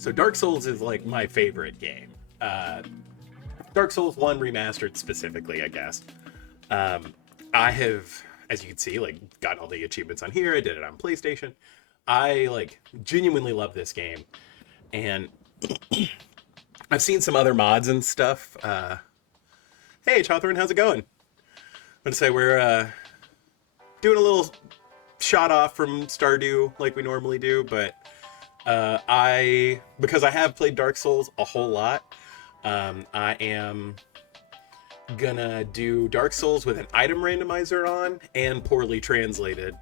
So Dark Souls is like my favorite game. Dark Souls 1 remastered specifically, I guess. Um, I have, as you can see, like gotten all the achievements on here. I did it on PlayStation. I like genuinely love this game, and I've seen some other mods and stuff. Hey, Chawthorne, how's it going? I'm gonna say we're doing a little shot off from Stardew like we normally do, but because I have played Dark Souls a whole lot, I am gonna do Dark Souls with an item randomizer on and poorly translated.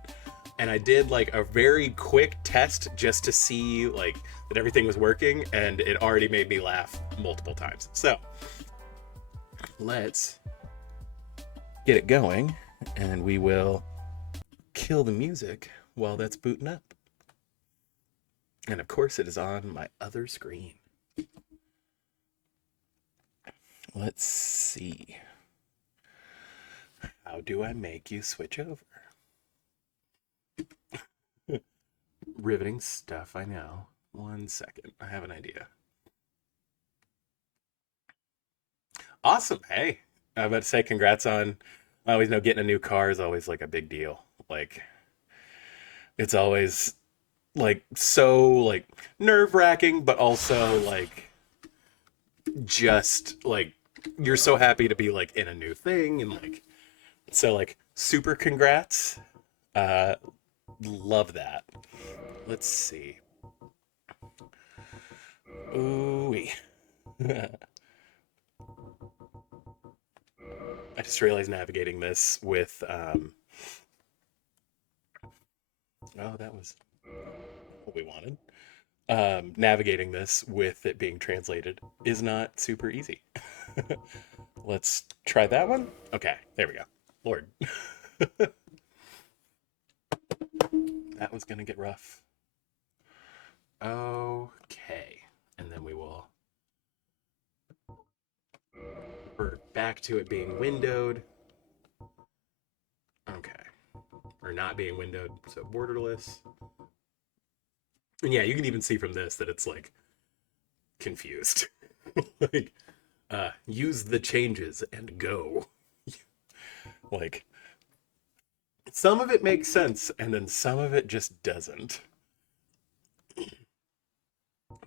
And I did like a very quick test just to see like that everything was working, and it already made me laugh multiple times. So let's get it going, and we will kill the music while that's booting up. And of course, it is on my other screen. Let's see. How do I make you switch over? Riveting stuff, I know. 1 second. I have an idea. Awesome. Hey, I was about to say congrats on. I always know getting a new car is always like a big deal. Like, it's always like so like nerve-wracking, but also like just like you're so happy to be like in a new thing, and like so like super congrats. Love that. Let's see. Ooh. I just realized navigating this with oh, that was what we wanted. Navigating this with it being translated is not super easy. Let's try that one. Okay, there we go. Lord. That was gonna get rough. Okay. And then we will revert back to it being windowed. Okay. Or not being windowed, so borderless. And yeah, you can even see from this that it's like confused. Like, use the changes and go. Like, some of it makes sense, and then some of it just doesn't.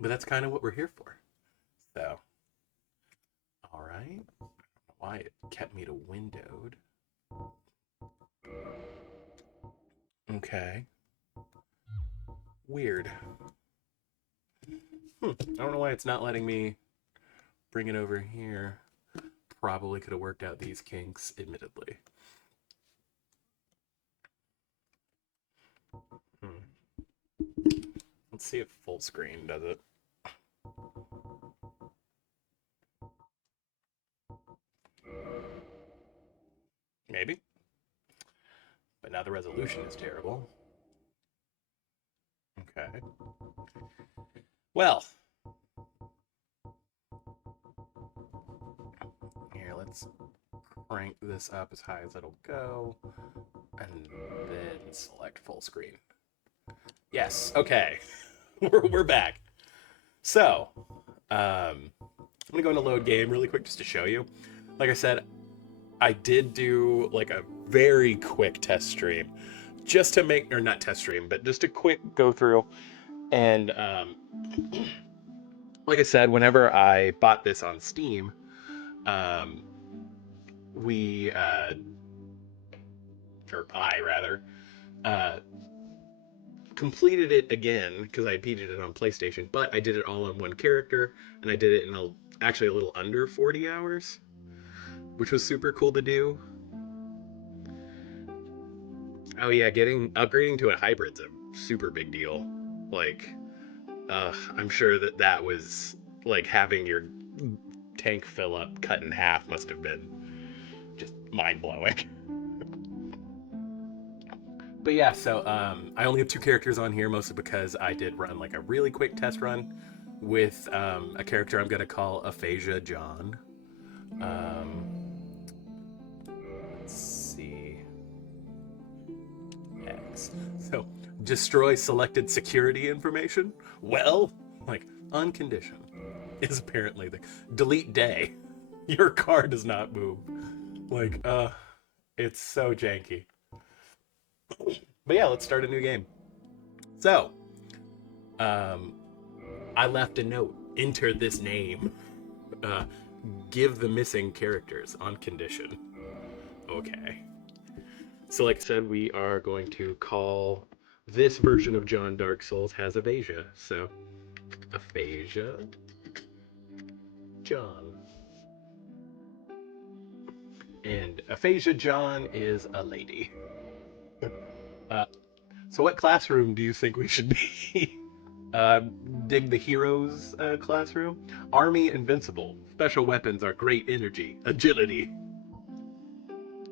But that's kind of what we're here for. So, all right. Why it kept me to windowed. Okay. Weird. I don't know why it's not letting me bring it over here. Probably could have worked out these kinks, admittedly. Let's see if full screen does it. Maybe. But now the resolution is terrible. Okay. Well. Here, let's crank this up as high as it'll go. And then select full screen. Yes, okay. We're back. So, I'm gonna go into load game really quick just to show you. Like I said, I did do like a very quick test stream just to make, or not test stream, but just a quick go through. And like I said, whenever I bought this on Steam, we, or I rather, uh, completed it again because I beat it on PlayStation, but I did it all on one character, and I did it in actually a little under 40 hours, which was super cool to do. Oh yeah, upgrading to a hybrid's a super big deal. Like, I'm sure that was like having your tank fill up cut in half must have been just mind blowing. But yeah, so I only have 2 characters on here, mostly because I did run like a really quick test run with a character I'm gonna call Aphasia John. Let's see. X. So, destroy selected security information? Well, Like, on condition is apparently the delete day. Your car does not move. Like, it's so janky. But yeah, let's start a new game. So, um, I left a note. Enter this name. Uh, give the missing characters on condition. Okay. So, like I said, we are going to call this version of John Dark Souls has aphasia. So, aphasia John. And aphasia John is a lady. Uh, so, what classroom do you think we should be? Dig the heroes classroom. Army invincible. Special weapons are great energy, agility.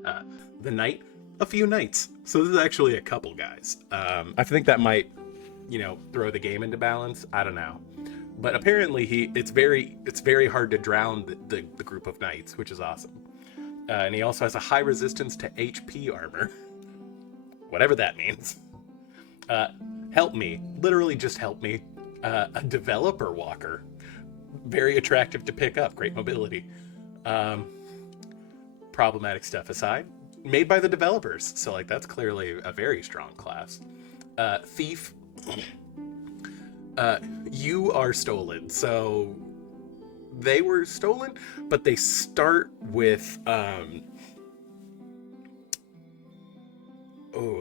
Uh, the knight, a few knights. So this is actually a couple guys. I think that might, throw the game into balance. I don't know, but apparently it's very hard to drown the group of knights, which is awesome. And he also has a high resistance to HP armor, whatever that means. Help me, literally just help me. A developer walker, very attractive to pick up, great mobility. Problematic stuff aside, made by the developers, so like that's clearly a very strong class. Thief, you are stolen. So they were stolen, but they start with oh,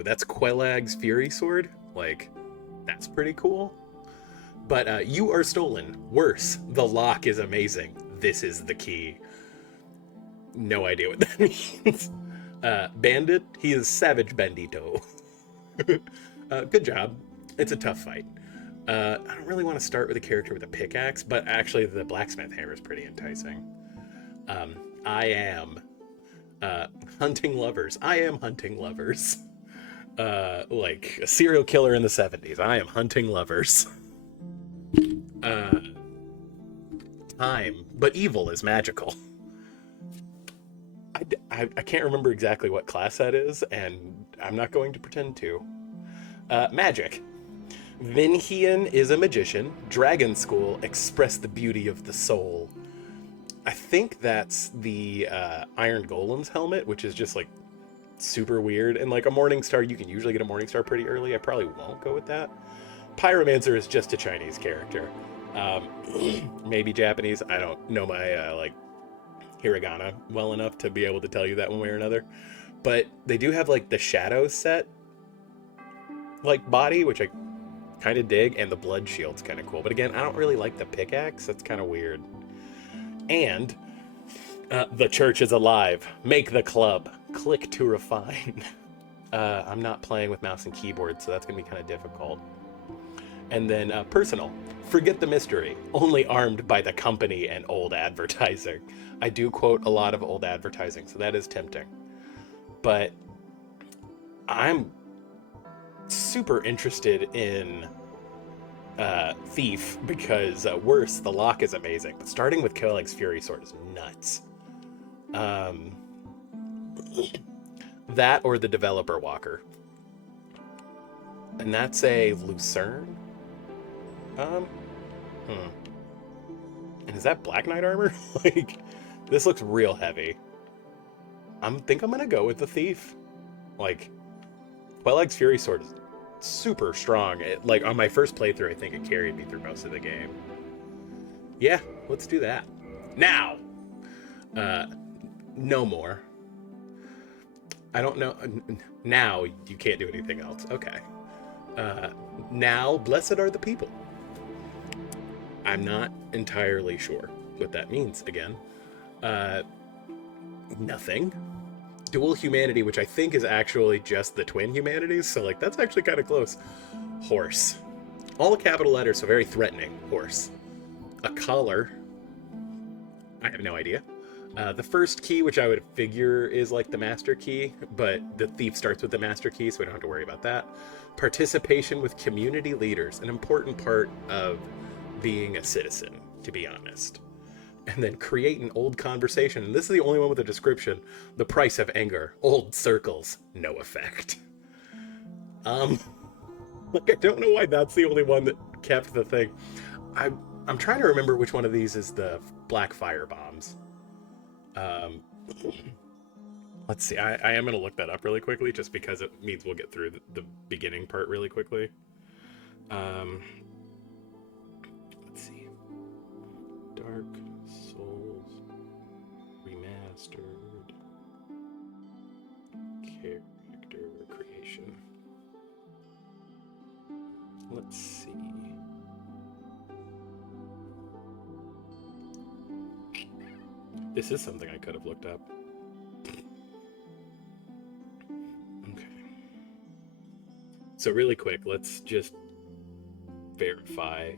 that's Quellag's Fury Sword. Like, that's pretty cool. But you are stolen. Worse, the lock is amazing. This is the key. No idea what that means. Bandit, he is Savage Bandito. Good job. It's a tough fight. I don't really want to start with a character with a pickaxe, but actually the blacksmith hammer is pretty enticing. I am hunting lovers. I am hunting lovers. Like a serial killer in the 70s. I am hunting lovers. Time, but evil is magical. I can't remember exactly what class that is, and I'm not going to pretend to. Magic. Vinhian is a magician. Dragon School, express the beauty of the soul. I think that's the Iron Golem's helmet, which is just like super weird. And like a Morning Star, you can usually get a Morning Star pretty early. I probably won't go with that. Pyromancer is just a Chinese character. Maybe Japanese. I don't know my like hiragana well enough to be able to tell you that one way or another. But they do have like the shadow set like body, which I kind of dig, and the blood shield's kind of cool. But again, I don't really like the pickaxe. That's kind of weird. And the church is alive. Make the club. Click to refine. I'm not playing with mouse and keyboard, so that's going to be kind of difficult. And then personal. Forget the mystery. Only armed by the company and old advertising. I do quote a lot of old advertising, so that is tempting. But I'm super interested in Thief because worse, the lock is amazing. But starting with Quellag's Fury Sword is nuts. That or the Developer Walker. And that's a Lucerne? And is that Black Knight armor? Like, this looks real heavy. think I'm gonna go with the Thief. Like, Quellag's Fury Sword is super strong. Like, on my first playthrough, I think it carried me through most of the game. Yeah, let's do that. Now! No more. I don't know. Now, you can't do anything else. Okay. Now, blessed are the people. I'm not entirely sure what that means again. Nothing. Dual humanity, which I think is actually just the twin humanities, so like that's actually kind of close. Horse. All capital letters, so very threatening. Horse. A collar. I have no idea. The first key, which I would figure is like the master key, but the thief starts with the master key, so we don't have to worry about that. Participation with community leaders, an important part of being a citizen, to be honest. And then create an old conversation. And this is the only one with a description. The price of anger. Old circles. No effect. Like, I don't know why that's the only one that kept the thing. I'm trying to remember which one of these is the black fire bombs. Um, let's see. I am going to look that up really quickly just because it means we'll get through the beginning part really quickly. Um, let's see. Dark Souls Remastered character creation. Let's see. This is something I could have looked up. Okay. So really quick, let's just verify.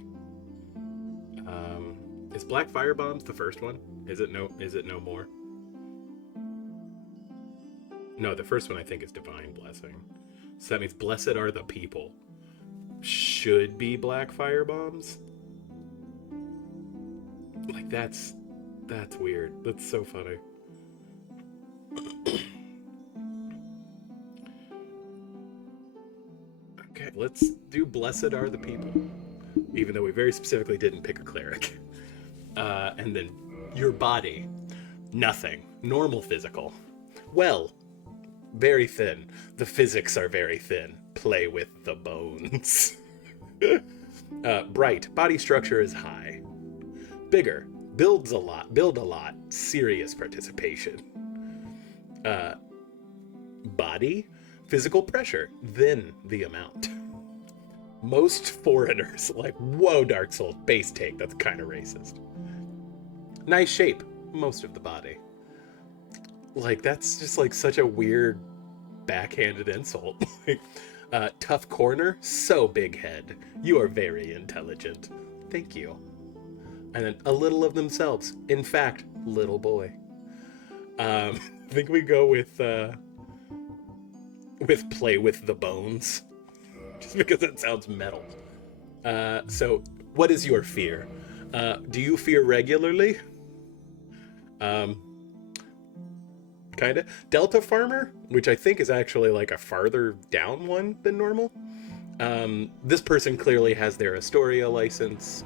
Is Black Fire Bombs the first one? Is it no more? No, the first one I think is Divine Blessing. So that means Blessed Are the People should be Black Fire Bombs. Like that's weird. That's so funny. Okay, let's do Blessed Are the People. Even though we very specifically didn't pick a cleric. And then your body. Nothing. Normal physical. Well, very thin. The physics are very thin. Play with the bones. Bright. Body structure is high. Bigger. Build a lot. Serious participation. Body. Physical pressure. Then the amount. Most foreigners. Like, whoa, Dark Souls. Base take. That's kind of racist. Nice shape. Most of the body. Like, that's just like such a weird backhanded insult. Tough corner. So big head. You are very intelligent. Thank you. And then a little of themselves. In fact, little boy. I think we go with play with the bones. Just because it sounds metal. So, what is your fear? Do you fear regularly? Kinda. Delta Farmer, which I think is actually like a farther down one than normal. This person clearly has their Astoria license.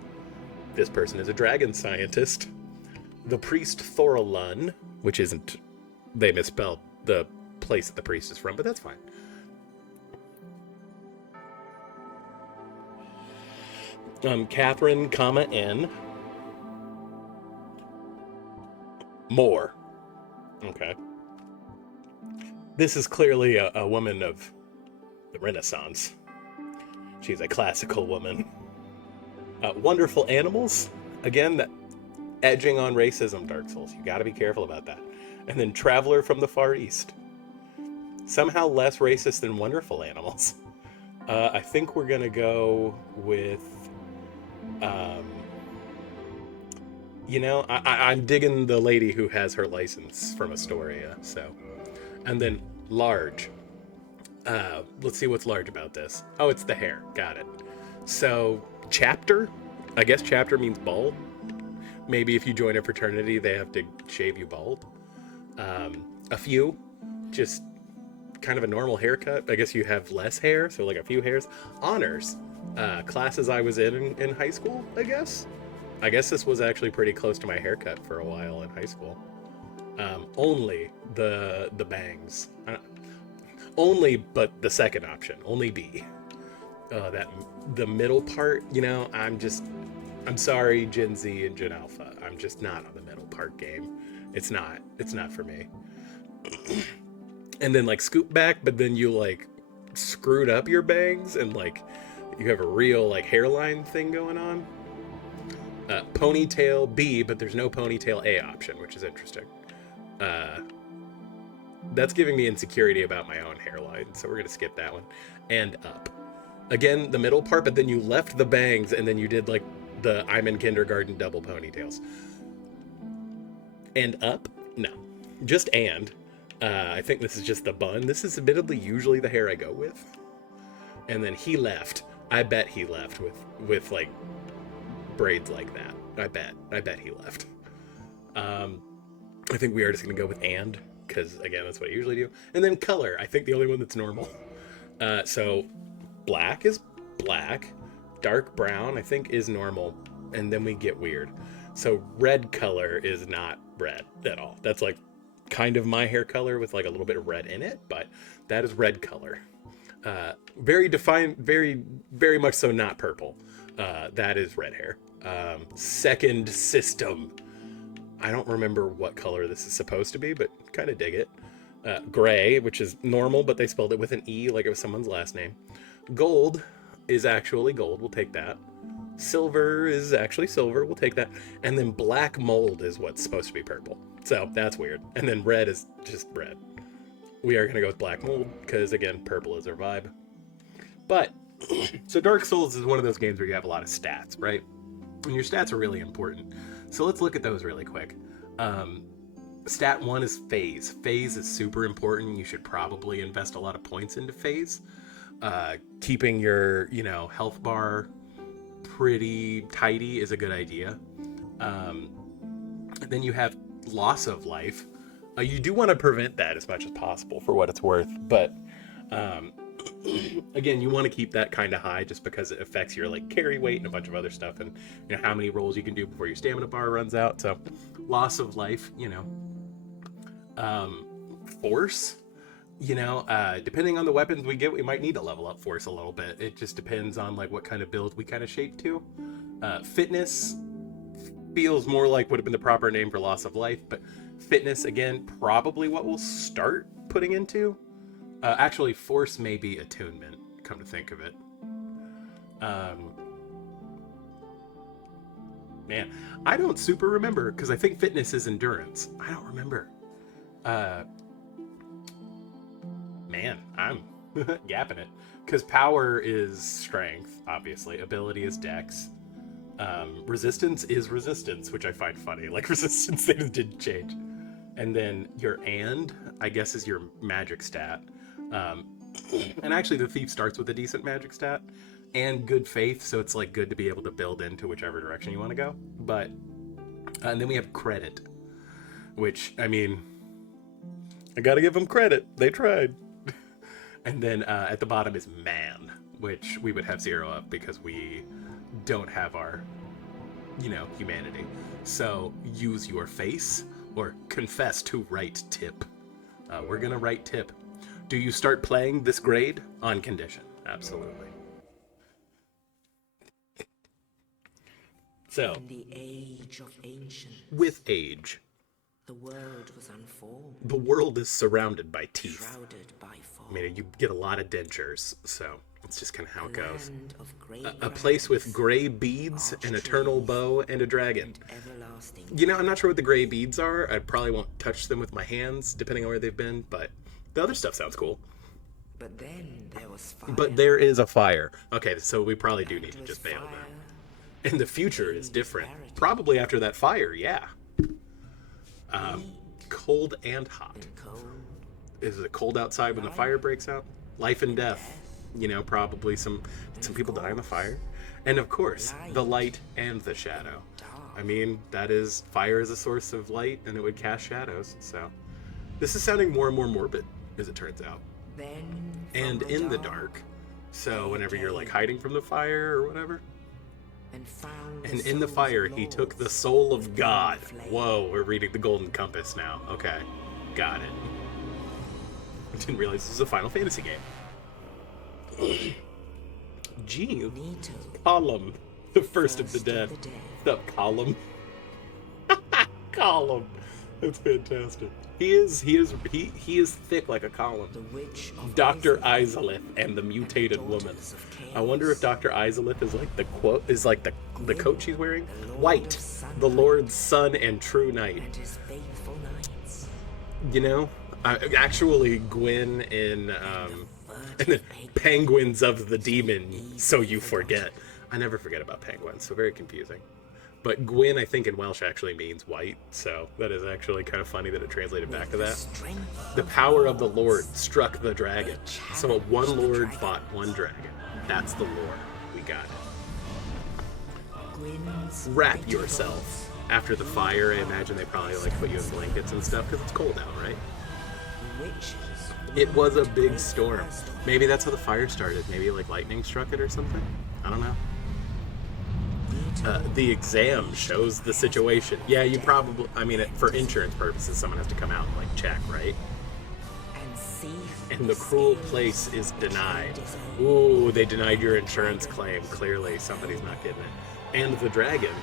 This person is a dragon scientist. The priest Thoralun, which isn't... They misspelled the place that the priest is from, but that's fine. Catherine, N. More. Okay. This is clearly a woman of the Renaissance. She's a classical woman. Wonderful animals. Again, that edging on racism, Dark Souls. You gotta be careful about that. And then Traveler from the Far East. Somehow less racist than wonderful animals. I think we're gonna go with... you know, I'm digging the lady who has her license from Astoria, so. And then large. Let's see what's large about this. Oh, it's the hair. Got it. So, chapter? I guess chapter means bald. Maybe if you join a fraternity, they have to shave you bald. A few. Just kind of a normal haircut. I guess you have less hair, so like a few hairs. Honors. Classes I was in high school, I guess. I guess this was actually pretty close to my haircut for a while in high school. Only the bangs. Only, but the second option. Only B. The middle part, you know, I'm sorry, Gen Z and Gen Alpha. I'm just not on the middle part game. It's not for me. And then like scoop back, but then you like screwed up your bangs and like you have a real like hairline thing going on. Ponytail B, but there's no ponytail A option, which is interesting. That's giving me insecurity about my own hairline, so we're gonna skip that one. And up. Again, the middle part, but then you left the bangs and then you did like the I'm in kindergarten double ponytails. And up? No. Just and. I think this is just the bun. This is admittedly usually the hair I go with. And then he left. I bet he left with like braids like that. I bet he left. I think we are just gonna go with and, because again, that's what I usually do. And then color, I think the only one that's normal. So black is black. Dark brown, I think, is normal. and then we get weird. So red color is not red at all. That's like kind of my hair color with like a little bit of red in it, but that is red color. Very defined, very, very much so not purple. That is red hair. Second system. I don't remember what color this is supposed to be, but kind of dig it. Gray, which is normal, but they spelled it with an E like it was someone's last name. Gold is actually gold. We'll take that. Silver is actually silver. We'll take that. And then black mold is what's supposed to be purple. So that's weird. And then red is just red. We are going to go with black mold because, again, purple is our vibe. But, so Dark Souls is one of those games where you have a lot of stats, right? And your stats are really important. So let's look at those really quick. Stat 1 is phase. Phase is super important. You should probably invest a lot of points into phase. Keeping your, health bar pretty tidy is a good idea. Then you have loss of life. You do want to prevent that as much as possible for what it's worth, but again, you want to keep that kind of high just because it affects your like carry weight and a bunch of other stuff, and how many rolls you can do before your stamina bar runs out. So loss of life, force, depending on the weapons we get, we might need to level up force a little bit. It just depends on like what kind of build we kind of shape to. Fitness feels more like would have been the proper name for loss of life, but fitness, again, probably what we'll start putting into. Actually, force may be attunement, come to think of it. Man, I don't super remember, because I think fitness is endurance. I don't remember. Man, I'm gapping it. Because power is strength, obviously. Ability is dex. Resistance is resistance, which I find funny. Like, resistance, they just didn't change. And then your I guess, is your magic stat. And actually, the thief starts with a decent magic stat. And good faith, so it's, like, good to be able to build into whichever direction you want to go. But, and then we have credit. Which, I mean, I gotta give them credit. They tried. And then at the bottom is man, which we would have 0 of because we don't have our, humanity. So use your face or confess to right tip. We're gonna right tip. Do you start playing this grade? On condition. Absolutely. So, in the age of ancients, with age, the world was unformed. The world is surrounded by teeth. Shrouded by foam. I mean, you get a lot of dentures, so it's just kind of how it goes. Of A place with gray beads, an eternal bow, and a dragon. Everlasting. I'm not sure what the gray beads are. I probably won't touch them with my hands, depending on where they've been, but the other stuff sounds cool. But then there was fire. But there is a fire. Okay, so we probably do need to just bail them. And the future is different. Probably after that fire, yeah. Cold and hot. Is it cold outside when the fire breaks out? Life and death. Probably some people die in the fire. And of course, the light and the shadow. I mean, fire is a source of light, and it would cast shadows. So this is sounding more and more morbid, as it turns out. And in the dark. So whenever you're like hiding from the fire or whatever. And in the fire, he took the soul of God. Whoa, we're reading the Golden Compass now. Okay, got it. I didn't realize this was a Final Fantasy game. Gee, Column, the first of the dead. What's up, Column? Column. That's fantastic. He is thick like a column. Dr. Izalith and the mutated woman. I wonder if Dr. Izalith is like the coat she's wearing. White, the Lord's son and true knight. Actually, Gwyn in Penguins of the Demon, so you forget. I never forget about penguins, so very confusing. But Gwyn, I think in Welsh actually means white, so that is actually kind of funny that it translated back to that. The power of the Lord struck the dragon. So one Lord fought one dragon. That's the lore. We got it. Wrap yourself. After the fire, I imagine they probably put you in blankets and stuff because it's cold out, right? It was a big storm. Maybe that's how the fire started. Maybe lightning struck it or something. I don't know. The exam shows the situation. Yeah, you probably, I mean, for insurance purposes, someone has to come out and, like, check, right? And the cruel place is denied. Ooh, they denied your insurance claim. Clearly, somebody's not getting it. And the dragon.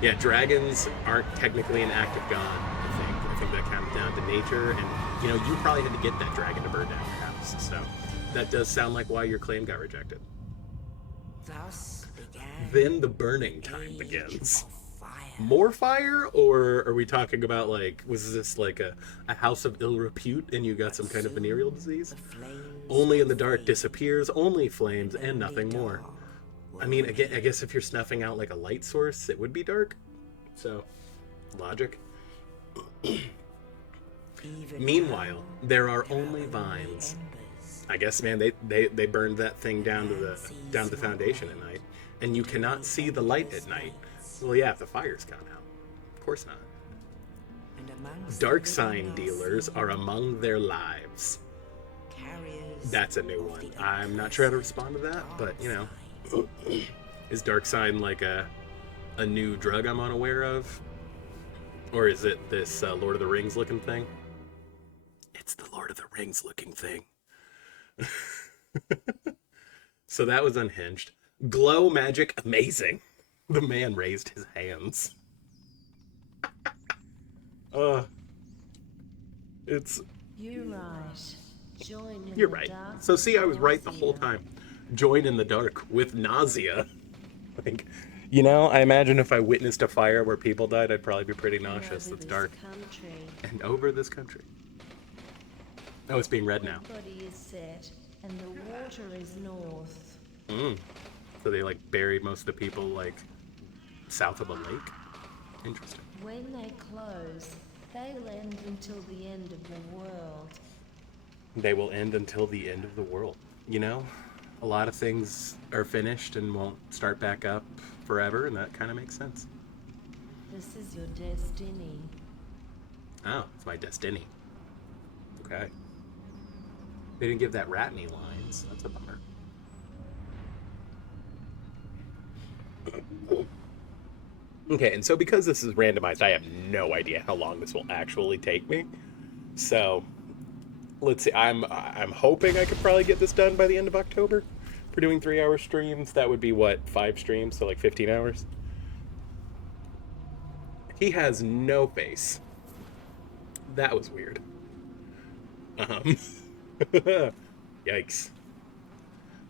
Yeah, dragons aren't technically an act of God, I think. I think that comes down to nature. And, you know, you probably had to get that dragon to burn down your house. So that does sound like why your claim got rejected. Thus began Then the burning time age begins. of fire. More fire, or are we talking about, like, was this like a house of ill repute and you got some kind of venereal disease? The flames Only in the dark disappears, only flames and nothing more. I mean, again, I guess if you're snuffing out like a light source, it would be dark. So, logic. even Meanwhile, now, there are there only are vines. embers. I guess, man, they burned that thing down to the foundation at night, and you cannot see the light at night. Well, yeah, if the fire's gone out, of course not. And amongst Dark the sign living dealers are among their lives. carriers That's a new of one. the I'm not sure how to respond to that, but you know, is dark sign like a new drug I'm unaware of, or is it this Lord of the Rings looking thing? It's the Lord of the Rings looking thing. So that was unhinged. Glow magic, amazing. The man raised his hands. It's You're right. Join in You're the right. dark So see, I was right the whole nausea. time. Join in the dark with nausea. Like, you know, I imagine if I witnessed a fire where people died, I'd probably be pretty And nauseous. over It's this dark. country, And over this country. Oh, it's being read now. everybody is set, and the water is north. So they, like, buried most of the people, like, south of a lake? Interesting. When they close, they'll end until the end of the world. They will end until the end of the world. You know, a lot of things are finished and won't start back up forever, and that kind of makes sense. This is your destiny. Oh, it's my destiny. Okay. They didn't give that rat any lines. That's a bummer. Okay, and so because this is randomized, I have no idea how long this will actually take me. So, let's see. I'm hoping I could probably get this done by the end of October. For doing 3-hour streams, that would be what, 5 streams, so like 15 hours. He has no face. That was weird. Yikes.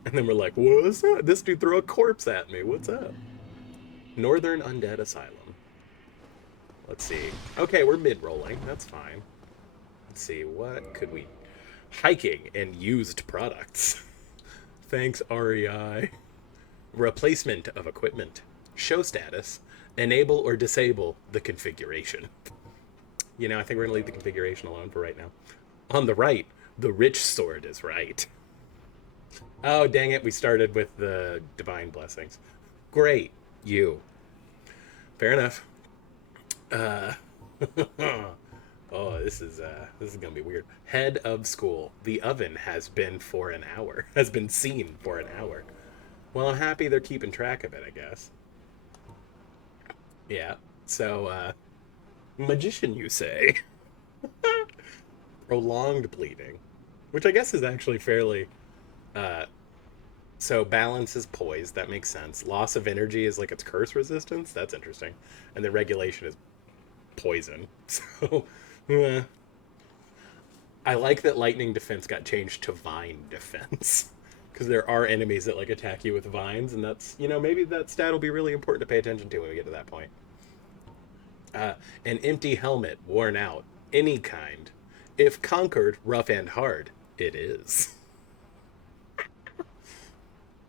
And then we're like, what's up? This dude threw a corpse at me. What's up? Northern Undead Asylum. Let's see. Okay, we're mid-rolling. That's fine. Let's see. What could we... Hiking and used products. Thanks, REI. Replacement of equipment. Show status. Enable or disable the configuration. You know, I think we're going to leave the configuration alone for right now. On the right, the rich sword is right. Oh, dang it. We started with the divine blessings. Great. You. Fair enough. Oh, this is gonna be weird. Head of school. The oven has been for an hour. Has been seen for an hour. Well, I'm happy they're keeping track of it, I guess. Yeah. So, magician, you say? Prolonged bleeding, which I guess is actually fairly. So balance is poised. That makes sense. Loss of energy is like its curse resistance. That's interesting. And the regulation is poison. So, I like that lightning defense got changed to vine defense. Because there are enemies that like attack you with vines, and that's, you know, maybe that stat will be really important to pay attention to when we get to that point. An empty helmet, worn out, any kind. If conquered, rough and hard, it is.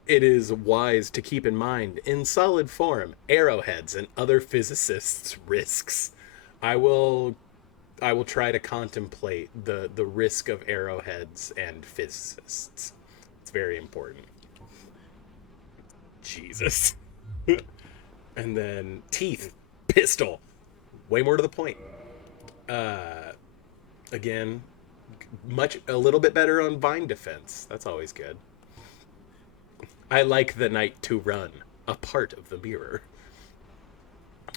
It is wise to keep in mind, in solid form, arrowheads and other physicists' risks. I will try to contemplate the risk of arrowheads and physicists. It's very important. Jesus. And then teeth, pistol. Way more to the point. Again, a little bit better on vine defense. That's always good. I like the night to run, a part of the mirror.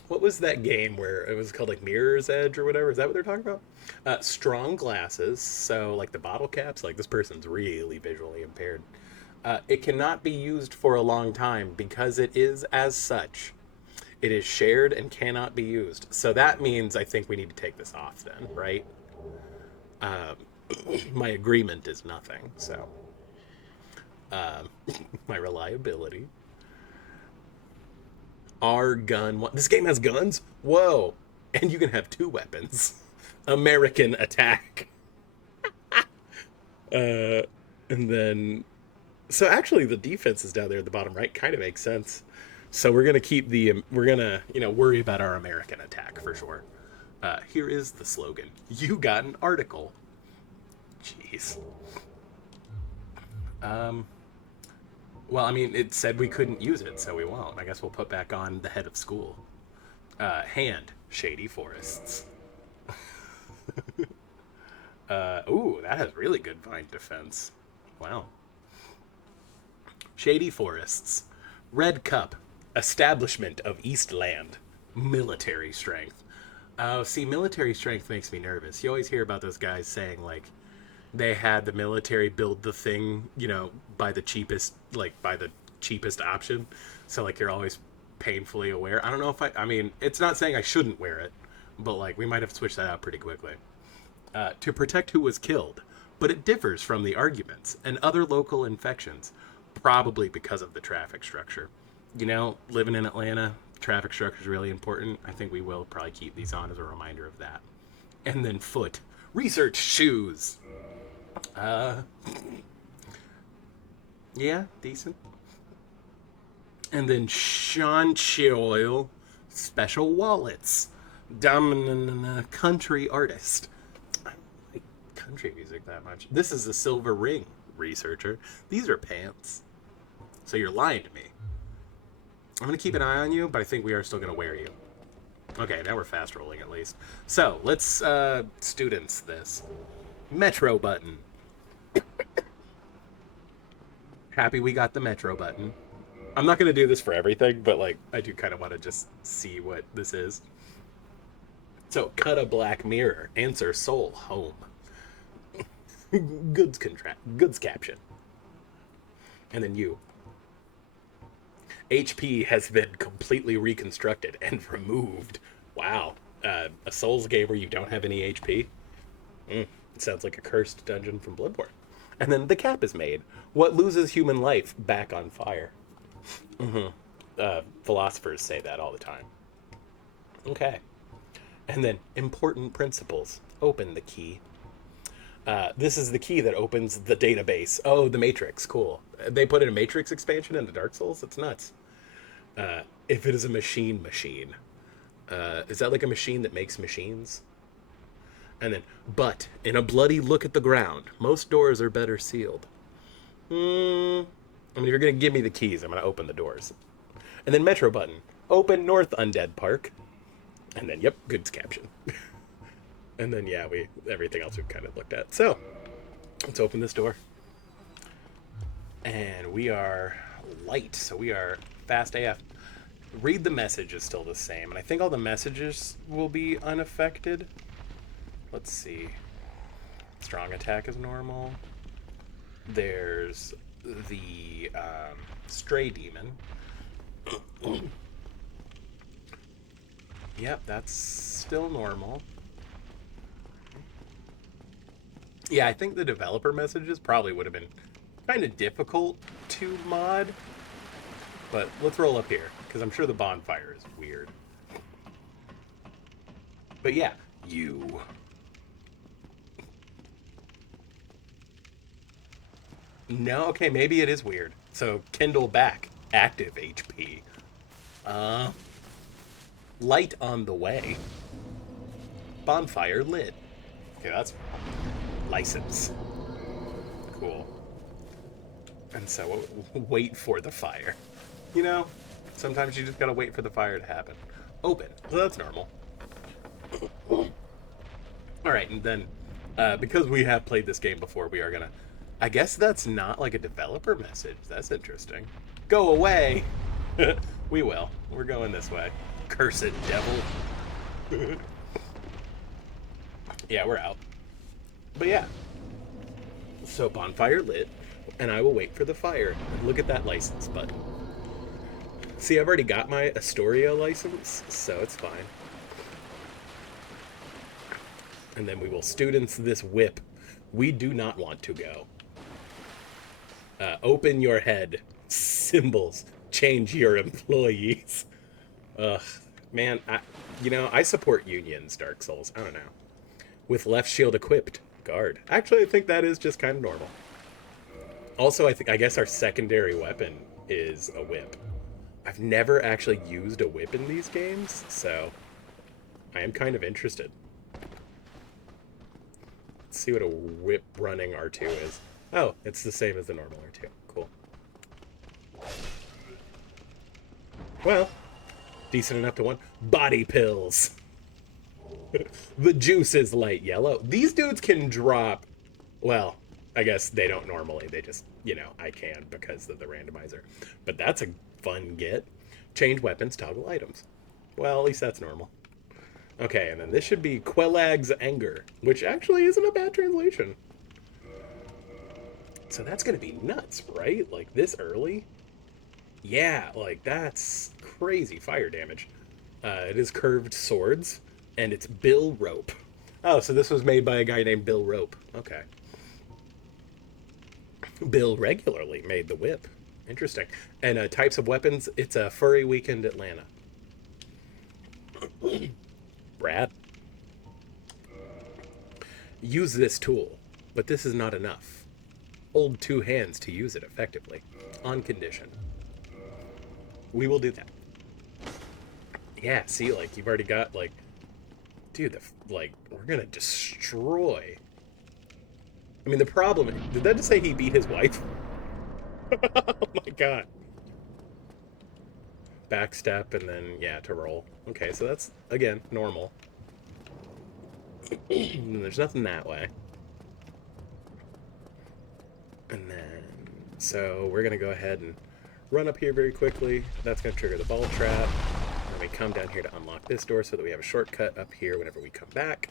what was that game where it was called like Mirror's Edge or whatever? Is that what they're talking about? Strong glasses, so like the bottle caps, like this person's really visually impaired. It cannot be used for a long time because it is as such. It is shared and cannot be used. So that means I think we need to take this off then, right? My agreement is nothing, so. My reliability. Our gun. This game has guns? Whoa. And you can have 2 weapons. American attack. And then... So actually the defense is down there at the bottom right. Kind of makes sense. So we're going to keep the... We're going to, worry about our American attack for sure. Here is the slogan. You got an article. Jeez. Well, I mean, it said we couldn't use it, so we won't. I guess we'll put back on the head of school. Hand. Shady forests. Ooh, that has really good vine defense. Wow. Shady forests. Red cup. Establishment of Eastland. Military strength. Oh, see, military strength makes me nervous. You always hear about those guys saying, like, they had the military build the thing, by the cheapest option. So, like, you're always painfully aware. I don't know if I mean, it's not saying I shouldn't wear it, but, like, we might have switched that out pretty quickly. To protect who was killed. But it differs from the arguments and other local infections, probably because of the traffic structure. Living in Atlanta, traffic structure is really important. I think we will probably keep these on as a reminder of that. And then foot. Research shoes. Yeah, decent. And then Oil, special wallets. Country artist. I don't like country music that much. This is a silver ring, researcher. These are pants. So you're lying to me. I'm going to keep an eye on you, but I think we are still going to wear you. Okay, now we're fast rolling at least. So, let's students this. Metro button. Happy we got the Metro button. I'm not going to do this for everything, but like I do kind of want to just see what this is. So, cut a black mirror. Answer soul home. Goods caption. And then you. HP has been completely reconstructed and removed. Wow. A Souls game where you don't have any HP? It sounds like a cursed dungeon from Bloodborne. And then the cap is made. What loses human life back on fire? Philosophers say that all the time. Okay. And then important principles. Open the key. This is the key that opens the database. Oh, the Matrix. Cool. They put in a Matrix expansion into Dark Souls? It's nuts. If it is a machine. Is that like a machine that makes machines? And then, but in a bloody look at the ground, most doors are better sealed. I mean, if you're going to give me the keys, I'm going to open the doors. And then Metro button. Open North Undead Park. And then, yep, goods caption. And then, yeah, everything else we've kind of looked at. So, let's open this door. And we are light, so we are fast AF. Read the message is still the same, and I think all the messages will be unaffected. Let's see. Strong attack is normal. There's the stray demon. Yep, that's still normal. Yeah, I think the developer messages probably would have been kind of difficult to mod. But let's roll up here, because I'm sure the bonfire is weird. But yeah, you. No, okay, maybe it is weird. So, Kindle back. Active HP. Light on the way. Bonfire lit. Okay, that's license. Cool. And so, wait for the fire. You know, sometimes you just gotta wait for the fire to happen. Open. Well, that's normal. Alright, and then, because we have played this game before, we are gonna... I guess that's not like a developer message. That's interesting. Go away! We will. We're going this way. Cursed devil. Yeah, we're out. But yeah. So bonfire lit, and I will wait for the fire. Look at that license button. See, I've already got my Astoria license, so it's fine. And then we will students this whip. We do not want to go. Open your head. Symbols. Change your employees. Ugh. Man, I support unions, Dark Souls. I don't know. With left shield equipped. Guard. Actually, I think that is just kind of normal. Also, I guess our secondary weapon is a whip. I've never actually used a whip in these games, so I am kind of interested. Let's see what a whip running R2 is. Oh, it's the same as the normal R2. Cool. Well, decent enough to one. Body pills. The juice is light yellow. These dudes can drop... Well, I guess they don't normally. They just, I can because of the randomizer. But that's a fun get. Change weapons, toggle items. Well, at least that's normal. Okay, and then this should be Quellag's Anger, which actually isn't a bad translation. So that's going to be nuts, right? Like, this early? Yeah, like, that's crazy fire damage. It is curved swords, and it's Bill Rope. Oh, so this was made by a guy named Bill Rope. Okay. Bill regularly made the whip. Interesting. And types of weapons, it's a Furry Weekend Atlanta. Brad. Use this tool, but this is not enough. Hold two hands to use it effectively, on condition. We will do that. Yeah, see, like, you've already got, like... Dude, we're gonna destroy... I mean, the problem... Did that just say he beat his wife? Oh my god. Backstep and then, yeah, to roll. Okay, so that's, again, normal. There's nothing that way. And then... So, we're gonna go ahead and run up here very quickly. That's gonna trigger the ball trap. And we come down here to unlock this door so that we have a shortcut up here whenever we come back.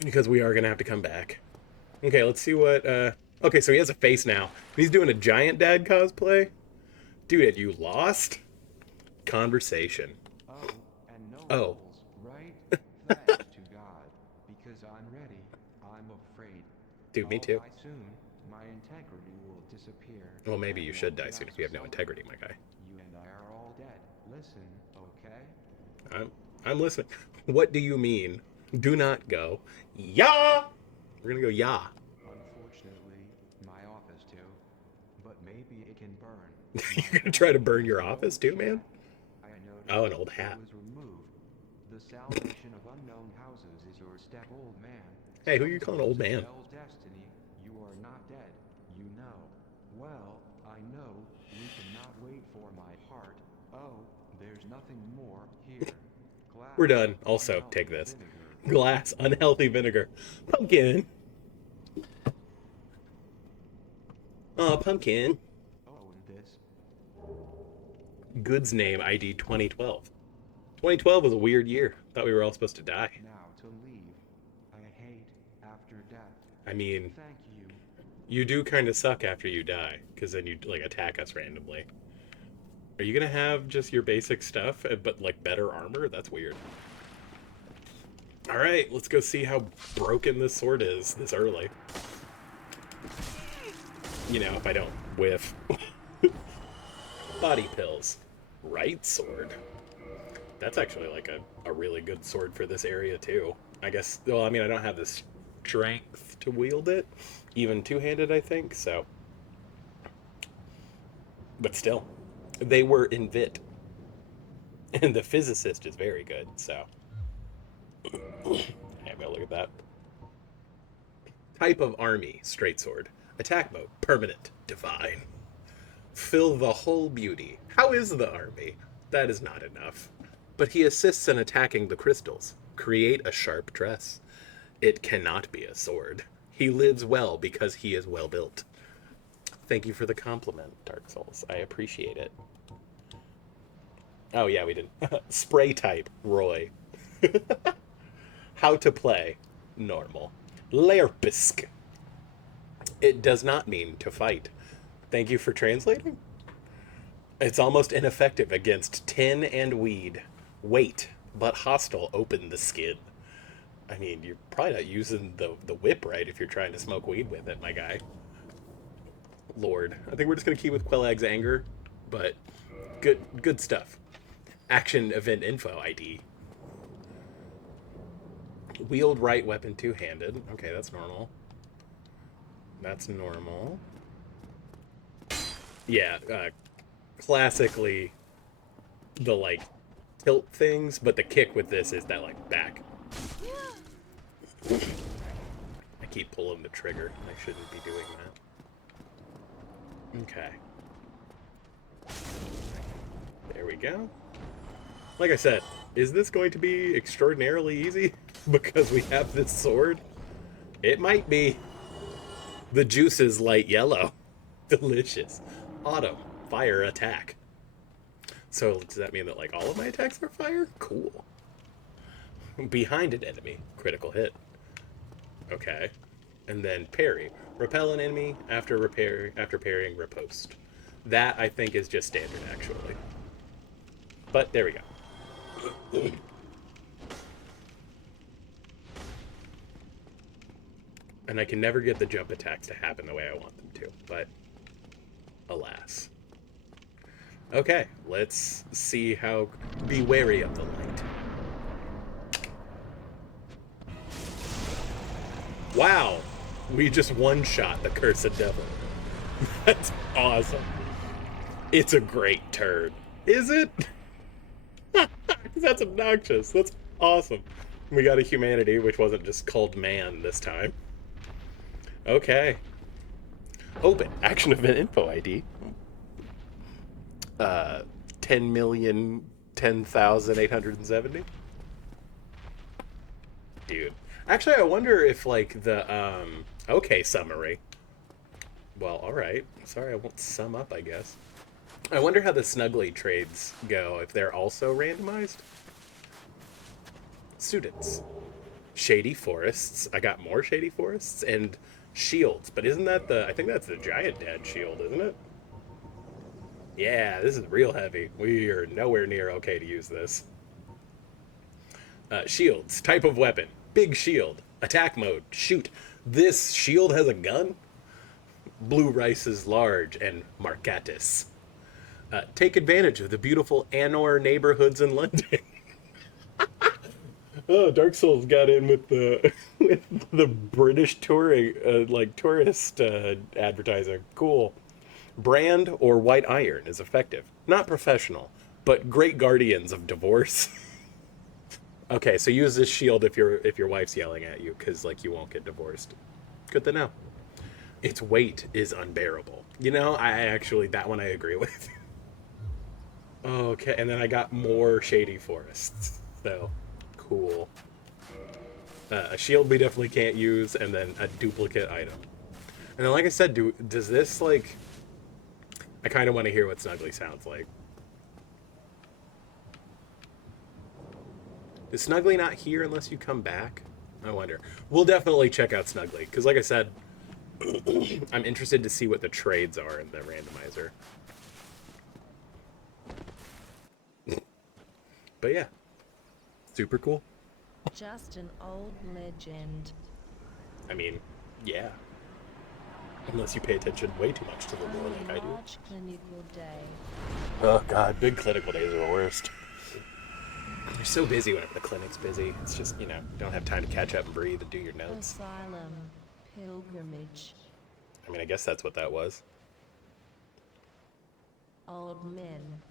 Because we are gonna have to come back. Okay, let's see what, Okay, so he has a face now. He's doing a giant dad cosplay. Dude, have you lost? Conversation. Oh, and no Oh. rules, right? Thanks to God, because I'm ready. I'm afraid. Dude, me I'll too. die soon. My integrity will disappear. Well, maybe you I should won't die soon last if you have no so integrity, long. my guy. You and I are all dead. Listen, okay? I'm listening. What do you mean? Do not go. Yeah! We're gonna go yeah. Unfortunately, my office too. But maybe it can burn. You're gonna try to burn your office too, man? I noticed Oh, an old hat. it was removed. The salvation of unknown houses is your step, old man. Hey, who you calling old man? Spells destiny. You are not dead. You know. Well, I know we cannot wait for my heart. Oh, there's nothing more here. Glass, We're done. Also, unhealthy take this. vinegar. Glass, unhealthy vinegar. Pumpkin. Oh, pumpkin. Oh, and this. Goods name ID 2012. 2012 was a weird year. Thought we were all supposed to die. Now to leave. I hate after death. I mean, Thank you. you do kind of suck after you die, because then you, like, attack us randomly. Are you gonna have just your basic stuff, but, like, better armor? That's weird. Alright, let's go see how broken this sword is this early. You know, if I don't whiff. Body pills. Right sword. That's actually, like, a really good sword for this area, too. I guess, well, I mean, I don't have the strength to wield it. Even two-handed, I think, so... But still. They were in VIT. And the physicist is very good, so... Yeah, go look at that. Type of army, straight sword. Attack mode, permanent, divine. Fill the whole beauty. How is the army? That is not enough. But he assists in attacking the crystals. Create a sharp dress. It cannot be a sword. He lives well because he is well built. Thank you for the compliment, Dark Souls. I appreciate it. Oh yeah, we did. Spray type, Roy. How to play, normal. Lerpisk. It does not mean to fight. Thank you for translating. It's almost ineffective against tin and weed. Wait, but hostile open the skin. I mean, you're probably not using the whip right if you're trying to smoke weed with it, my guy. Lord. I think we're just going to keep with Quellag's anger, but good stuff. Action event info ID. Wield right weapon two-handed. Okay, that's normal. That's normal. Yeah, classically the, like, tilt things, but the kick with this is that, like, back. I keep pulling the trigger. I shouldn't be doing that. Okay. There we go. Like I said, is this going to be extraordinarily easy because we have this sword? It might be. The juice is light yellow. Delicious. Autumn. Fire attack. So does that mean that, like, all of my attacks are fire? Cool. Behind an enemy. Critical hit. Okay. And then parry. Repel an enemy after parrying riposte. That, I think, is just standard, actually. But there we go. And I can never get the jump attacks to happen the way I want them to, but alas. Okay, let's see how... Be wary of the light. Wow! We just one-shot the Cursed Devil. That's awesome. It's a great turn. Is it? That's obnoxious. That's awesome. We got a humanity, which wasn't just called man this time. Okay. Open. Action event info ID. 10,010,870. Dude. Actually, I wonder if, like, the, okay, summary. Well, alright. Sorry, I won't sum up, I guess. I wonder how the Snuggly trades go, if they're also randomized. Students. Shady Forests. I got more Shady Forests, and shields. But isn't that the... I think that's the Giant Dad shield, isn't it? Yeah, this is real heavy. We are nowhere near okay to use this. Shields. Type of weapon. Big shield. Attack mode. Shoot. This shield has a gun? Blue rice is large and Marcatus. Take advantage of the beautiful Anor neighborhoods in London. Oh, Dark Souls got in with the British touring, like tourist advertising. Cool. Brand or white iron is effective. Not professional, but great guardians of divorce. Okay, so use this shield if your wife's yelling at you, because, like, you won't get divorced. Good to know. Its weight is unbearable. You know, I actually, that one I agree with. Okay, and then I got more Shady Forests. So, cool. A shield we definitely can't use, and then a duplicate item. And then, like I said, does this, like... I kind of want to hear what Snuggly sounds like. Is Snuggly not here unless you come back? I wonder. We'll definitely check out Snuggly, because like I said, I'm interested to see what the trades are in the randomizer. But yeah, super cool. Just an old legend. I mean, yeah. Unless you pay attention way too much to the lore like I do. Large clinical day. Oh god, big clinical days are the worst. You're so busy whenever the clinic's busy. It's just, you know, you don't have time to catch up and breathe and do your notes. Asylum. Pilgrimage. I mean, I guess that's what that was. Old men.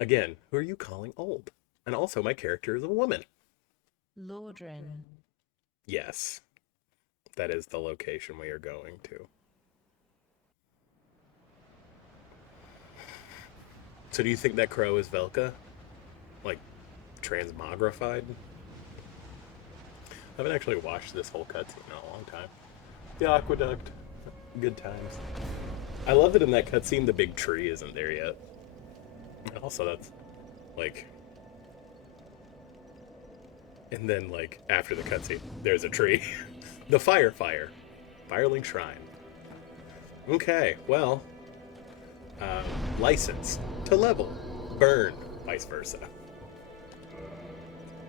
Again, who are you calling old? And also, my character is a woman. Lordran. Yes. That is the location we are going to. So do you think that crow is Velka? Like, transmogrified? I haven't actually watched this whole cutscene in a long time. The aqueduct. Good times. I love that in that cutscene the big tree isn't there yet. Also, that's like, and then like after the cutscene, there's a tree. The Firelink Shrine. Okay, well, license to level, burn, vice versa.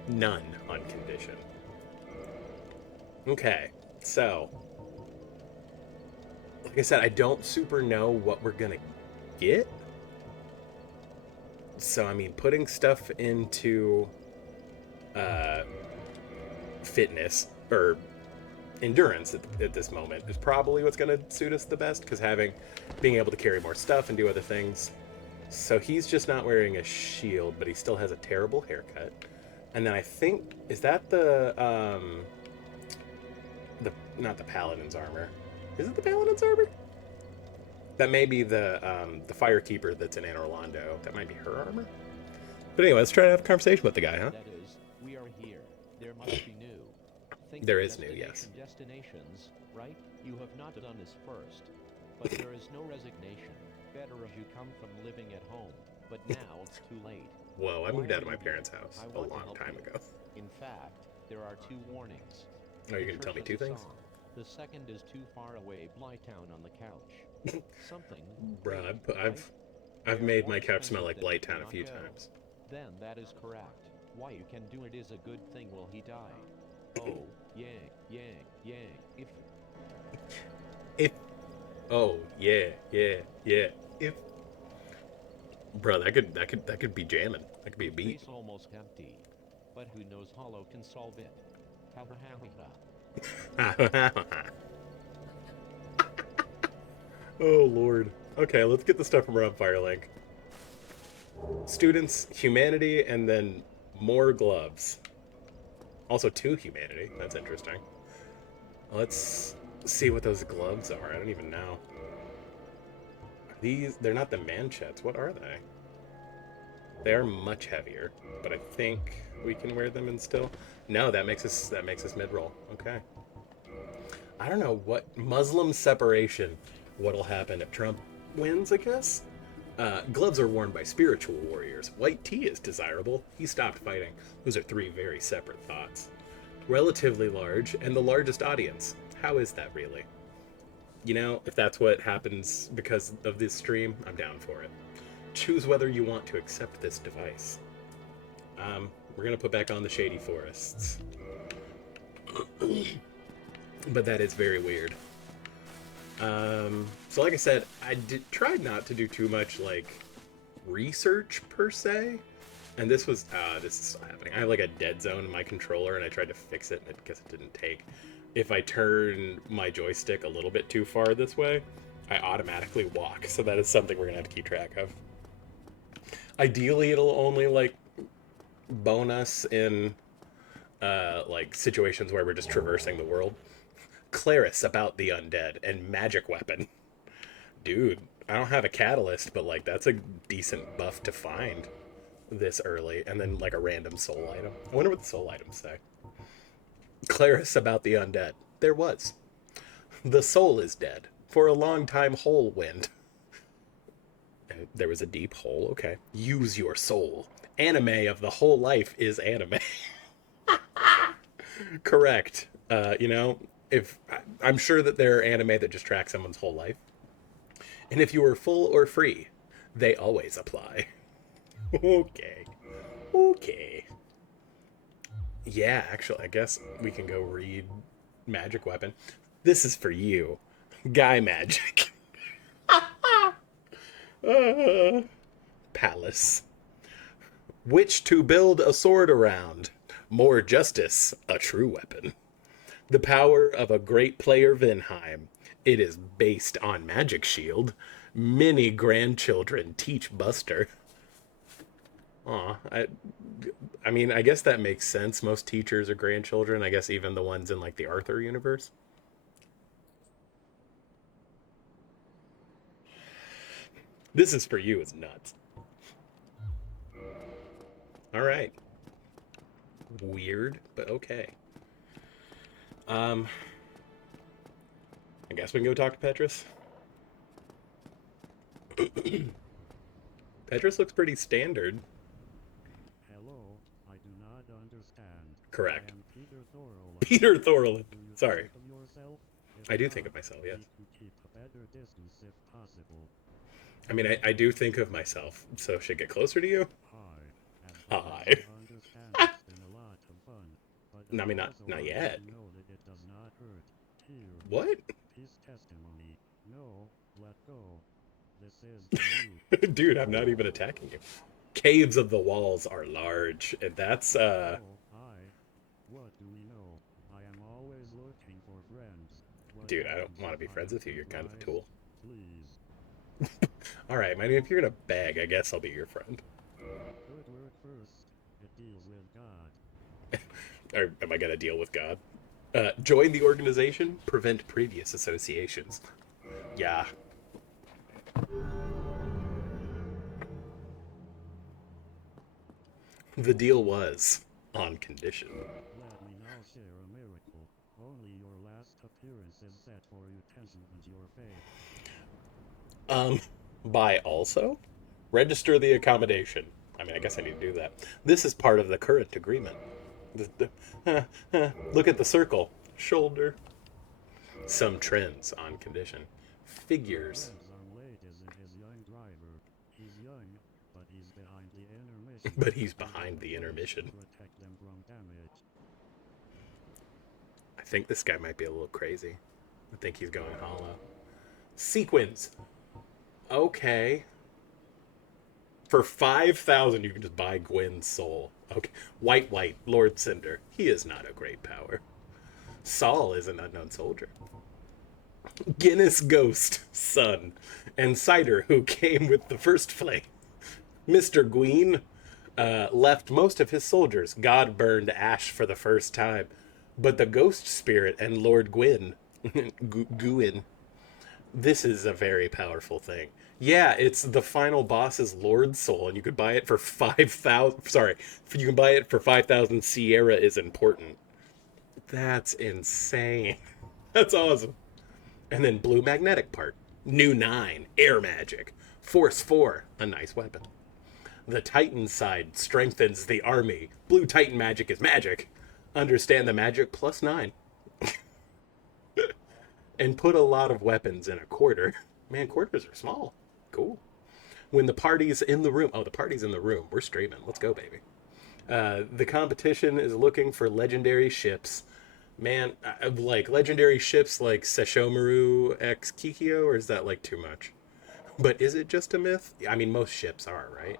None on condition. Okay, so like I said, I don't super know what we're gonna get. So I mean, putting stuff into fitness or endurance at this moment is probably what's going to suit us the best, because being able to carry more stuff and do other things. So he's just not wearing a shield, but he still has a terrible haircut. And then I think, is that the not the paladin's armor? Is it the paladin's armor? That may be the firekeeper that's in Anor Londo. That might be her armor. But anyway, let's try to have a conversation with the guy, huh? That is, we are here. There must be new. Think There of is new, yes. Destinations, right? You have not done this first. But there is no resignation. Better if you come from living at home. But now it's too late. Whoa, I moved Why out of are my you parents' here? house I a want to long help time you. ago. In fact, there are 2 warnings. Oh, you're The going to tell me first 2 is a things? song. The second is too far away, Blighttown on the couch. Something. Bruh, great, I've right? They are made more my couch smell like expensive than Blighttown a do few not go. times. Then that is correct. Why you can do it is a good thing. Will he die? Oh, yeah. If If oh yeah. If bro, that could be jamming. That could be a beat. face almost empty, but who knows? Hollow can solve it. Oh lord. Okay, let's get the stuff from Rob Firelink. Students, humanity, and then more gloves. Also 2 humanity. That's interesting. Let's see what those gloves are. I don't even know. They're not the manchets. What are they? They are much heavier, but I think we can wear them and still. No, that makes us mid-roll. Okay. I don't know what Muslim separation. What'll happen if Trump wins? I guess. Gloves are worn by spiritual warriors. White tea is desirable. He stopped fighting. Those are 3 very separate thoughts. Relatively large and the largest audience. How is that really? You know, if that's what happens because of this stream, I'm down for it. Choose whether you want to accept this device. We're gonna put back on the Shady Forests. But that is very weird. So like I said, I tried not to do too much like research per se. And this is still happening. I have like a dead zone in my controller and I tried to fix it and I guess it didn't take. If I turn my joystick a little bit too far this way, I automatically walk. So that is something we're gonna have to keep track of. Ideally, it'll only like bone us in like situations where we're just traversing the world. Claris about the undead and magic weapon. Dude, I don't have a catalyst, but like that's a decent buff to find this early. And then like a random soul item. I wonder what the soul items say. Claris about the undead. There was. The soul is dead. For a long time, whole wind. There was a deep hole. Okay. Use your soul. Anime of the whole life is anime. Correct. You know, if I'm sure that there are anime that just track someone's whole life. And if you are full or free, they always apply. Okay. Yeah, actually, I guess we can go read Magic Weapon. This is for you. Guy Magic. Palace. Which to build a sword around. More justice, a true weapon. The power of a great player Vinheim. It is based on Magic Shield. Many grandchildren teach Buster. Aw, I mean, I guess that makes sense. Most teachers are grandchildren. I guess even the ones in like the Arthur universe. This is for you. It's nuts. All right. Weird, but okay. I guess we can go talk to Petrus. Petrus looks pretty standard. Hello, I do not understand. Correct. I am Peter Thorolin. Peter Thorolin. Do you Sorry. think of yourself? If I do not, think of myself, yes. we could keep a better distance if possible. I mean, I do think of myself, so should I get closer to you? Hi. Hi. I understand it's been a lot of fun, but I mean, also not want yet. you to know that it does not hurt. Here, What? his testimony. No, let go. This is the root. Dude, I'm not even attacking you. Caves of the walls are large, and that's, Oh, hi. What do we know? I am always looking for friends. What Dude, I don't happens want to be if I friends with you. You're kind of a advise? tool. Please. Alright, man, if you're gonna beg, I guess I'll be your friend. Good word first. It deals with God. Or am I gonna deal with God? Join the organization, prevent previous associations. Yeah. The deal was on condition. Let me now share a miracle. Only your last appearance is set for utensil and your fate. Buy also? Register the accommodation. I mean, I guess I need to do that. This is part of the current agreement. Look at the circle. Shoulder. Some trends on condition. Figures. Friends are late isn't his young driver. He's young, but he's behind the intermission. But he's behind the intermission. Protect them from damage. I think this guy might be a little crazy. I think he's going hollow. Sequins. Okay. For 5,000, you can just buy Gwyn's soul. Okay. White, Lord Cinder. He is not a great power. Saul is an unknown soldier. Guinness Ghost, son. And Cider, who came with the first flame. Mr. Gwyn left most of his soldiers. God burned ash for the first time. But the ghost spirit and Lord Gwyn, Gwyn, this is a very powerful thing. Yeah, it's the final boss's Lord Soul, and you could buy it for 5,000. Sorry, you can buy it for 5,000. Sierra is important. That's insane. That's awesome. And then blue magnetic part. New 9, air magic. Force 4, a nice weapon. The Titan side strengthens the army. Blue Titan magic is magic. Understand the magic plus 9. And put a lot of weapons in a quarter. Man, quarters are small. Cool. When the party's in the room. Oh, the party's in the room. We're streaming. Let's go, baby. The competition is looking for legendary ships. Man, like legendary ships like Sesshomaru X Kikyo, or is that like too much? But is it just a myth? I mean, most ships are, right?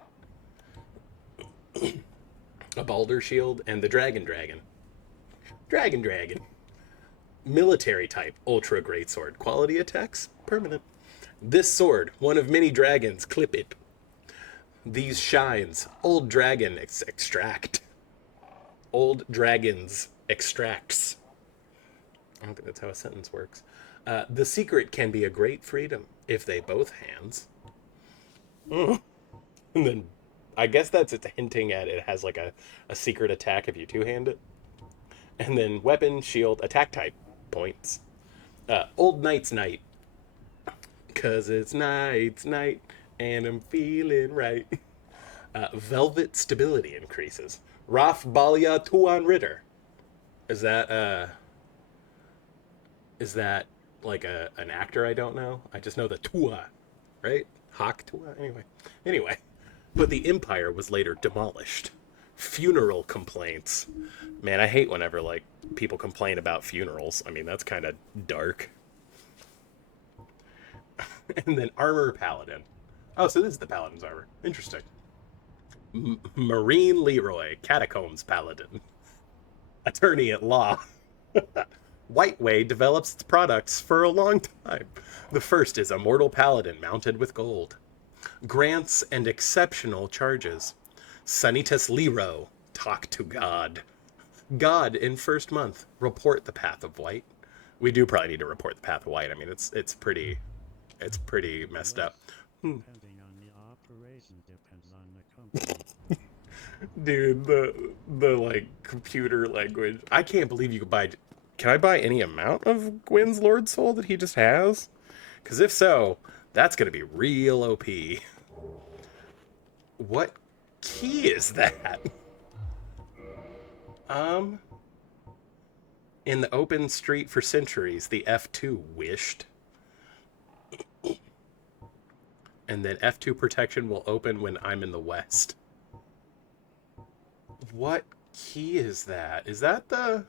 A Balder Shield and the Dragon. Dragon. Military type, ultra greatsword. Quality attacks, permanent. This sword, one of many dragons, clip it. These shines, old dragon extract. Old dragons extracts. I don't think that's how a sentence works. The secret can be a great freedom if they both hands. And then I guess that's it's hinting at it has like a secret attack if you two-hand it. And then weapon, shield, attack type, points. Old Knight's Night. Cause it's night, and I'm feeling right. Velvet stability increases. Raf Balia Tuan Ritter. Is that like an actor I don't know? I just know the Tua, right? Hawk Tua? Anyway. But the Empire was later demolished. Funeral complaints. Man, I hate whenever, like, people complain about funerals. I mean, that's kind of dark. And then Armor Paladin. Oh, so this is the Paladin's armor. Interesting. Marine Leroy, Catacombs Paladin. Attorney at law. Whiteway develops its products for a long time. The first is Immortal Paladin mounted with gold. Grants and exceptional charges. Sanitas Lero, talk to God. God in first month, report the path of white. We do probably need to report the path of white. I mean, it's pretty messed up. Depending on the operation depends on the company. Dude, the like computer language. I can't believe you could buy. Can I buy any amount of Gwyn's Lord Soul that he just has? Because if so, that's gonna be real OP. What key is that? In the open street for centuries, the F2 wished. And then F2 protection will open when I'm in the west. What key is that? Is that the...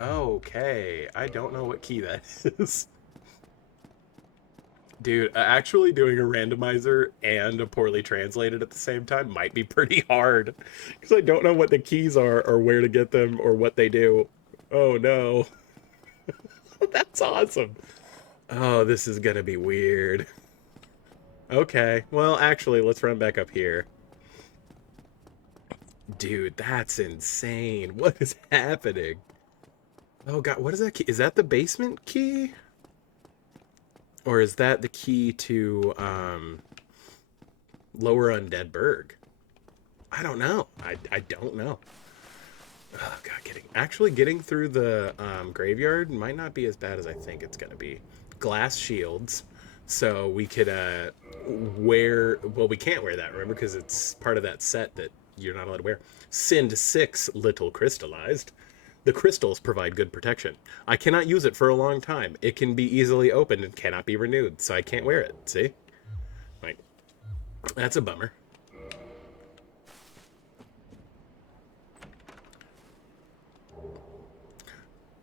Okay, I don't know what key that is. Dude, actually doing a randomizer and a poorly translated at the same time might be pretty hard. Because I don't know what the keys are, or where to get them, or what they do. Oh no. That's awesome. Oh, this is gonna be weird. Okay, well, actually, let's run back up here. Dude, that's insane. What is happening? Oh god, what is that key? Is that the basement key? Or is that the key to Lower Undead Berg? I don't know. I don't know. Oh god, getting through the graveyard might not be as bad as I think it's gonna be. Glass shields, so we could wear. Well, we can't wear that, remember, because it's part of that set that you're not allowed to wear. Send 6 little crystallized. The crystals provide good protection. I cannot use it for a long time. It can be easily opened and cannot be renewed, so I can't wear it. See? Like, that's a bummer.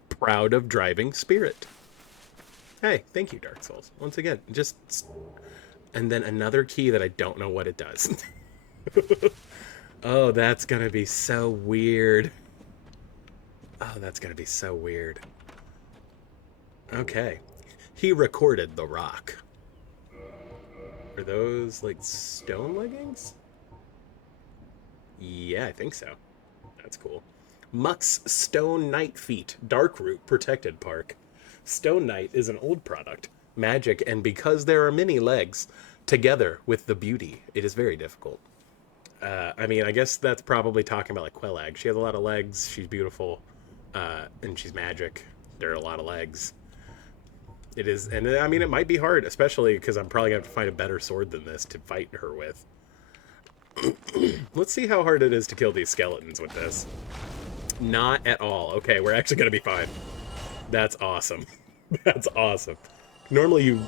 Proud of driving spirit. Hey, thank you, Dark Souls. Once again, just... And then another key that I don't know what it does. Oh, that's gonna be so weird. Oh, that's gonna be so weird. Okay. He recorded the rock. Are those, like, stone leggings? Yeah, I think so. That's cool. Muck's Stone Knight Feet, Darkroot Protected Park. Stone Knight is an old product, magic, and because there are many legs, together with the beauty, it is very difficult. I mean, I guess that's probably talking about, like, Quelag. She has a lot of legs, she's beautiful, and she's magic. There are a lot of legs. It is, and I mean, it might be hard, especially because I'm probably going to have to find a better sword than this to fight her with. Let's see how hard it is to kill these skeletons with this. Not at all. Okay, we're actually going to be fine. That's awesome. That's awesome. Normally you...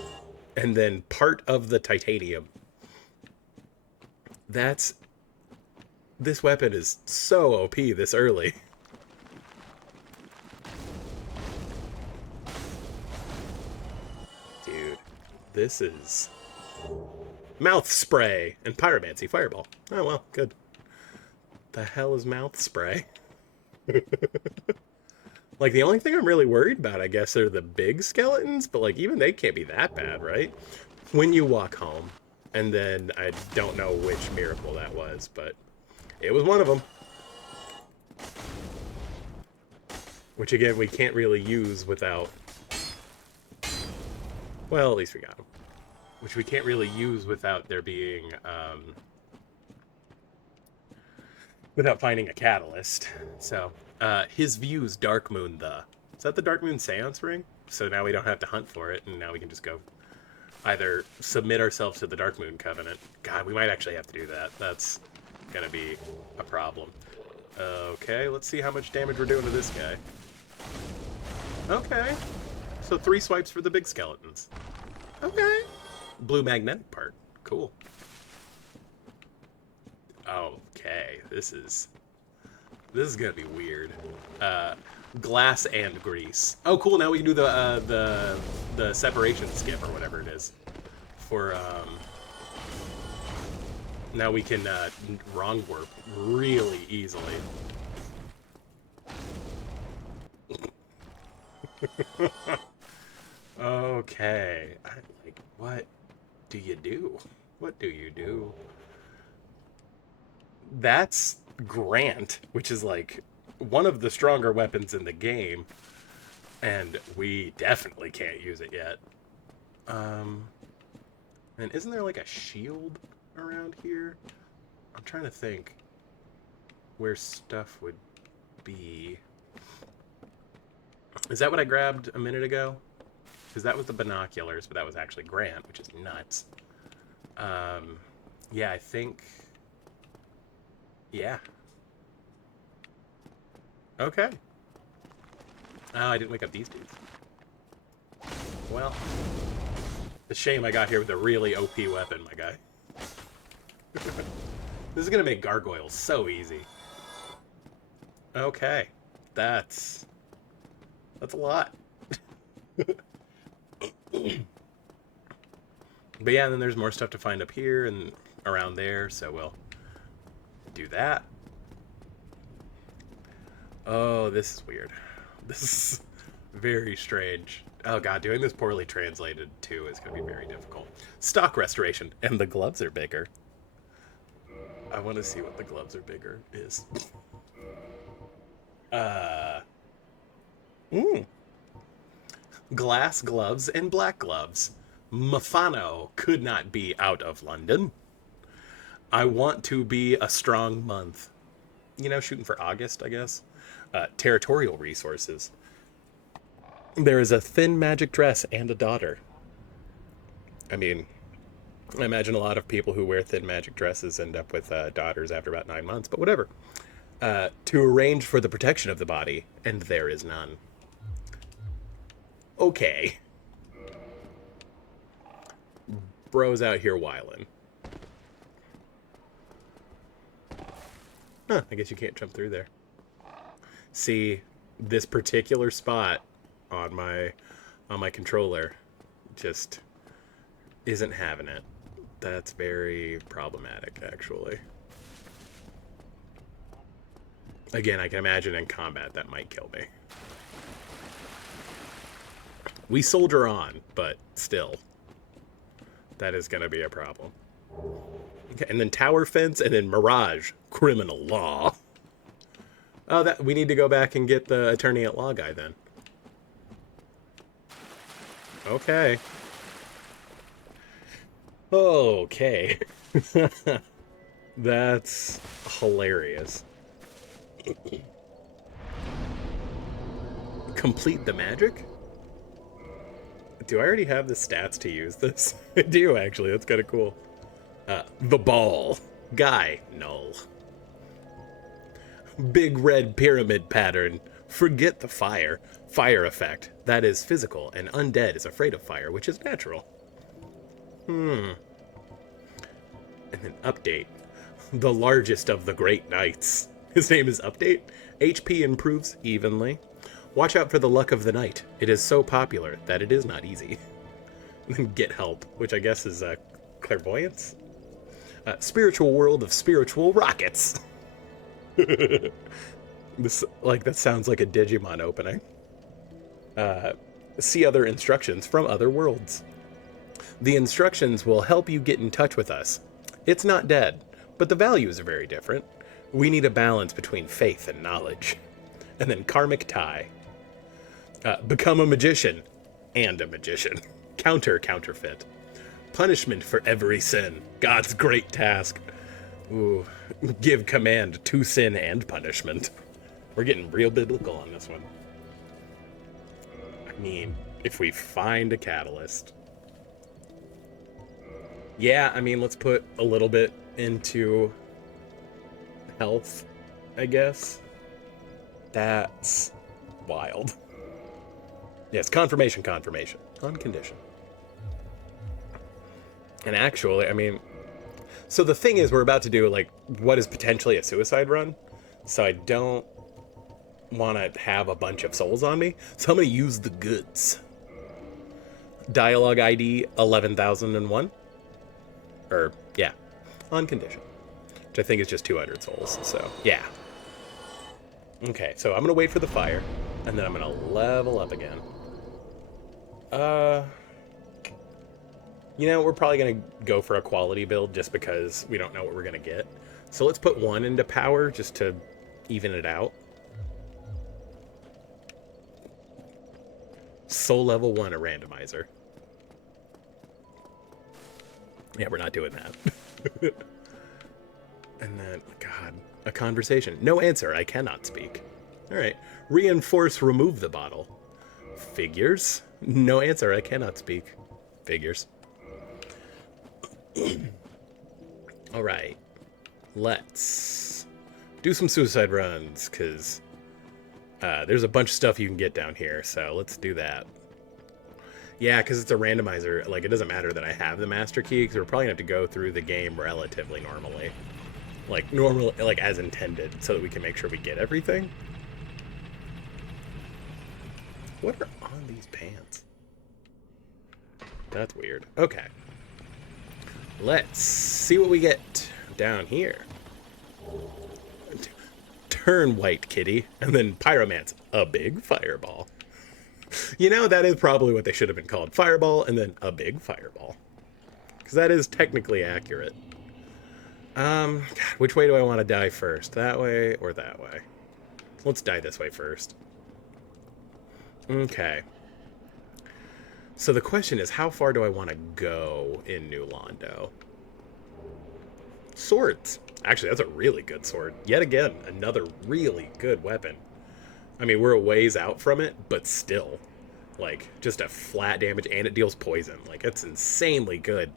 And then part of the titanium. That's... This weapon is so OP this early. Dude, this is... Mouth spray and pyromancy fireball. Oh, well, good. The hell is mouth spray? Like, the only thing I'm really worried about, I guess, are the big skeletons, but, like, even they can't be that bad, right? When you walk home, and then I don't know which miracle that was, but it was one of them. Which, again, we can't really use without... Well, at least we got them. Which we can't really use without there being, without finding a catalyst. So, his views, Dark Moon the. Is that the Dark Moon Seance ring? So now we don't have to hunt for it, and now we can just go either submit ourselves to the Dark Moon Covenant. God, we might actually have to do that. That's gonna be a problem. Okay, let's see how much damage we're doing to this guy. Okay. So 3 swipes for the big skeletons. Okay. Blue magnetic part. Cool. Okay, this is gonna be weird. Glass and grease. Oh, cool. Now we can do the separation skip or whatever it is. For now we can wrong warp really easily. Okay. Like, what do you do? What do you do? That's Grant, which is like one of the stronger weapons in the game, and we definitely can't use it yet. And isn't there like a shield around here? I'm trying to think where stuff would be. Is that what I grabbed a minute ago? Because that was the binoculars, but that was actually Grant, which is nuts. Yeah, I think... Yeah. Okay. Oh, I didn't wake up these dudes. Well, it's a shame I got here with a really OP weapon, my guy. This is gonna make gargoyles so easy. Okay. That's a lot. But yeah, then there's more stuff to find up here and around there, so we'll do that. Oh, this is weird. This is very strange. Oh god, doing this poorly translated too is going to be very difficult. Stock restoration, and the gloves are bigger. I want to see what the gloves are bigger is. Glass gloves and black gloves. Mafano could not be out of London. I want to be a strong month. You know, shooting for August, I guess. Territorial resources. There is a thin magic dress and a daughter. I mean, I imagine a lot of people who wear thin magic dresses end up with daughters after about 9 months, but whatever. To arrange for the protection of the body, and there is none. Okay. Bro's out here whiling. Huh, I guess you can't jump through there. See, this particular spot on my controller just isn't having it. That's very problematic, actually. Again, I can imagine in combat that might kill me. We soldier on, but still. That is going to be a problem. Okay, and then tower fence, and then mirage, criminal law. Oh, that we need to go back and get the attorney at law guy then. Okay. Okay. That's hilarious. Complete the magic? Do I already have the stats to use this? I do, actually. That's kind of cool. The ball. Guy. Null. Big red pyramid pattern. Forget the fire. Fire effect. That is physical, and undead is afraid of fire, which is natural. And then update. The largest of the great knights. His name is Update. HP improves evenly. Watch out for the luck of the night. It is so popular that it is not easy. And then get help, which I guess is clairvoyance? Spiritual world of spiritual rockets. This, like, that sounds like a Digimon opening. See other instructions from other worlds. The instructions will help you get in touch with us. It's not dead, but the values are very different. We need a balance between faith and knowledge. And then karmic tie. Become a magician and a magician. Counterfeit. Punishment for every sin. God's great task. Ooh. Give command to sin and punishment. We're getting real biblical on this one. I mean, if we find a catalyst. Yeah, I mean, let's put a little bit into health, I guess. That's wild. Yes, confirmation. On condition. And actually, I mean, so the thing is, we're about to do, like, what is potentially a suicide run. So I don't want to have a bunch of souls on me. So I'm going to use the goods. Dialogue ID 11,001. Or, yeah, on condition. Which I think is just 200 souls, so, yeah. Okay, so I'm going to wait for the fire, and then I'm going to level up again. You know, we're probably going to go for a quality build just because we don't know what we're going to get. So let's put one into power just to even it out. Soul level 1, a randomizer. Yeah, we're not doing that. And then, God, a conversation. No answer, I cannot speak. All right. Reinforce, remove the bottle. Figures. No answer, I cannot speak. Figures. All right. Let's do some suicide runs, because there's a bunch of stuff you can get down here, so let's do that. Yeah, because it's a randomizer. Like, it doesn't matter that I have the master key, because we're probably going to have to go through the game relatively normally. Like, normal, like, as intended, so that we can make sure we get everything. What are on these pants? That's weird. Okay. Let's see what we get down here. Turn white kitty, and then pyromance, a big fireball. You know, that is probably what they should have been called. Fireball, and then a big fireball. Because that is technically accurate. God, which way do I want to die first? That way or that way? Let's die this way first. Okay. So the question is, how far do I want to go in New Londo? Swords. Actually, that's a really good sword. Yet again, another really good weapon. I mean, we're a ways out from it, but still. Like, just a flat damage, and it deals poison. Like, it's insanely good.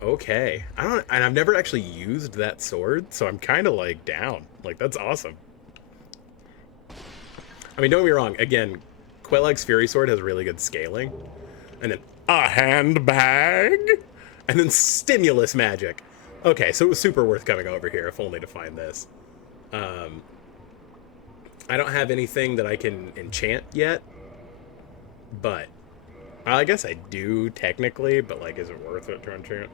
Okay. And I've never actually used that sword, so I'm kind of, like, down. Like, that's awesome. I mean, don't get me wrong. Again, Quelag's Fury Sword has really good scaling. And then a handbag. And then stimulus magic. Okay, so it was super worth coming over here, if only to find this. I don't have anything that I can enchant yet. But I guess I do, technically. But, like, is it worth it to enchant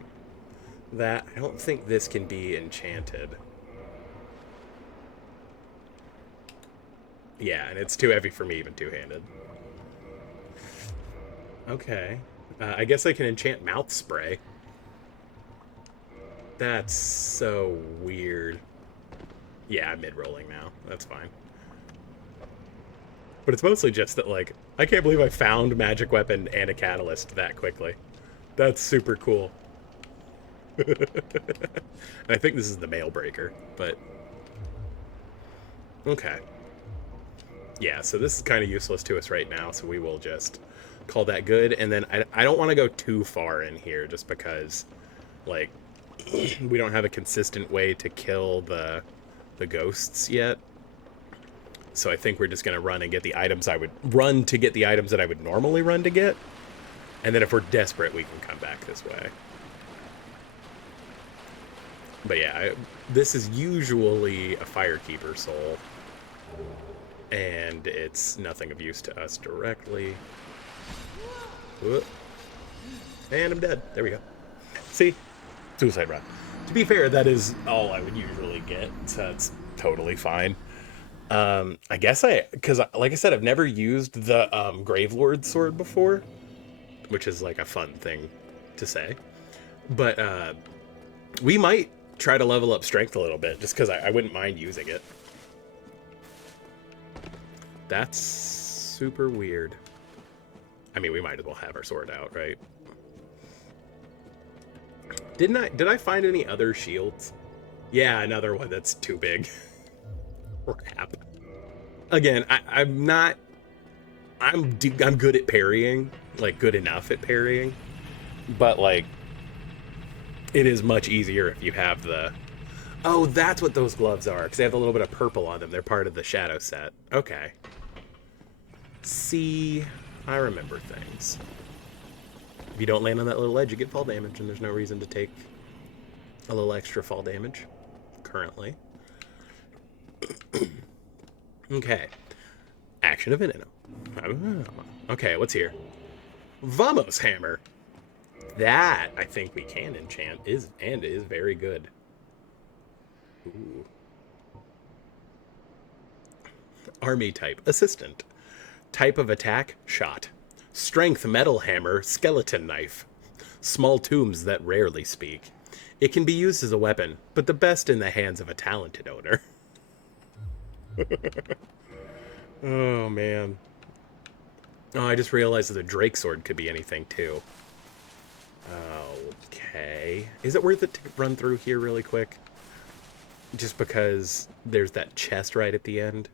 that? I don't think this can be enchanted. Yeah, and it's too heavy for me, even two-handed. Okay. I guess I can enchant mouth spray. That's so weird. Yeah, I'm mid-rolling now. That's fine. But it's mostly just that, like, I can't believe I found magic weapon and a catalyst that quickly. That's super cool. And I think this is the mail breaker, but... Okay. Yeah, so this is kind of useless to us right now, so we will just call that good. And then I don't want to go too far in here, just because, like, we don't have a consistent way to kill the ghosts yet. So I think we're just going to run and get the items I would run to get the items that I would normally run to get. And then if we're desperate, we can come back this way. But yeah, this is usually a Firekeeper soul. And it's nothing of use to us directly. Whoop. And I'm dead. There we go. See? Suicide run. To be fair, that is all I would usually get, so that's totally fine. I guess because like I said, I've never used the Gravelord sword before, which is like a fun thing to say. But we might try to level up strength a little bit, just because I wouldn't mind using it. That's super weird. I mean, we might as well have our sword out, right? Did I find any other shields? Yeah, another one that's too big. Crap. Again, I'm good at parrying, like good enough at parrying, but like it is much easier if you have the... Oh, that's what those gloves are, because they have a little bit of purple on them. They're part of the shadow set. Okay. See, I remember things. If you don't land on that little ledge, you get fall damage, and there's no reason to take a little extra fall damage currently. Okay. Action of Veneno. Okay, what's here? Vamos Hammer. That, I think we can enchant, is very good. Ooh. Army type, assistant. Type of attack, shot. Strength, metal hammer, skeleton knife. Small tombs that rarely speak. It can be used as a weapon, but the best in the hands of a talented owner. Oh, man. Oh, I just realized that the Drake sword could be anything, too. Okay. Is it worth it to run through here really quick? Just because there's that chest right at the end?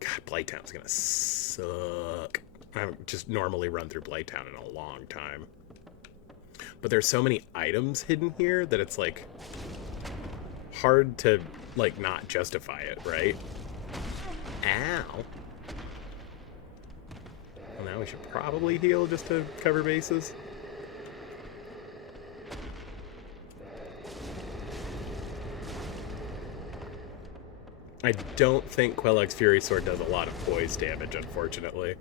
God, Blighttown's gonna suck. I haven't just normally run through Blighttown in a long time. But there's so many items hidden here that it's like hard to like not justify it, right? Ow. Well, now we should probably heal just to cover bases. I don't think Quelleg's Fury Sword does a lot of poise damage, unfortunately.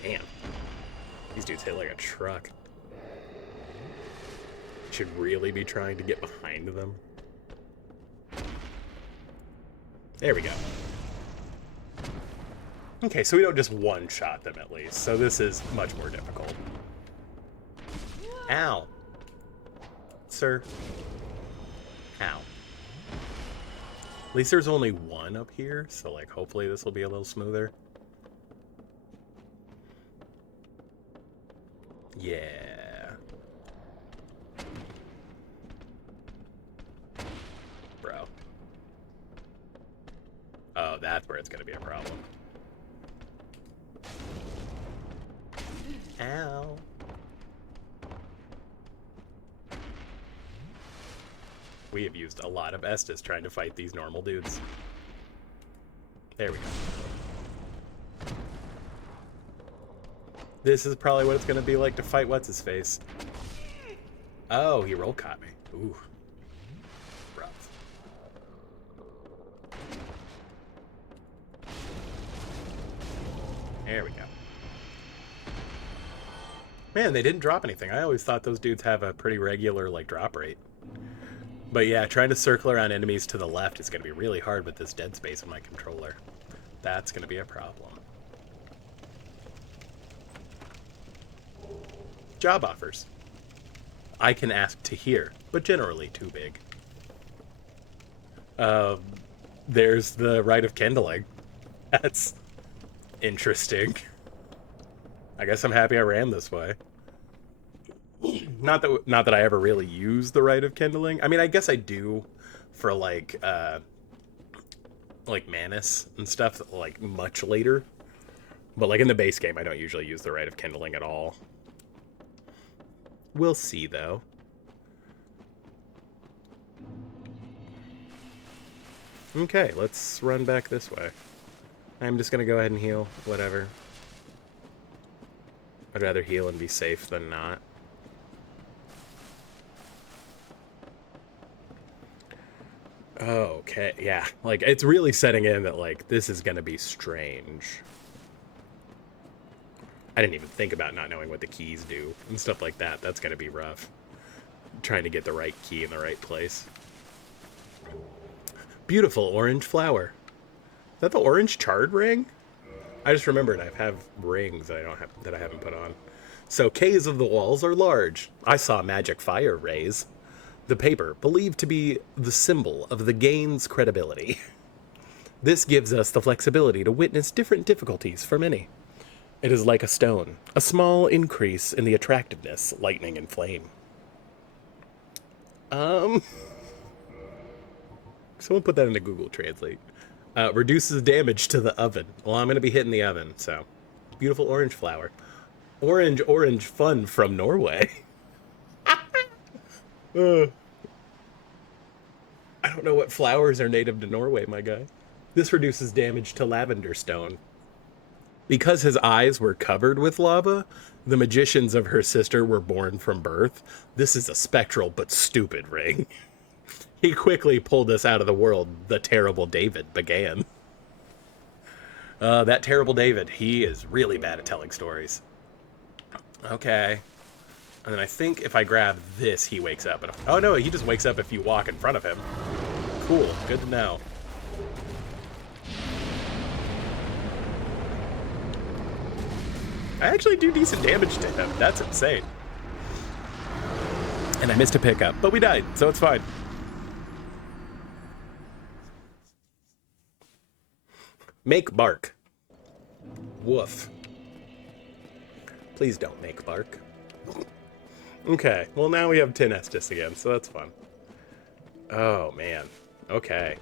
Damn. These dudes hit like a truck. Should really be trying to get behind them. There we go. Okay, so we don't just one-shot them at least, so this is much more difficult. Ow. Sir. Ow. At least there's only one up here, so like hopefully this will be a little smoother. Yeah. Bro. Oh, that's where it's gonna be a problem. Ow. We have used a lot of Estus trying to fight these normal dudes. There we go. This is probably what it's going to be like to fight What's-His-Face. Oh, he roll caught me. Ooh. Rough. There we go. Man, they didn't drop anything. I always thought those dudes have a pretty regular, like, drop rate. But yeah, trying to circle around enemies to the left is going to be really hard with this dead space on my controller. That's going to be a problem. Job offers. I can ask to hear, but generally too big. There's the Rite of Kindling. That's interesting. I guess I'm happy I ran this way. Not that I ever really use the Rite of Kindling. I mean, I guess I do for like Manus and stuff like much later. But like in the base game, I don't usually use the Rite of Kindling at all. We'll see though. Okay, let's run back this way. I'm just gonna go ahead and heal, whatever. I'd rather heal and be safe than not. Okay, yeah. Like, it's really setting in that, like, this is gonna be strange. I didn't even think about not knowing what the keys do and stuff like that. That's gonna be rough. Trying to get the right key in the right place. Beautiful orange flower. Is that the orange charred ring? I just remembered I have rings that I haven't put on. So, K's of the walls are large. I saw magic fire rays. The paper, believed to be the symbol of the gain's credibility. This gives us the flexibility to witness different difficulties for many. It is like a stone, a small increase in the attractiveness, lightning and flame. Someone put that into Google Translate. Reduces damage to the oven. Well, I'm going to be hitting the oven, so. Beautiful orange flower. Orange fun from Norway. I don't know what flowers are native to Norway, my guy. This reduces damage to lavender stone. Because his eyes were covered with lava, the magicians of her sister were born from birth. This is a spectral but stupid ring. He quickly pulled us out of the world the terrible David began. That terrible David, he is really bad at telling stories. Okay. And then I think if I grab this, he wakes up. Oh no, he just wakes up if you walk in front of him. Cool, good to know. I actually do decent damage to him. That's insane. And I missed a pickup, but we died, so it's fine. Make bark. Woof. Please don't make bark. Okay, well now we have 10 Estus again, so that's fun. Oh man, okay.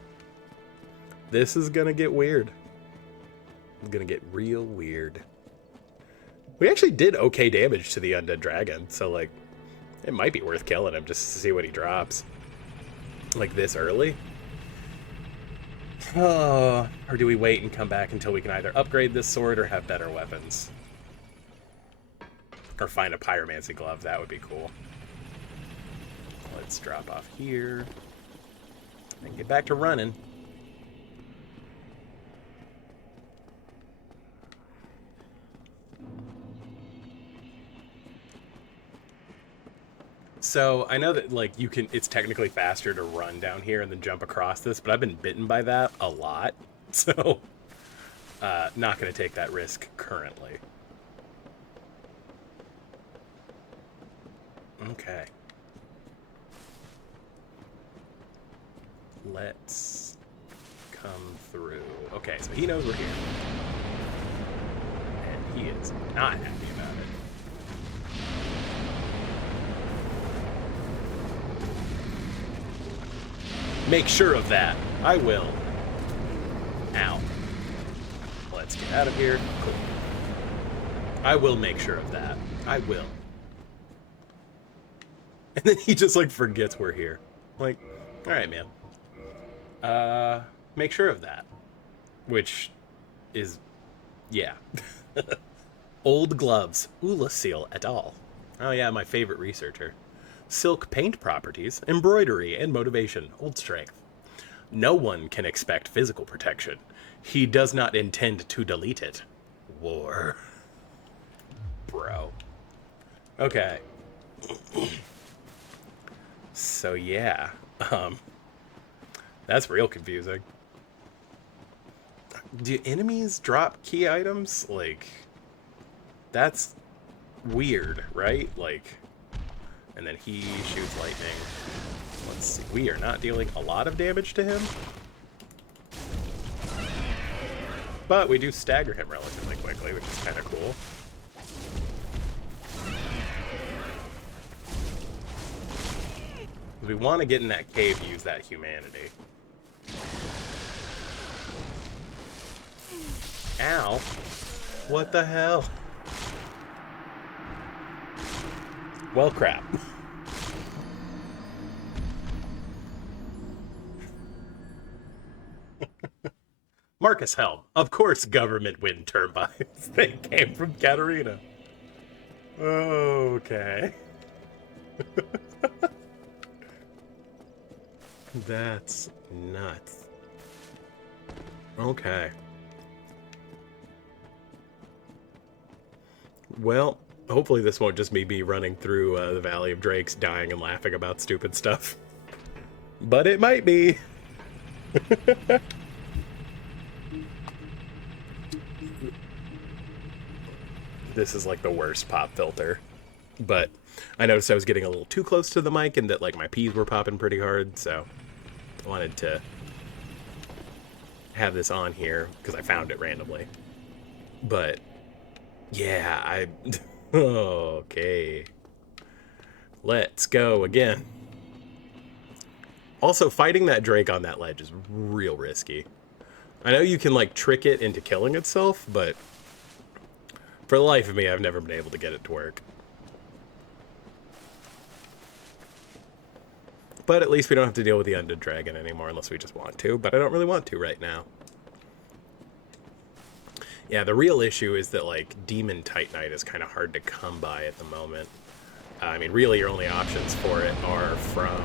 This is gonna get weird. It's gonna get real weird. We actually did okay damage to the undead dragon, so, like, it might be worth killing him just to see what he drops. Like, this early? Oh, or do we wait and come back until we can either upgrade this sword or have better weapons? Or find a pyromancy glove, that would be cool. Let's drop off here. And get back to running. So, I know that, like, you can, it's technically faster to run down here and then jump across this, but I've been bitten by that a lot. So, not going to take that risk currently. Okay. Let's come through. Okay, so he knows we're here. And he is not happy about it. Make sure of that. I will. Ow. Let's get out of here. Cool. I will make sure of that. I will. And then he just, like, forgets we're here. Like, alright, man. Make sure of that. Which is, yeah. Old gloves. Ulasil et al. Oh yeah, my favorite researcher. Silk paint properties, embroidery, and motivation. Old strength. No one can expect physical protection. He does not intend to delete it. War. Bro. Okay. So yeah. That's real confusing. Do enemies drop key items? Like, that's weird, right? Like, and then he shoots lightning. Let's see. We are not dealing a lot of damage to him. But we do stagger him relatively quickly, which is kind of cool. We want to get in that cave to use that humanity. Ow. What the hell? Well, crap. Marcus Helm. Of course government wind turbines. They came from Katarina. Okay. That's nuts. Okay. Well, hopefully this won't just be running through the Valley of Drakes, dying and laughing about stupid stuff. But it might be. This is like the worst pop filter. But I noticed I was getting a little too close to the mic and that like my P's were popping pretty hard, so I wanted to have this on here because I found it randomly. But yeah, okay. Let's go again. Also, fighting that Drake on that ledge is real risky. I know you can like trick it into killing itself, but for the life of me, I've never been able to get it to work. But at least we don't have to deal with the undead dragon anymore unless we just want to, but I don't really want to right now. Yeah, the real issue is that, like, Demon Titanite is kind of hard to come by at the moment. I mean, really your only options for it are from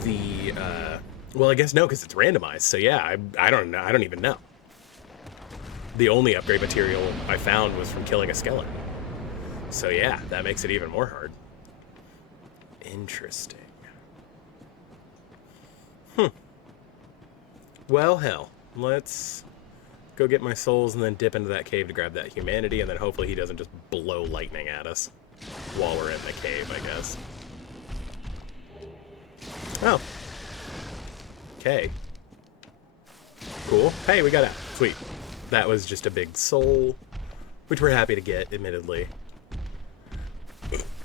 the, well, I guess no, because it's randomized, so yeah, I don't know, I don't even know. The only upgrade material I found was from killing a skeleton. So yeah, that makes it even more hard. Interesting. Well, hell. Let's go get my souls and then dip into that cave to grab that humanity, and then hopefully he doesn't just blow lightning at us while we're in the cave, I guess. Oh. Okay. Cool. Hey, we got out. Sweet. That was just a big soul, which we're happy to get, admittedly.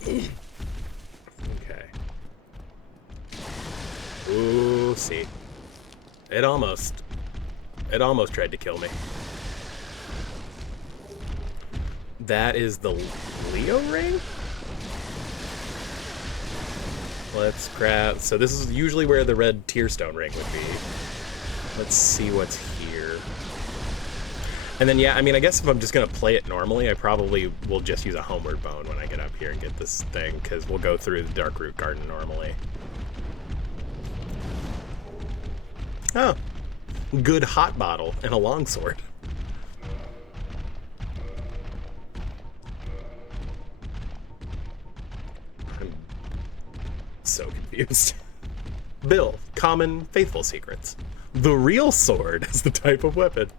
Okay. Ooh, see. It almost tried to kill me. That is the Leo ring? Let's grab... So this is usually where the red Tearstone ring would be. Let's see what's here. And then, yeah, I mean, I guess if I'm just going to play it normally, I probably will just use a Homeward Bone when I get up here and get this thing, because we'll go through the Darkroot Garden normally. Oh. Good hot bottle and a longsword. I'm so confused. Bill, common faithful secrets. The real sword is the type of weapon.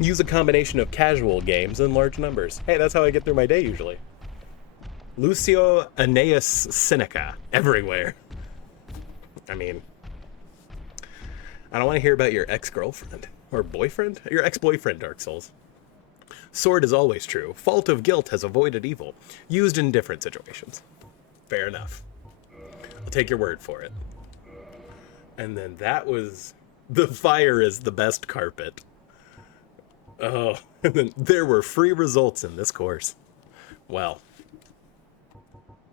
Use a combination of casual games and large numbers. Hey, that's how I get through my day usually. Lucio Aeneas Seneca, everywhere. I mean, I don't want to hear about your ex-girlfriend or boyfriend. Your ex-boyfriend, Dark Souls. Sword is always true. Fault of guilt has avoided evil. Used in different situations. Fair enough. I'll take your word for it. And then that was... The fire is the best carpet. Oh, and then there were free results in this course. Well.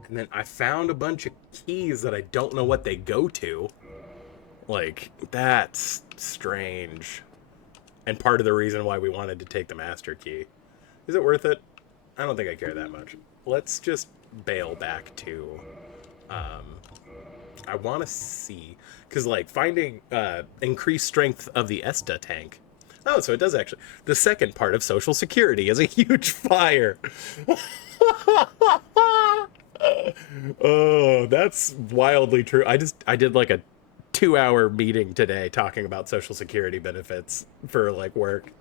And then I found a bunch of keys that I don't know what they go to. Like, that's strange. And part of the reason why we wanted to take the master key. Is it worth it? I don't think I care that much. Let's just bail back to... I want to see... Because, like, finding increased strength of the Esta tank. Oh, so it does actually. The second part of Social Security is a huge fire. Oh, that's wildly true. I did like a 2-hour meeting today talking about Social Security benefits for like work.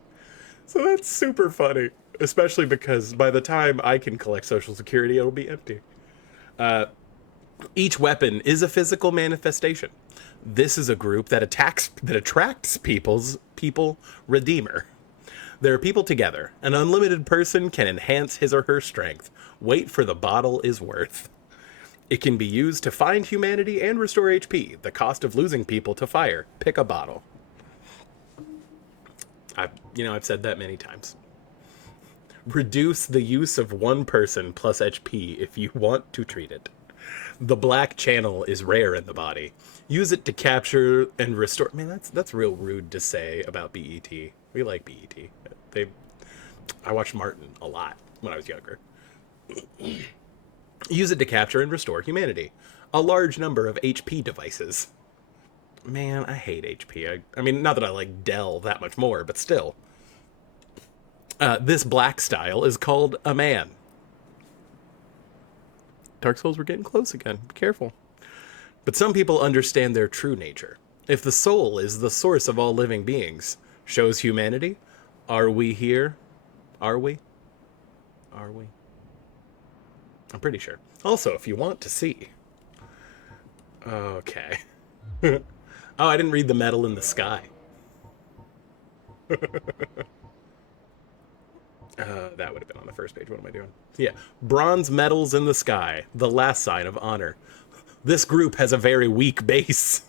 So that's super funny, especially because by the time I can collect Social Security, it'll be empty. Each weapon is a physical manifestation. This is a group that attracts people redeemer. There are people together. An unlimited person can enhance his or her strength. Wait for the bottle is worth. It can be used to find humanity and restore HP. The cost of losing people to fire. Pick a bottle. I've said that many times. Reduce the use of one person plus HP if you want to treat it. The black channel is rare in the body. Use it to capture and restore. Man, that's real rude to say about BET. We like BET. I watched Martin a lot when I was younger. Use it to capture and restore humanity. A large number of HP devices. Man, I hate HP. I mean, not that I like Dell that much more, but still. This black style is called a man. Dark Souls, we're getting close again. Be careful. But some people understand their true nature. If the soul is the source of all living beings, shows humanity, are we here? Are we? Are we? I'm pretty sure. Also, if you want to see. Okay. Oh, I didn't read the metal in the sky. That would have been on the first page. What am I doing? Yeah. Bronze medals in the sky. The last sign of honor. This group has a very weak base.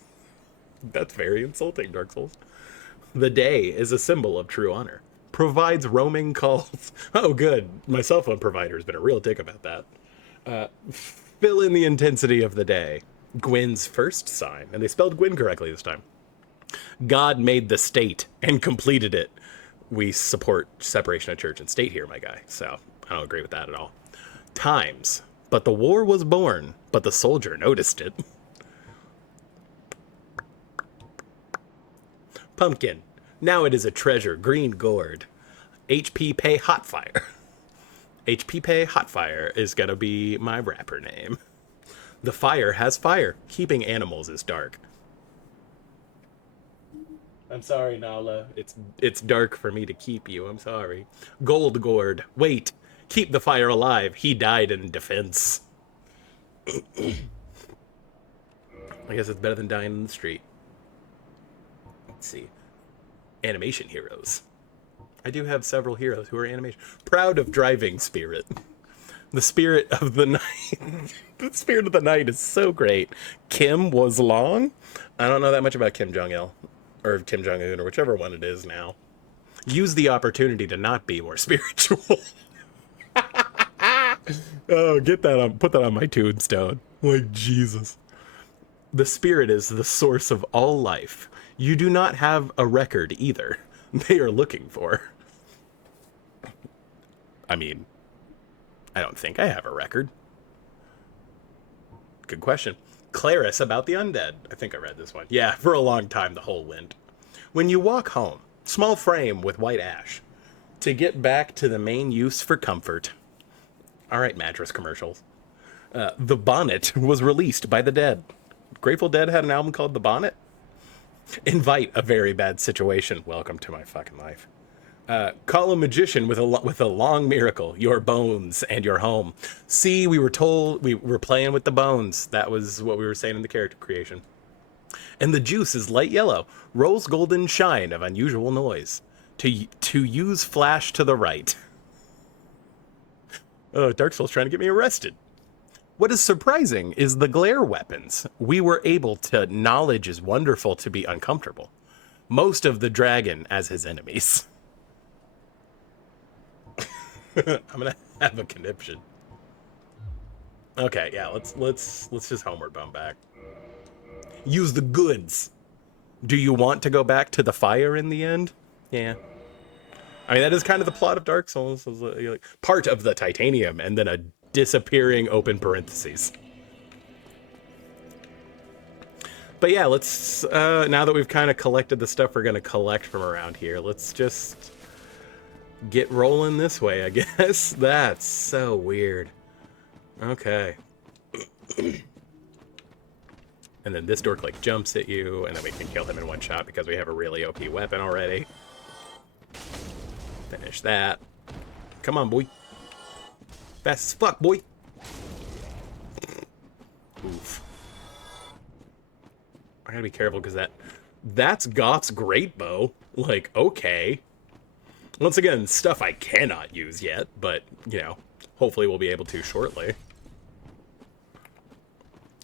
That's very insulting, Dark Souls. The day is a symbol of true honor. Provides roaming calls. Oh, good. My cell phone provider has been a real dick about that. Fill in the intensity of the day. Gwyn's first sign. And they spelled Gwyn correctly this time. God made the state and completed it. We support separation of church and state here, my guy. So I don't agree with that at all. Times. But the war was born, but the soldier noticed it. Pumpkin. Now it is a treasure, green gourd. HP Pay Hotfire. HP Pay Hotfire is gonna be my rapper name. The fire has fire. Keeping animals is dark. I'm sorry, Nala. It's dark for me to keep you. I'm sorry. Gold gourd. Wait. Keep the fire alive. He died in defense. I guess it's better than dying in the street. Let's see. Animation heroes. I do have several heroes who are animation. Proud of driving spirit. The spirit of the night. The spirit of the night is so great. Kim was long. I don't know that much about Kim Jong-il. or Kim Jong-un, or whichever one it is now, use the opportunity to not be more spiritual. Oh, put that on my tombstone. Like, Jesus. The spirit is the source of all life. You do not have a record either. They are looking for. I mean, I don't think I have a record. Good question. Claris about the undead. I think I read this one. Yeah, for a long time, the whole wind. When you walk home, small frame with white ash, to get back to the main use for comfort. All right, mattress commercials. The Bonnet was released by the Dead. Grateful Dead had an album called The Bonnet. Invite a very bad situation. Welcome to my fucking life. Call a magician with a long miracle, your bones and your home. See, we were told we were playing with the bones. That was what we were saying in the character creation. And the juice is light yellow, rose golden shine of unusual noise. To use flash to the right. Oh, Dark Souls trying to get me arrested. What is surprising is the glare weapons. We were able to knowledge is wonderful to be uncomfortable. Most of the dragon as his enemies. I'm gonna have a conniption. Okay, yeah, let's just homeward bound back. Use the goods. Do you want to go back to the fire in the end? Yeah. I mean, that is kind of the plot of Dark Souls. Like, part of the titanium, and then a disappearing open parentheses. But yeah, let's, now that we've kind of collected the stuff we're going to collect from around here, let's just get rolling this way, I guess. That's so weird. Okay. And then this dork, like, jumps at you, and then we can kill him in one shot because we have a really OP weapon already. Finish that. Come on, boy. Fast as fuck, boy. Oof. I gotta be careful because that's Goth's great bow. Like, okay. Once again, stuff I cannot use yet, but, you know, hopefully we'll be able to shortly.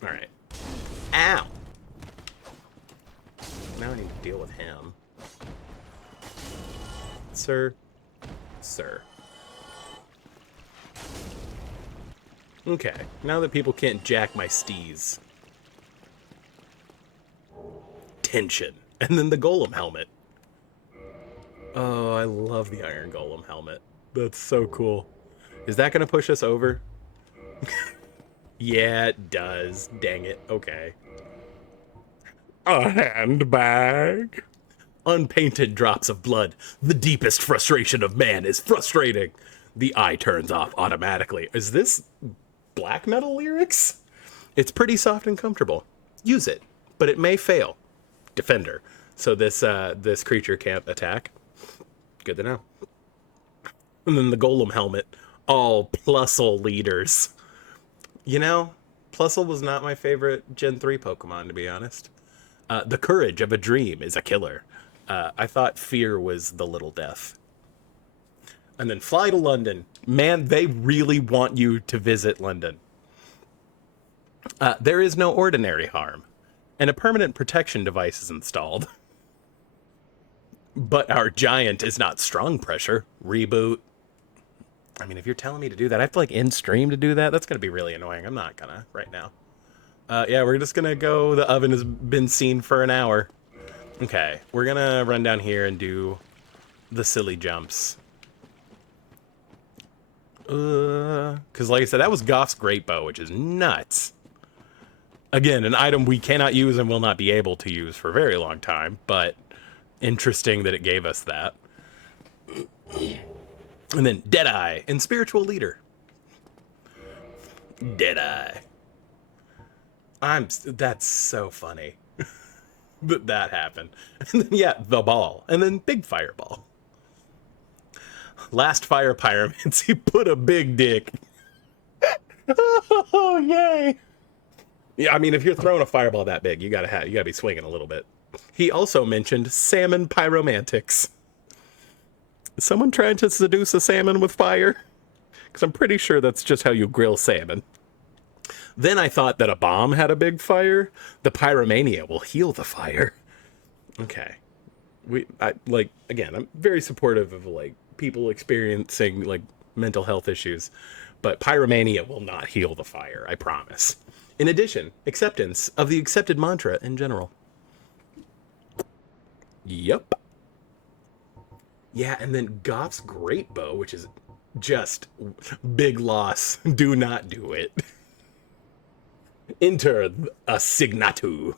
Alright. Ow! Now I need to deal with him. Sir. Sir. Okay, now that people can't jack my steez. Tension. And then the golem helmet. Oh, I love the iron golem helmet. That's so cool. Is that gonna push us over? Yeah, it does. Dang it. Okay. A handbag. Unpainted drops of blood. The deepest frustration of man is frustrating. The eye turns off automatically. Is this black metal lyrics? It's pretty soft and comfortable. Use it, but it may fail. Defender. So this creature can't attack. Good to know. And then the golem helmet. All Plusle leaders. You know, Plusle was not my favorite Gen 3 Pokemon, to be honest. The courage of a dream is a killer. I thought fear was the little death. And then fly to London. Man, they really want you to visit London. There is no ordinary harm. And a permanent protection device is installed. But our giant is not strong pressure. Reboot. I mean, if you're telling me to do that, I have to, like, end stream to do that. That's going to be really annoying. I'm not gonna right now. Yeah, we're just going to go. The oven has been seen for an hour. Okay, we're going to run down here and do the silly jumps. Because like I said, that was Goth's great bow, which is nuts. Again, an item we cannot use and will not be able to use for a very long time, but interesting that it gave us that. And then Deadeye and Spiritual Leader. Deadeye. That's so funny. that happened. And then, yeah, the ball. And then Big Fireball. Last Fire Pyromancy put a big dick. Oh, yay. Yeah, I mean, if you're throwing a fireball that big, you gotta be swinging a little bit. He also mentioned salmon pyromantics. Is someone trying to seduce a salmon with fire? Because I'm pretty sure that's just how you grill salmon. Then I thought that a bomb had a big fire. The pyromania will heal the fire. Okay. Again, I'm very supportive of like people experiencing like mental health issues, but pyromania will not heal the fire, I promise. In addition, acceptance of the accepted mantra in general. Yup. Yeah, and then Goff's great bow, which is just big loss. Do not do it. Enter a signatu.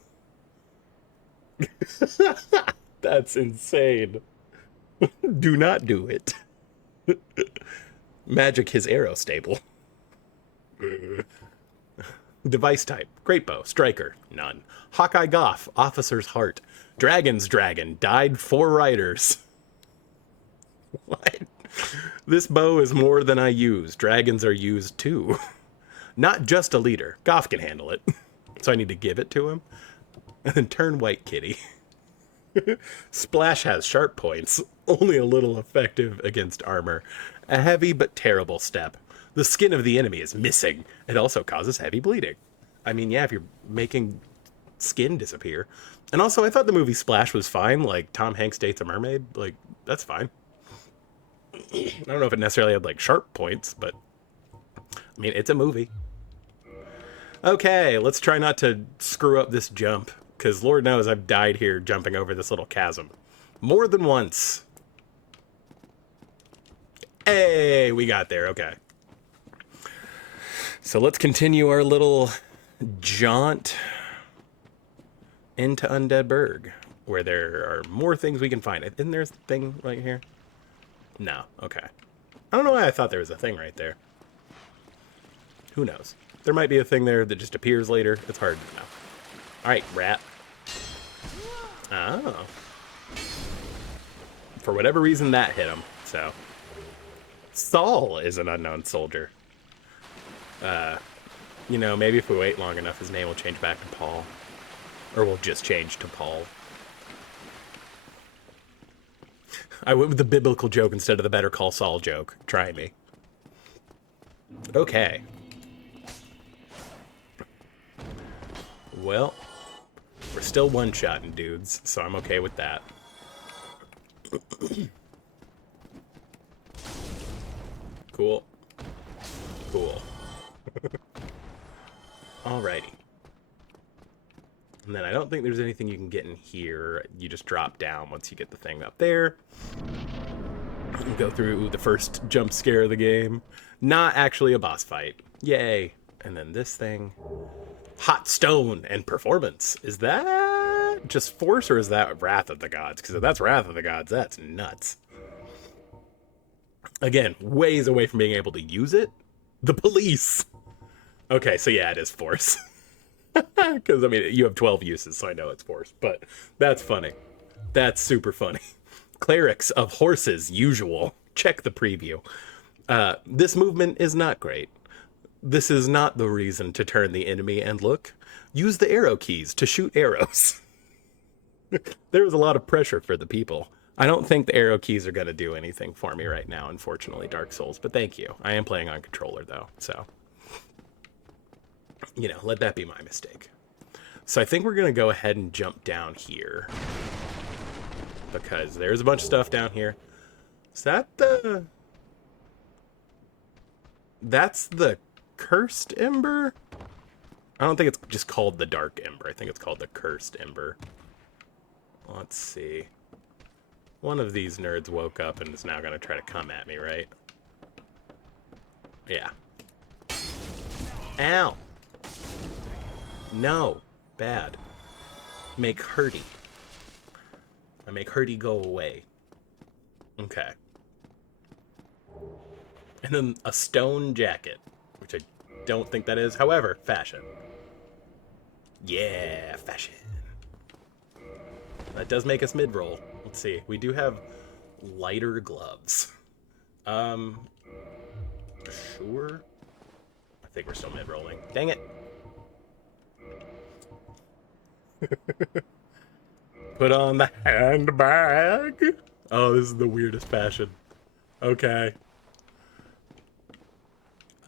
That's insane. Do not do it. Magic his arrow stable. Device type, great bow, striker, none. Hawkeye Goff, officer's heart. Dragon's dragon, died 4 riders. What? This bow is more than I use. Dragons are used too. Not just a leader. Goff can handle it. So I need to give it to him. And then turn white kitty. Splash has sharp points. Only a little effective against armor. A heavy but terrible step. The skin of the enemy is missing. It also causes heavy bleeding. I mean, yeah, if you're making skin disappear. And also, I thought the movie Splash was fine. Like, Tom Hanks dates a mermaid. Like, that's fine. I don't know if it necessarily had, like, sharp points, but... I mean, it's a movie. Okay, let's try not to screw up this jump. Because Lord knows I've died here jumping over this little chasm. More than once. Hey, we got there. Okay. So let's continue our little jaunt into Undead Burg, where there are more things we can find. Isn't there a thing right here? No. Okay. I don't know why I thought there was a thing right there. Who knows? There might be a thing there that just appears later. It's hard to know. All right, rat. Oh. For whatever reason, that hit him. So, Saul is an unknown soldier. You know, maybe if we wait long enough, his name will change back to Paul. Or we'll just change to Paul. I went with the biblical joke instead of the Better Call Saul joke. Try me. Okay. Well, we're still one-shotting dudes, so I'm okay with that. Cool. Cool. Alrighty. And then I don't think there's anything you can get in here. You just drop down once you get the thing up there. Go through the first jump scare of the game. Not actually a boss fight. Yay. And then this thing. Hot stone and performance. Is that just force or is that Wrath of the Gods? Because if that's Wrath of the Gods, that's nuts. Again, ways away from being able to use it. The police. Okay, so yeah, it is force. Because, I mean, you have 12 uses, so I know it's force. But that's funny. That's super funny. Clerics of horses, usual. Check the preview. This movement is not great. This is not the reason to turn the enemy and look. Use the arrow keys to shoot arrows. There was a lot of pressure for the people. I don't think the arrow keys are going to do anything for me right now, unfortunately, Dark Souls. But thank you. I am playing on controller, though, so... You know, let that be my mistake. So I think we're going to go ahead and jump down here. Because there's a bunch of stuff down here. Is that the... That's the Cursed Ember? I don't think it's just called the Dark Ember. I think it's called the Cursed Ember. Let's see. One of these nerds woke up and is now going to try to come at me, right? Yeah. Ow! No. Bad. Make hurty. I make hurty go away. Okay. And then a stone jacket, which I don't think that is. However, fashion. Yeah, fashion. That does make us mid-roll. Let's see. We do have lighter gloves. Sure. I think we're still mid-rolling. Dang it. Put on the handbag. Oh, this is the weirdest fashion. Okay.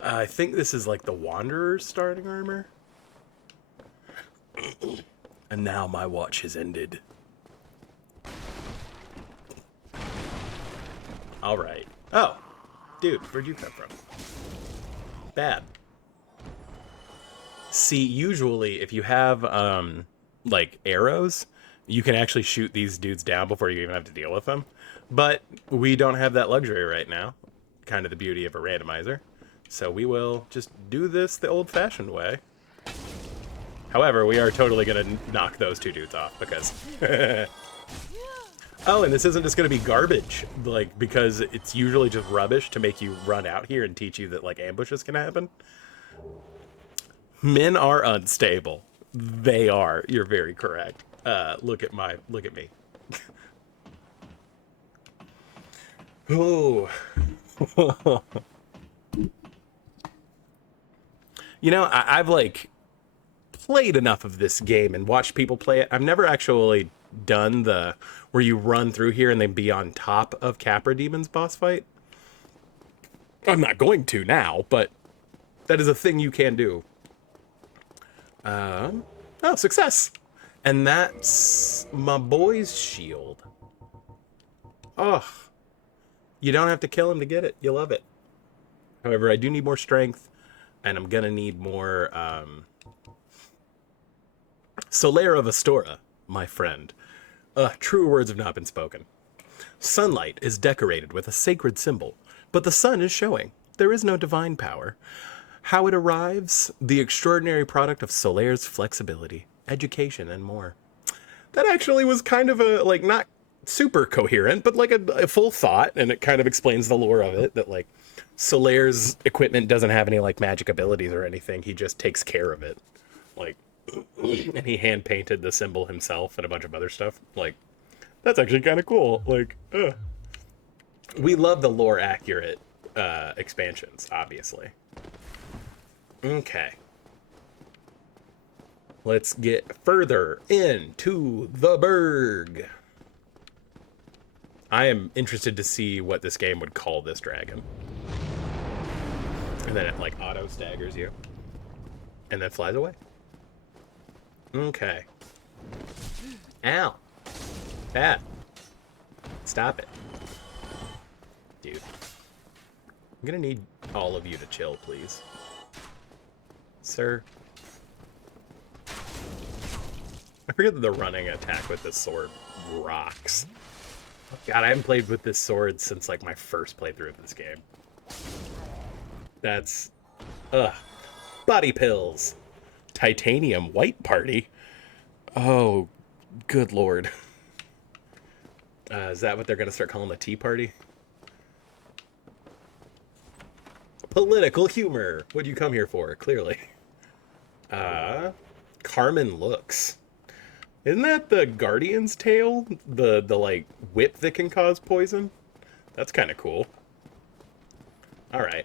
I think this is like the Wanderer's starting armor. And now my watch has ended. All right. Oh, dude, where'd you come from? Bad. See, usually if you have like arrows, you can actually shoot these dudes down before you even have to deal with them. But we don't have that luxury right now. Kind of the beauty of a randomizer. So we will just do this the old-fashioned way. However, we are totally going to knock those two dudes off because... Oh, and this isn't just going to be garbage, like, because it's usually just rubbish to make you run out here and teach you that, like, ambushes can happen. Men are unstable. They are. You're very correct. Look at me. Oh. You know, I've, like, played enough of this game and watched people play it. I've never actually done the where you run through here and then be on top of Capra Demon's boss fight. I'm not going to now, but that is a thing you can do. Oh, success. And that's my boy's shield. Oh, you don't have to kill him to get it. You love it. However, I do need more strength, and I'm gonna need more Solaire of Astora, my friend. True words have not been spoken. Sunlight is decorated with a sacred symbol, but the sun is showing. There is no divine power. How it arrives? The extraordinary product of Solaire's flexibility, education, and more. That actually was kind of a, like, not super coherent, but like a full thought, and it kind of explains the lore of it, that, like, Solaire's equipment doesn't have any, like, magic abilities or anything. He just takes care of it. Like, and he hand painted the symbol himself and a bunch of other stuff. Like, that's actually kind of cool. Like, we love the lore accurate expansions, obviously. Okay, let's get further into the Berg. I am interested to see what this game would call this dragon. And then it, like, auto staggers you and then flies away. Okay. Ow. Bad. Stop it. Dude. I'm gonna need all of you to chill, please. Sir. I forget that the running attack with this sword rocks. God, I haven't played with this sword since, like, my first playthrough of this game. That's... Body pills. Titanium White Party? Oh, good lord. Is that what they're going to start calling the Tea Party? Political humor. What'd you come here for? Clearly. Carmen Looks. Isn't that the Guardian's tail? The like, whip that can cause poison? That's kind of cool. Alright.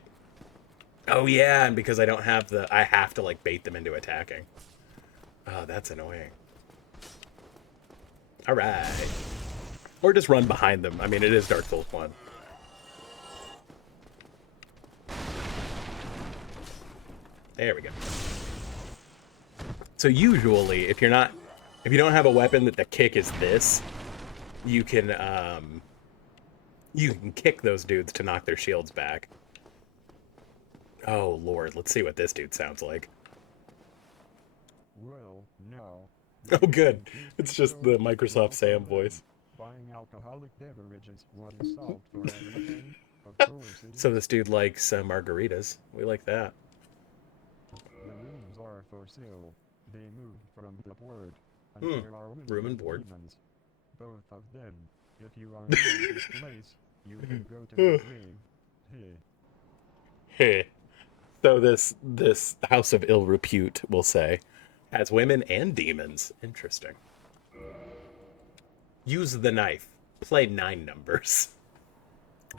Oh yeah, and because I don't have the... I have to, like, bait them into attacking. Oh, that's annoying. Alright. Or just run behind them. I mean, it is Dark Souls 1. There we go. So usually, if you don't have a weapon that the kick is this, you can kick those dudes to knock their shields back. Oh lord, let's see what this dude sounds like. Well, now. Oh good, it's just the Microsoft Sam voice. Buying alcoholic beverages wasn't solved for everything. Of course it So is. this dude likes margaritas. We like that. The rooms are for sale. They moved from the board. And there are women room and board. demons. Both of them. If you are in this place, you can go to the grave. Hey. Hey. So this House of Ill Repute, we'll say, has women and demons. Interesting. Use the knife. Play 9 numbers.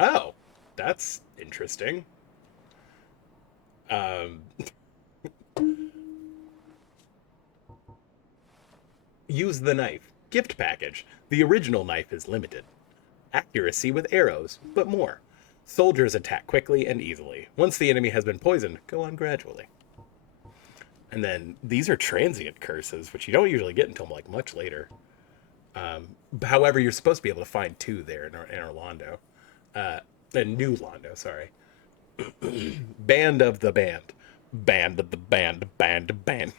Oh, that's interesting. Use the knife. Gift package. The original knife is limited. Accuracy with arrows, but more. Soldiers attack quickly and easily. Once the enemy has been poisoned, go on gradually. And then these are transient curses, which you don't usually get until, like, much later. However, you're supposed to be able to find 2 there in Orlando. New Londo, sorry. Band of the band. Band of the band. Band of band.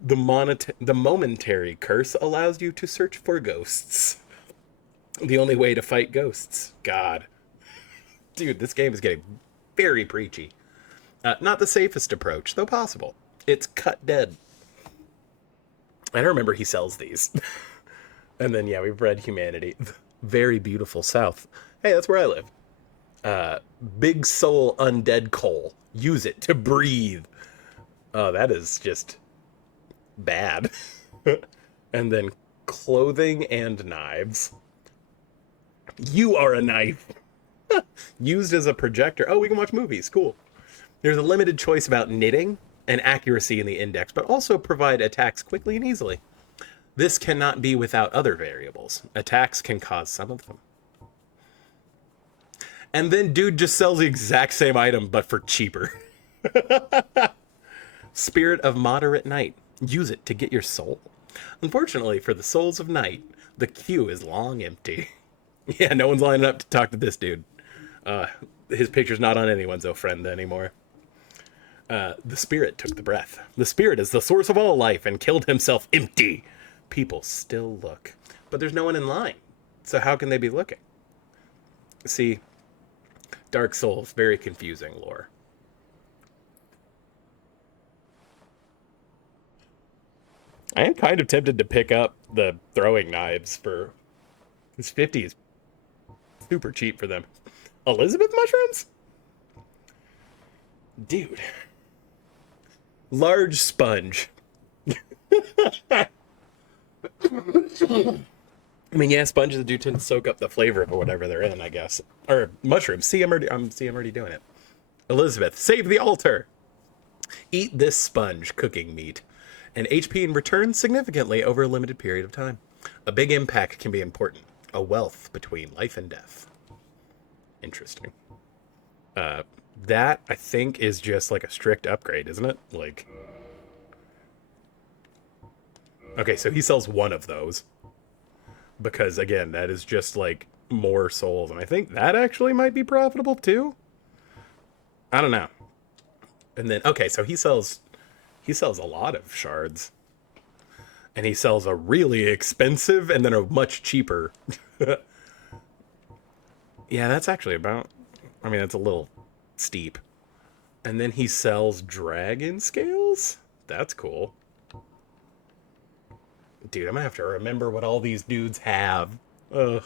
The momentary curse allows you to search for ghosts. The only way to fight ghosts. God. Dude, this game is getting very preachy. Not the safest approach, though possible. It's cut dead. I don't remember he sells these. And then, yeah, we've read Humanity. Very beautiful South. Hey, that's where I live. Big Soul Undead Coal. Use it to breathe. Oh, that is just bad. And then Clothing and Knives. You are a knife. Used as a projector. Oh, we can watch movies. Cool. There's a limited choice about knitting and accuracy in the index, but also provide attacks quickly and easily. This cannot be without other variables. Attacks can cause some of them. And then dude just sells the exact same item, but for cheaper. Spirit of Moderate Night. Use it to get your soul. Unfortunately, for the souls of night, the queue is long empty. Yeah, no one's lining up to talk to this dude. His picture's not on anyone's friend anymore. The spirit took the breath. The spirit is the source of all life and killed himself empty. People still look. But there's no one in line. So how can they be looking? See, Dark Souls, very confusing lore. I am kind of tempted to pick up the throwing knives for... This 50 is super cheap for them. Elizabeth mushrooms? Dude. Large sponge. I mean, yeah, sponges do tend to soak up the flavor of whatever they're in, I guess. Or mushrooms. See, I'm already doing it. Elizabeth, save the altar. Eat this sponge, cooking meat. And HP in return significantly over a limited period of time. A big impact can be important. A wealth between life and death. Interesting. That, I think, is just like a strict upgrade, isn't it? Like... Okay, so he sells one of those. Because, again, that is just, like, more souls. And I think that actually might be profitable, too? I don't know. And then, okay, so he sells a lot of shards. And he sells a really expensive and then a much cheaper. Yeah, that's actually about... I mean, that's a little steep. And then he sells dragon scales? That's cool. Dude, I'm gonna have to remember what all these dudes have. Ugh.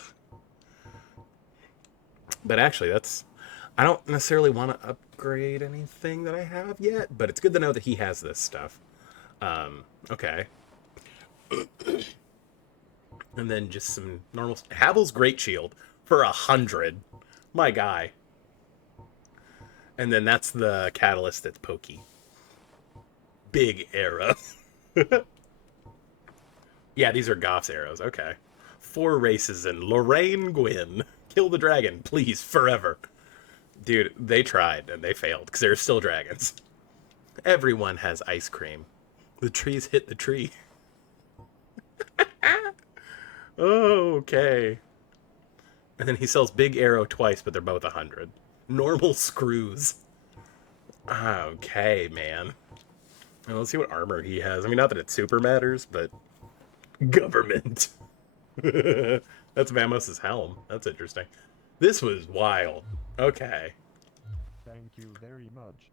But actually, that's... I don't necessarily want to upgrade anything that I have yet, but it's good to know that he has this stuff. Okay. And then just some normal... Havel's Great Shield for 100. My guy. And then that's the catalyst that's pokey. Big arrow. Yeah, these are Goff's arrows. Okay. 4 races in Lorraine Gwyn. Kill the dragon, please, forever. Dude, they tried and they failed because there are still dragons. Everyone has ice cream. The trees hit the tree. Okay. And then he sells Big Arrow twice, but they're both 100. Normal screws. Okay, man. Well, let's see what armor he has. I mean, not that it super matters, but... Government. That's Vamos's helm. That's interesting. This was wild. Okay. Thank you very much.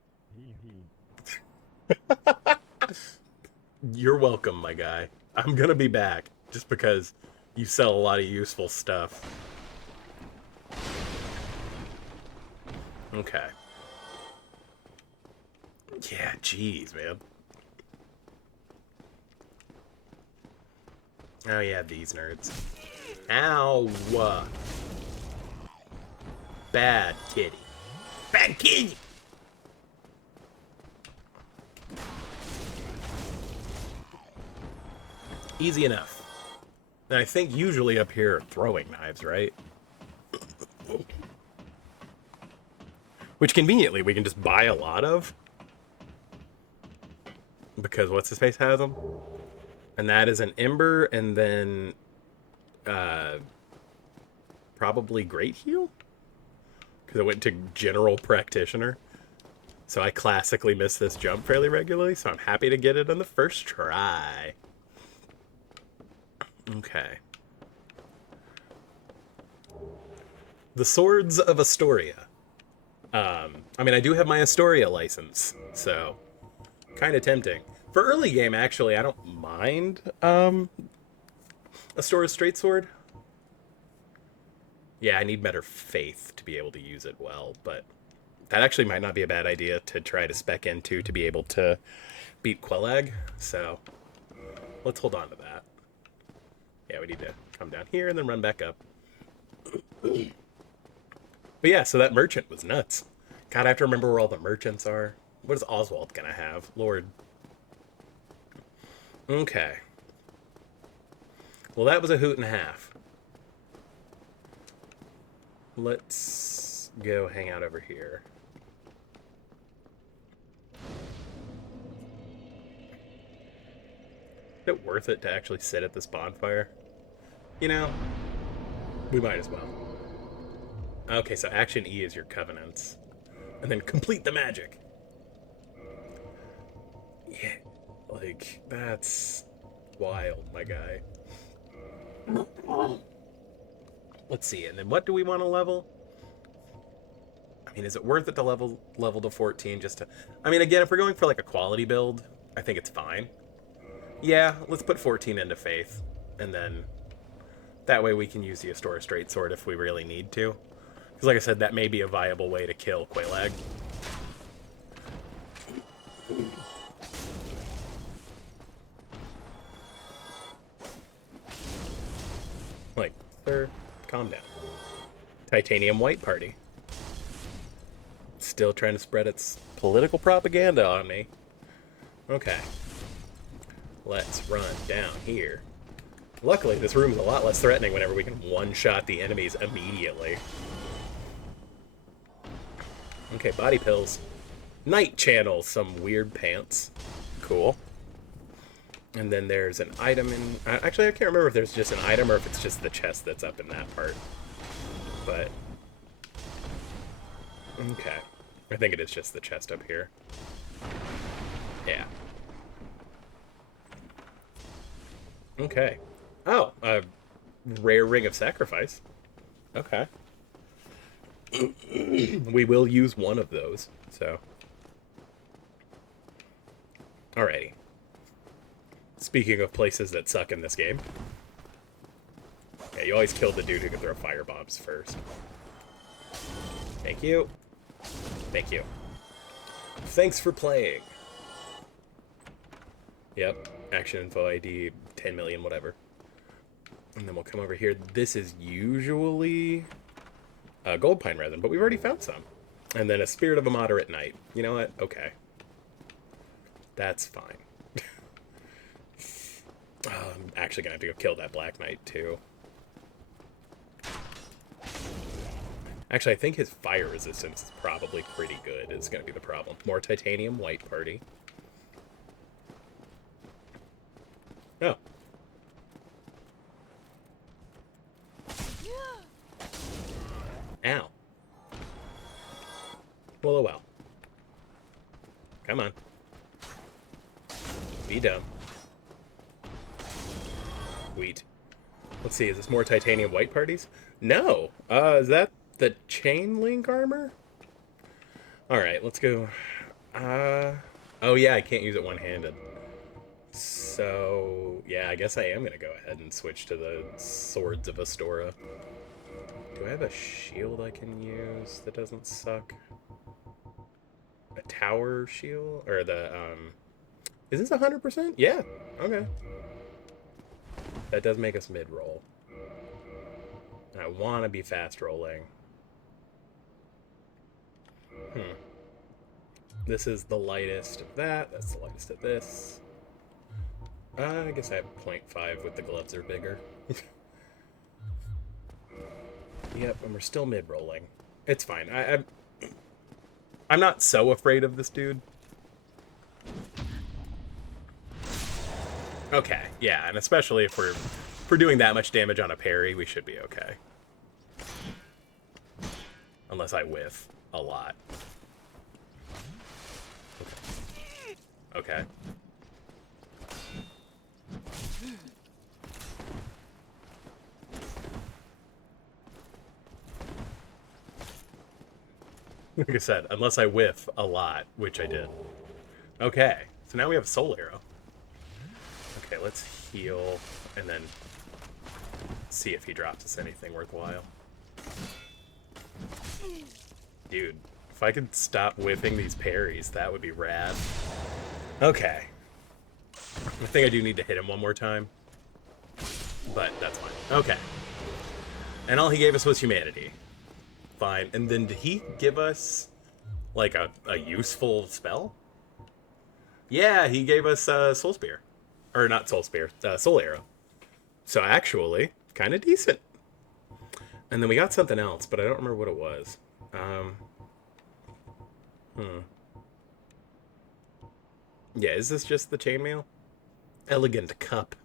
You're welcome, my guy. I'm gonna be back, just because you sell a lot of useful stuff. Okay. Yeah, jeez, man. Oh yeah, these nerds. Ow! Bad kitty. Bad kitty! Easy enough. And I think usually up here are throwing knives, right? Which conveniently we can just buy a lot of. Because what's-his-face has them? And that is an Ember, and then... probably Great Heal? because I went to General Practitioner. So I classically miss this jump fairly regularly, so I'm happy to get it on the first try. Okay. The Swords of Astoria. I mean, I do have my Astoria license, so kind of tempting. For early game, actually, I don't mind Astoria Straight Sword. Yeah, I need better faith to be able to use it well, but that actually might not be a bad idea to try to spec into to be able to beat Quelag, so let's hold on to that. Yeah, we need to come down here and then run back up. But yeah, so that merchant was nuts. God, I have to remember where all the merchants are. What is Oswald gonna have? Lord. Okay. Well, that was a hoot and a half. Let's go hang out over here. Is it worth it to actually sit at this bonfire? You know, we might as well. Okay, so Action E is your covenants. And then complete the magic. Yeah, like, that's wild, my guy. Let's see, and then what do we want to level? I mean, is it worth it to level to 14 just to... I mean, again, if we're going for, like, a quality build, I think it's fine. Yeah, let's put 14 into Faith, and then that way we can use the Astoria Straight Sword if we really need to. Because, like I said, that may be a viable way to kill Quelag. Like, sir, calm down. Titanium White Party. Still trying to spread its political propaganda on me. Okay. Let's run down here. Luckily, this room is a lot less threatening whenever we can one-shot the enemies immediately. Okay, body pills. Night Channel, some weird pants. Cool. And then there's an item in... Actually, I can't remember if there's just an item or if it's just the chest that's up in that part. But... okay. I think it is just the chest up here. Yeah. Okay. Oh, a rare Ring of Sacrifice. Okay. We will use one of those, so... alrighty. Speaking of places that suck in this game. Yeah, you always kill the dude who can throw fire bombs first. Thank you. Thank you. Thanks for playing. Yep. Action info ID, 10 million, whatever. And then we'll come over here. This is usually gold pine resin, but we've already found some. And then a Spirit of a Moderate Knight. You know what? Okay. That's fine. I'm actually going to have to go kill that Black Knight, too. Actually, I think his fire resistance is probably pretty good. It's going to be the problem. More Titanium White Party. Oh. Ow. Well, oh well. Come on. Be dumb. Sweet. Let's see, is this more Titanium White Parties? No! Is that the chain link armor? Alright, let's go. Oh yeah, I can't use it one-handed. So, yeah, I guess I am gonna go ahead and switch to the Swords of Astoria. Do I have a shield I can use that doesn't suck? A tower shield? Or the, is this 100%? Yeah, okay. That does make us mid-roll. I want to be fast-rolling. This is the lightest of that. That's the lightest of this. I guess I have 0.5 with the gloves are bigger. Yep, and we're still mid-rolling. It's fine. I'm not so afraid of this dude. Okay, yeah, and especially if we're doing that much damage on a parry, we should be okay. Unless I whiff a lot. Okay. Like I said, unless I whiff a lot, which I did. Okay, so now we have a soul arrow. Okay, let's heal and then see if he drops us anything worthwhile. Dude, if I could stop whiffing these parries, that would be rad. Okay. I think I do need to hit him one more time. But that's fine. Okay. And all he gave us was humanity. Fine. And then did he give us, like, a useful spell? Yeah, he gave us Soul Spear. Or not Soul Spear, Soul Arrow. So actually, kind of decent. And then we got something else, but I don't remember what it was. Yeah, is this just the chainmail? Elegant cup.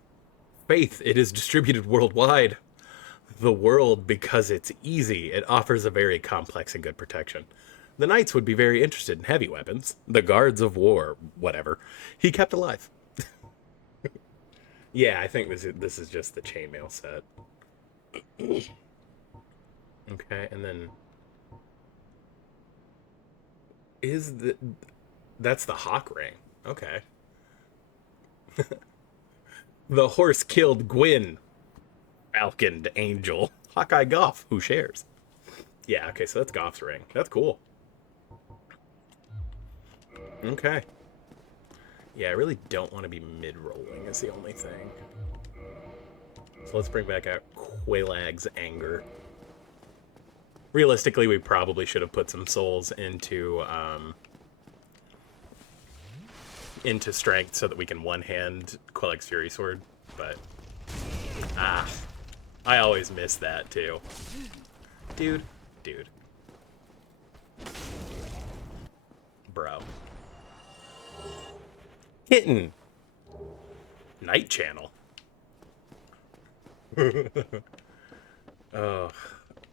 Faith, it is distributed worldwide. The world, because it's easy, it offers a very complex and good protection. The knights would be very interested in heavy weapons. The guards of war, whatever. He kept alive. Yeah, I think this is just the chainmail set. Okay, and then that's the hawk ring. Okay. The horse killed Gwyn. Falconed angel. Hawkeye Goff, who shares. Yeah, okay, so that's Goff's ring. That's cool. Okay. Yeah, I really don't want to be mid-rolling is the only thing. So let's bring back out Quailag's Anger. Realistically, we probably should have put some souls into strength so that we can one-hand Quailag's Fury Sword, but I always miss that too. Dude. Bro. Kitten. Night Channel. Oh.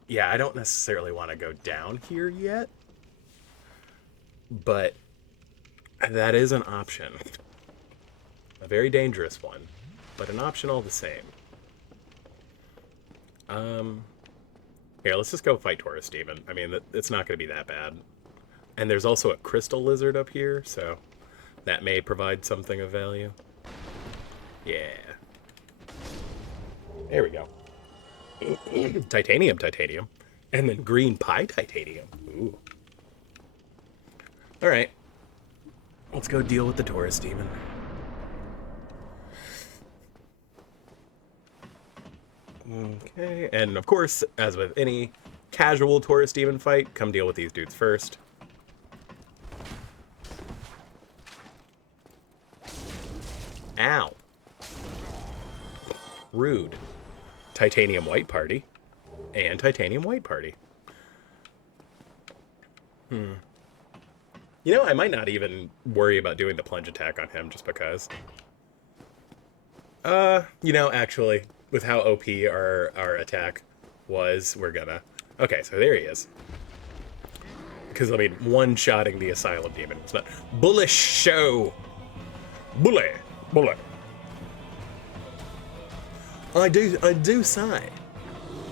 Yeah, I don't necessarily want to go down here yet, but that is an option. A very dangerous one, but an option all the same. Here, let's just go fight Taurus Demon. I mean, it's not going to be that bad. And there's also a Crystal Lizard up here, so that may provide something of value. Yeah. There we go. Titanium. And then green pie titanium. Ooh. Alright. Let's go deal with the Taurus Demon. Okay, and of course, as with any casual Taurus Demon fight, come deal with these dudes first. Ow. Rude. Titanium White Party. And Titanium White Party. You know, I might not even worry about doing the plunge attack on him just because. You know, actually, with how OP our attack was, we're gonna... Okay, so there he is. Because, I mean, one-shotting the Asylum Demon. It's not... Bullish show! Bully! I do say.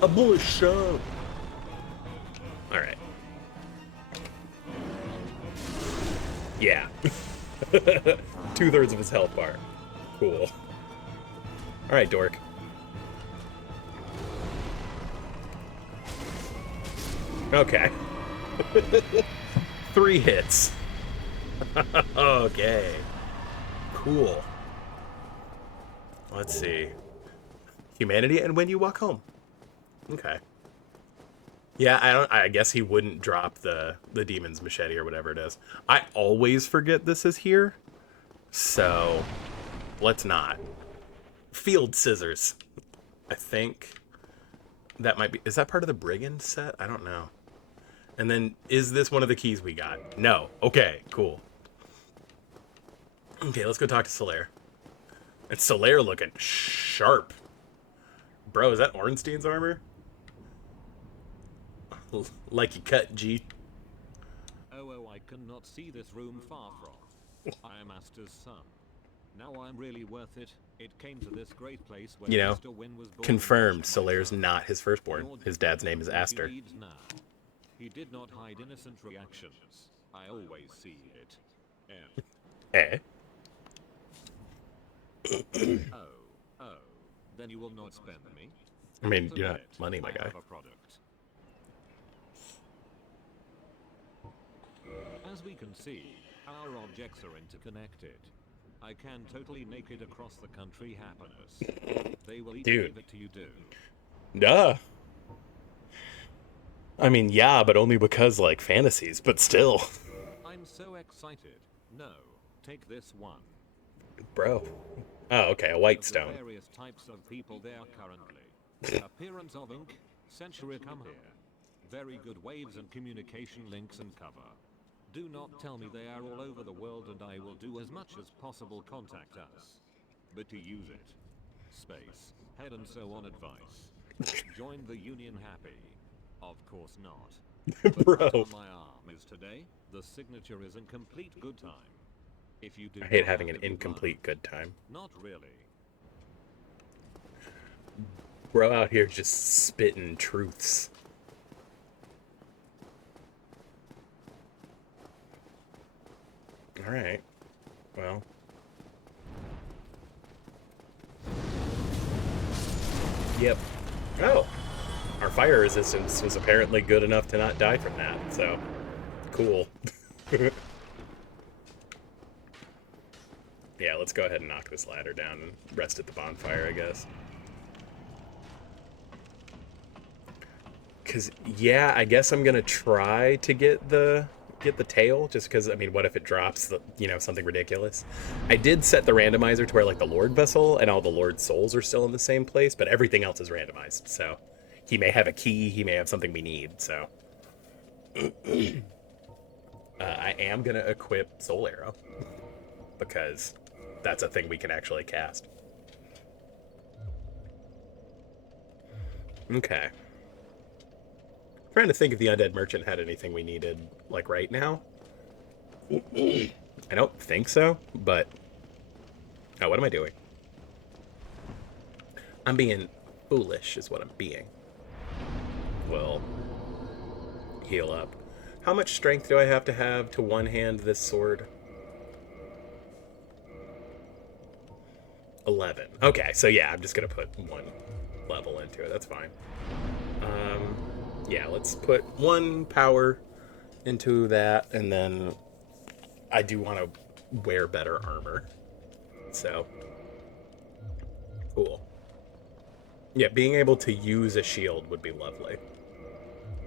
A bullish show. Alright. Yeah. 2/3 of his health bar. Cool. Alright, dork. Okay. 3 hits. Okay. Cool. Let's see. Humanity and when you walk home. Okay. Yeah, I guess he wouldn't drop the demon's machete or whatever it is. I always forget this is here. So let's not. Field scissors. I think that might be... Is that part of the brigand set? I don't know. And then, is this one of the keys we got? No. Okay, cool. Okay, let's go talk to Solaire. And Solaire looking sharp. Bro, is that Ornstein's armor? Like you cut, G. Oh, I cannot see this room far from. I am Aster's son. Now I'm really worth it. It came to this great place where You know, Mr. Wynn was born. confirmed and watched my Solaire's son. not his firstborn. Nor His did dad's he name is know what he Aster. leads now. He did not hide innocent reactions. I always see it. Eh? Oh, then you will not spend me. I mean, To you're not bet, money, my I guy. have a product. As we can see, our objects are interconnected. I can totally make it across the country happiness. They will each Dude. give it to you, do. Duh. I mean, yeah, but only because, like, fantasies, but still. I'm so excited. No, take this one. Bro. Oh, okay, a white Of the stone. various types of people there currently. Appearance of ink, century come here. Very good waves and communication links and cover. Do not tell me they are all over the world and I will do as much as possible contact us. But to use it. Space, head and so on advice. Join the Union happy. Of course not. But Bro. what on my arm is today, the signature is in complete good time. If you do I hate not having have an to be incomplete blind. good time. Not really. Bro out here just spitting truths. Alright. Well. Yep. Oh! Our fire resistance was apparently good enough to not die from that, so... Cool. Yeah, let's go ahead and knock this ladder down and rest at the bonfire, I guess. Because, yeah, I guess I'm going to try to get the tail, just because, I mean, what if it drops, something ridiculous? I did set the randomizer to where, like, the Lord Vessel and all the Lord Souls are still in the same place, but everything else is randomized, so... He may have a key, he may have something we need, so... I am going to equip Soul Arrow, because that's a thing we can actually cast. Okay. Trying to think if the Undead Merchant had anything we needed, like, right now. I don't think so, but... Oh, what am I doing? I'm being foolish, is what I'm being. We'll heal up. How much strength do I have to one-hand this sword? 11. Okay, so yeah, I'm just gonna put one level into it. That's fine. Yeah, let's put one power into that, and then I do want to wear better armor. So, cool. Yeah, being able to use a shield would be lovely.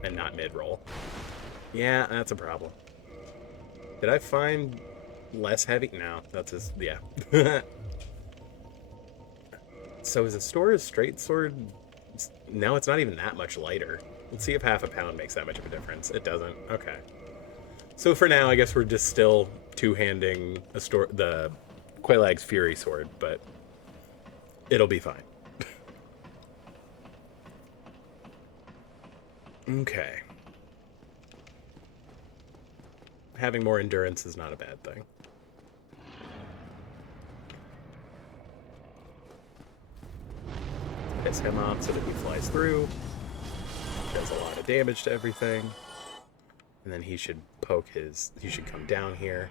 And not mid-roll. Yeah, that's a problem. Did I find less heavy? No, that's his... yeah. So is a Stora's straight sword... No, it's not even that much lighter. Let's see if half a pound makes that much of a difference. It doesn't. Okay. So for now, I guess we're just still two-handing the Quelaag's Fury sword, but it'll be fine. Okay. Having more endurance is not a bad thing. Piss him off so that he flies through. Does a lot of damage to everything. And then he should he should come down here.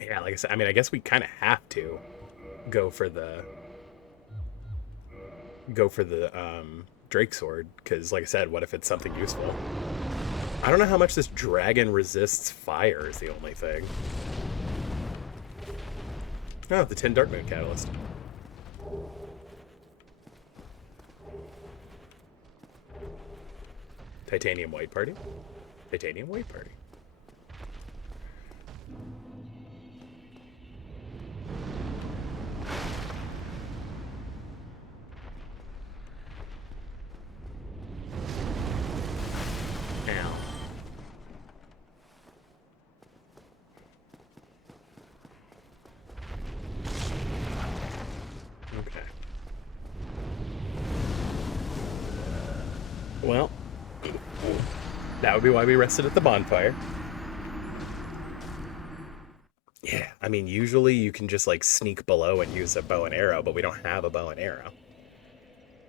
Yeah, like I said, I mean, I guess we kind of have to go for the Drake sword, because like I said, what if it's something useful? I don't know how much this dragon resists fire is the only thing. Oh, the 10 Dark Moon Catalyst. Titanium White Party. Titanium White Party. Ow. Okay. Well, that would be why we rested at the bonfire. Yeah, I mean, usually you can just, like, sneak below and use a bow and arrow, but we don't have a bow and arrow.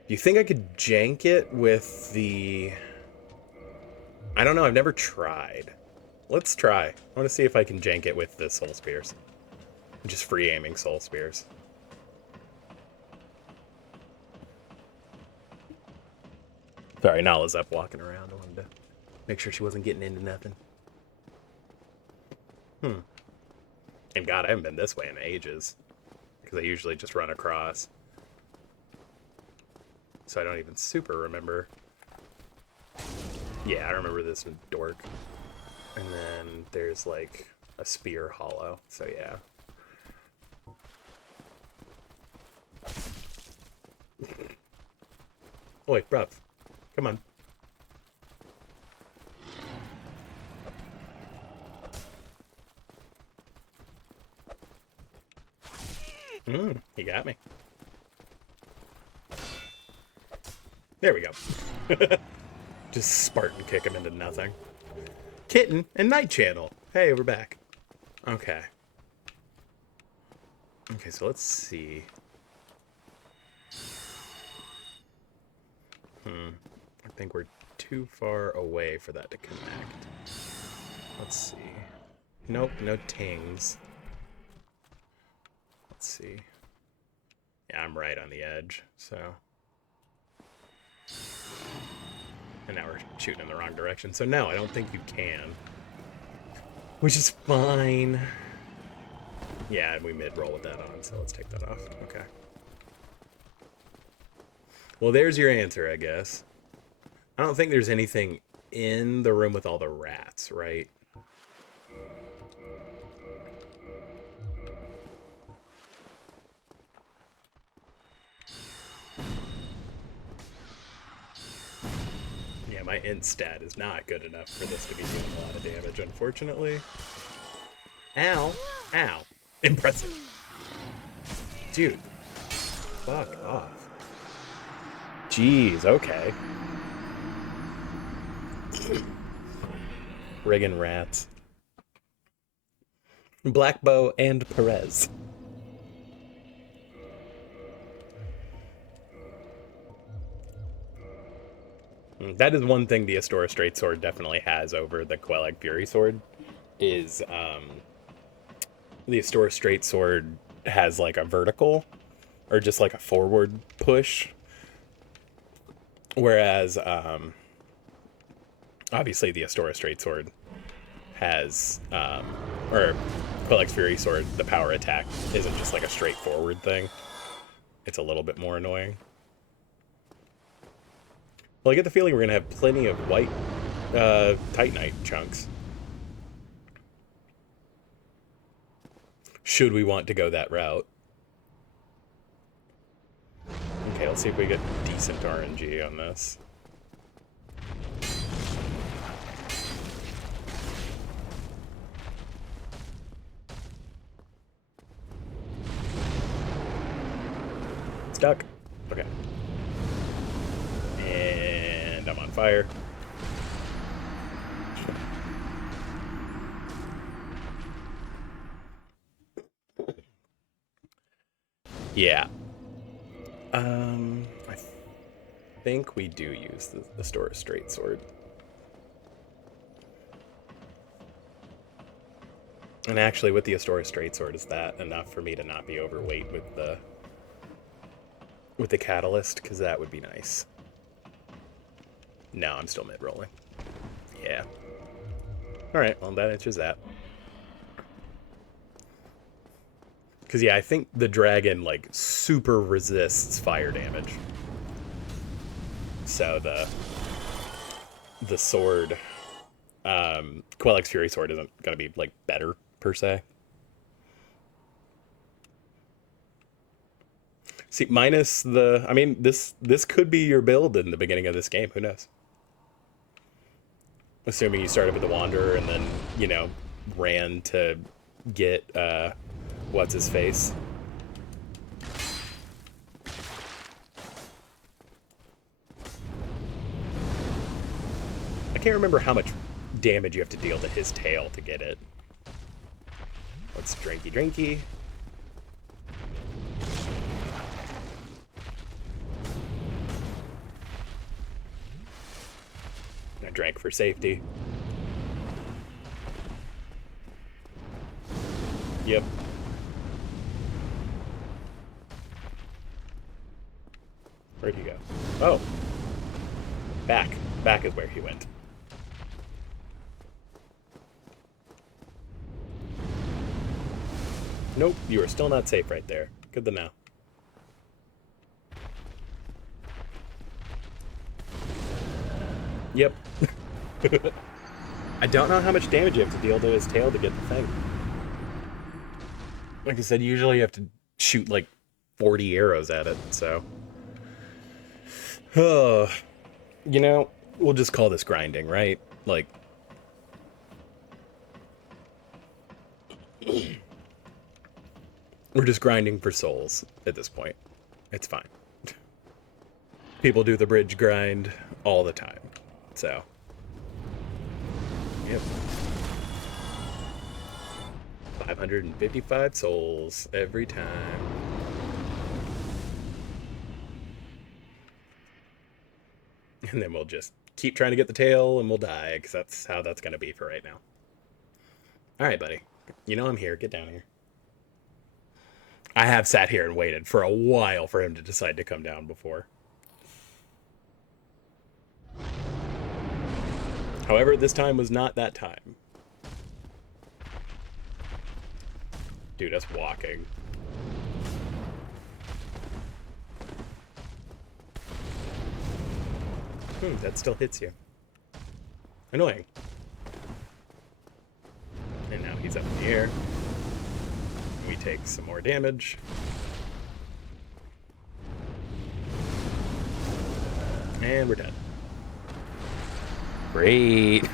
Do you think I could jank it with the... I don't know, I've never tried. Let's try. I want to see if I can jank it with the soul spears. Just free aiming soul spears. Sorry, Nala's up walking around. I wanted to make sure she wasn't getting into nothing. And God, I haven't been this way in ages. Because I usually just run across. So I don't even super remember. Yeah, I remember this dork. And then there's like a spear hollow. So yeah. Oi, bruv. Come on. He got me. There we go. Just Spartan kick him into nothing. Kitten and Night Channel. Hey, we're back. Okay. Okay, so let's see. I think we're too far away for that to connect. Let's see. Nope, no tings. Let's see. Yeah, I'm right on the edge, so. And now we're shooting in the wrong direction. So no, I don't think you can. Which is fine. Yeah, and we mid-roll with that on, so let's take that off. Okay. Well, there's your answer, I guess. I don't think there's anything in the room with all the rats, right? Yeah, my int stat is not good enough for this to be doing a lot of damage, unfortunately. Ow. Ow. Impressive. Dude. Fuck off. Jeez, okay. Riggin' rats. Blackbow and Perez. That is one thing the Astora Straight Sword definitely has over the Quelag Fury Sword, is the Astora Straight Sword has like a vertical, or just like a forward push, whereas obviously the Astora Straight Sword has, or Quelag's Fury Sword, the power attack isn't just like a straightforward thing. It's a little bit more annoying. Well, I get the feeling we're going to have plenty of white Titanite chunks. Should we want to go that route. Okay, let's see if we get decent RNG on this. Stuck. Okay. And I'm on fire. Yeah. I think we do use the Astora Straight Sword. And actually, with the Astora Straight Sword, is that enough for me to not be overweight with the catalyst? Because that would be nice. No, I'm still mid-rolling. Yeah. Alright, well, that answers that. Because, yeah, I think the dragon, like, super resists fire damage. So the sword, Quelag's Fury Sword isn't going to be, like, better, per se. See, minus the... I mean, this could be your build in the beginning of this game. Who knows? Assuming you started with the Wanderer and then, you know, ran to get, what's-his-face? can't remember how much damage you have to deal to his tail to get it. Let's drinky. I drank for safety. Yep. Where'd he go? Oh. Back. Back is where he went. Nope, you are still not safe right there. Good to know. Yep. I don't know how much damage you have to deal to his tail to get the thing. Like I said, usually you have to shoot like 40 arrows at it, so. You know, we'll just call this grinding, right? Like. We're just grinding for souls at this point. It's fine. People do the bridge grind all the time, so. Yep. 555 souls every time. And then we'll just keep trying to get the tail and we'll die, because that's how that's going to be for right now. Alright, buddy. You know I'm here. Get down here. I have sat here and waited for a while for him to decide to come down before. However, this time was not that time. Dude, us walking. That still hits you. Annoying. And now he's up in the air. We take some more damage. And we're dead. Great.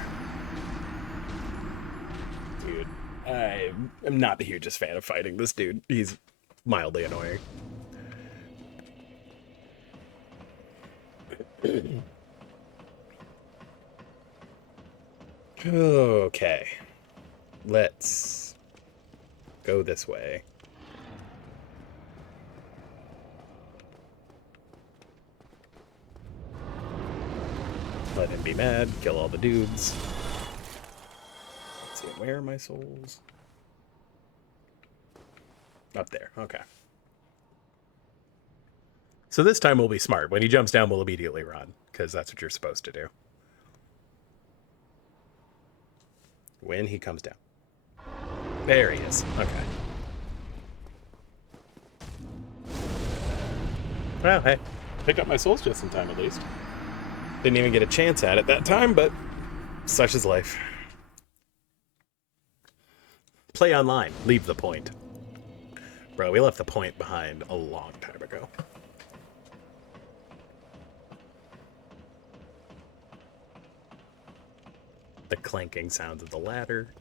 Dude, I am not the hugest fan of fighting this dude. He's mildly annoying. Okay. Let's go this way. Let him be mad, kill all the dudes. Let's see, where are my souls? Up there, okay. So this time we'll be smart. When he jumps down, we'll immediately run, because that's what you're supposed to do. When he comes down. There he is, okay. Well, hey, picked up my souls just in time at least. Didn't even get a chance at it that time, but such is life. Play online. Leave the point. Bro, we left the point behind a long time ago. The clanking sounds of the ladder.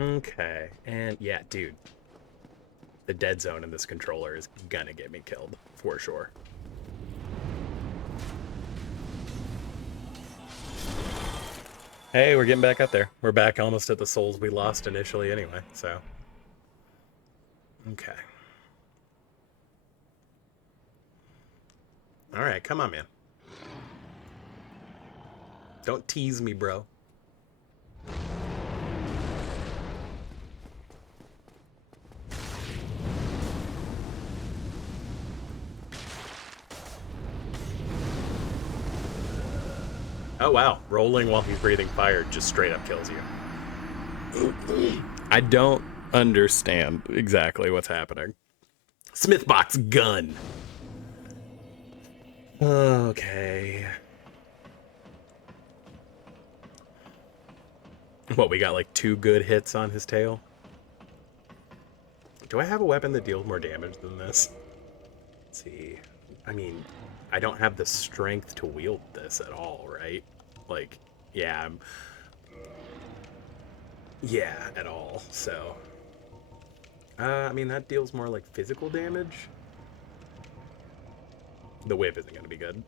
Okay, and yeah, dude. The dead zone in this controller is gonna get me killed, for sure. Hey, we're getting back up there. We're back almost at the souls we lost initially anyway, so. Okay. Alright, come on, man. Don't tease me, bro. Oh wow, rolling while he's breathing fire just straight up kills you. I don't understand exactly what's happening. Smithbox gun. Okay. What, we got like 2 good hits on his tail? Do I have a weapon that deals more damage than this? Let's see. I mean, I don't have the strength to wield this at all, right? Like, yeah, yeah, at all, so. I mean, that deals more like physical damage. The whip isn't going to be good.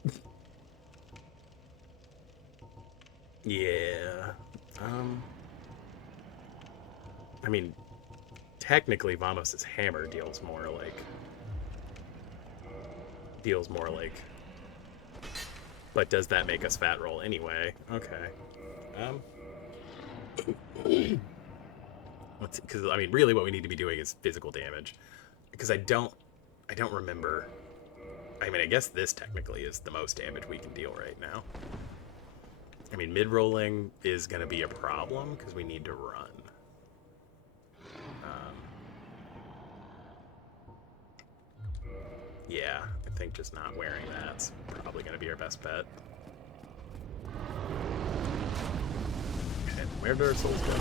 Yeah. I mean, technically, Vamos' hammer deals more like. But does that make us fat roll anyway? Okay. Let's see, because I mean, really, what we need to be doing is physical damage, because I don't remember. I mean, I guess this technically is the most damage we can deal right now. I mean, mid-rolling is going to be a problem because we need to run. Yeah, I think just not wearing that's probably going to be our best bet. Okay, where did our souls go?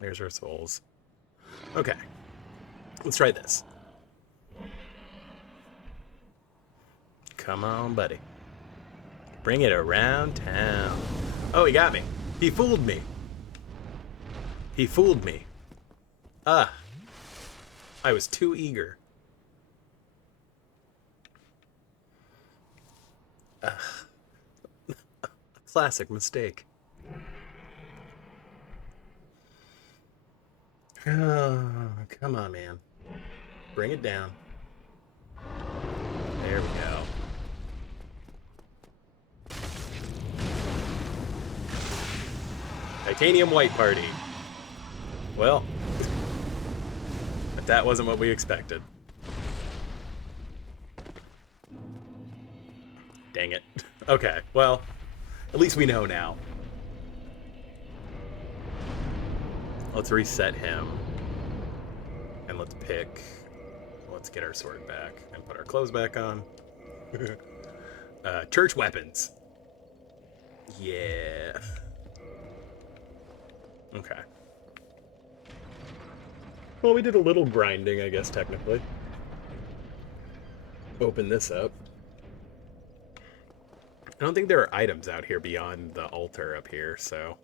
There's our souls. Okay, let's try this. Come on, buddy. Bring it around town. Oh, he got me. He fooled me. He fooled me. Ah. I was too eager. Classic mistake. Oh, come on, man. Bring it down. There we go. Titanium White Party. Well, but that wasn't what we expected. Dang it. Okay, well, at least we know now. Let's reset him. And let's pick... Let's get our sword back and put our clothes back on. Church weapons. Yeah. Okay. Well, we did a little grinding, I guess, technically. Open this up. I don't think there are items out here beyond the altar up here, so...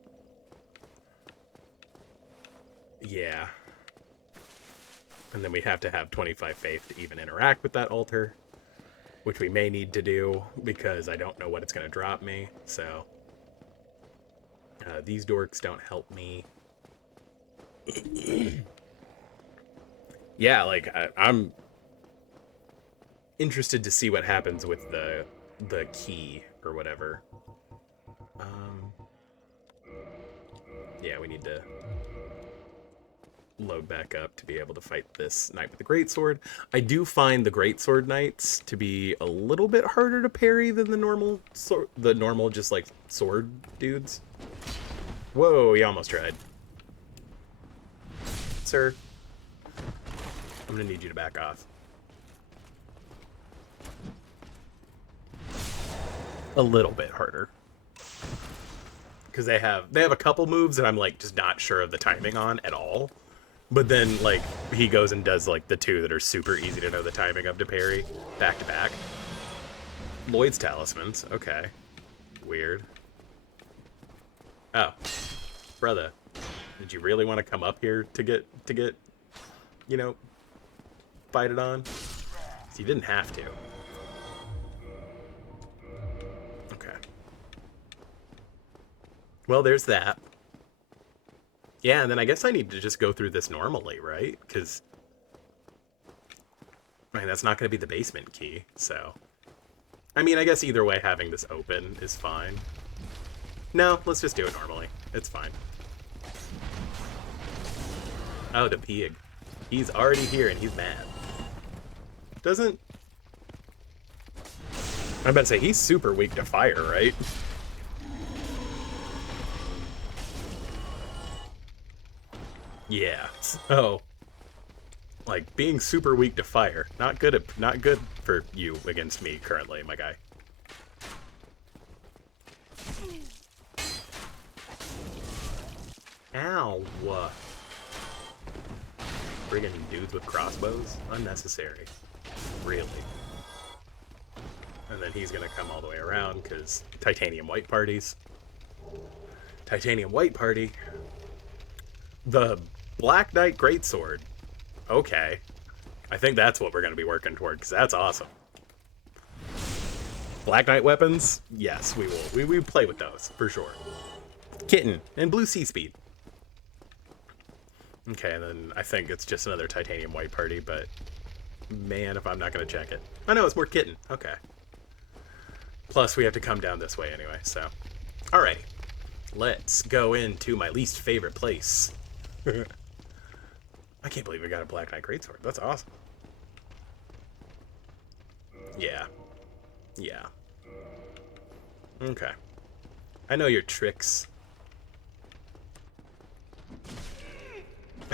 Yeah. And then we have to have 25 faith to even interact with that altar, which we may need to do, because I don't know what it's going to drop me, so... these dorks don't help me. Yeah, like, I'm interested to see what happens with the key or whatever. Yeah, we need to load back up to be able to fight this knight with the greatsword. I do find the greatsword knights to be a little bit harder to parry than the normal just like sword dudes. Whoa, he almost tried. Sir, I'm gonna need you to back off. A little bit harder. Because they have a couple moves that I'm like just not sure of the timing on at all. But then like he goes and does like the two that are super easy to know the timing of to parry back to back. Lloyd's talismans, okay. Weird. Oh. Brother. Did you really want to come up here to get you know, fight it on? So you didn't have to. Okay. Well, there's that. Yeah, and then I guess I need to just go through this normally, right? Because, I mean, that's not going to be the basement key, so... I mean, I guess either way having this open is fine. No, let's just do it normally. It's fine. Oh, the pig. He's already here and he's mad. Doesn't... I'm about to say, he's super weak to fire, right? Yeah, so... Like, being super weak to fire. Not good for you against me currently, my guy. Ow! Friggin' dudes with crossbows? Unnecessary. Really. And then he's gonna come all the way around, because Titanium White Parties. Titanium White Party. The Black Knight Greatsword. Okay. I think that's what we're gonna be working toward, because that's awesome. Black Knight weapons? Yes, we will. We play with those, for sure. Kitten and blue sea speed. Okay, and then I think it's just another titanium white party, but man, if I'm not going to check it. Oh no, it's more kitten. Okay. Plus, we have to come down this way anyway, so. Alrighty. Let's go into my least favorite place. I can't believe we got a Black Knight Greatsword. That's awesome. Yeah. Yeah. Okay. I know your tricks.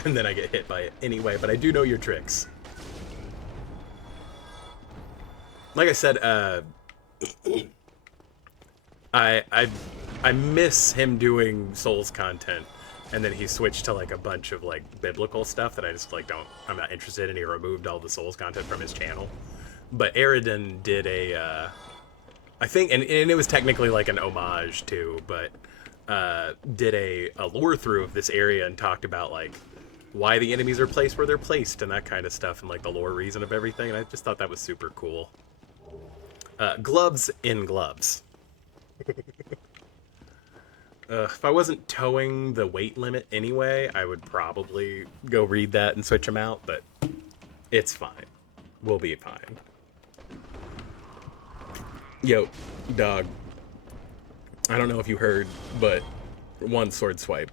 And then I get hit by it anyway, but I do know your tricks. Like I said, I miss him doing Souls content, and then he switched to like a bunch of like biblical stuff that I just like I'm not interested in. He removed all the Souls content from his channel. But Eridan did a, I think, and it was technically like an homage too, but did a lore through of this area and talked about like why the enemies are placed where they're placed and that kind of stuff and like the lore reason of everything. And I just thought that was super cool. Gloves in gloves. If I wasn't towing the weight limit anyway, I would probably go read that and switch them out, but it's fine. We'll be fine. Yo, dog. I don't know if you heard, but one sword swipe.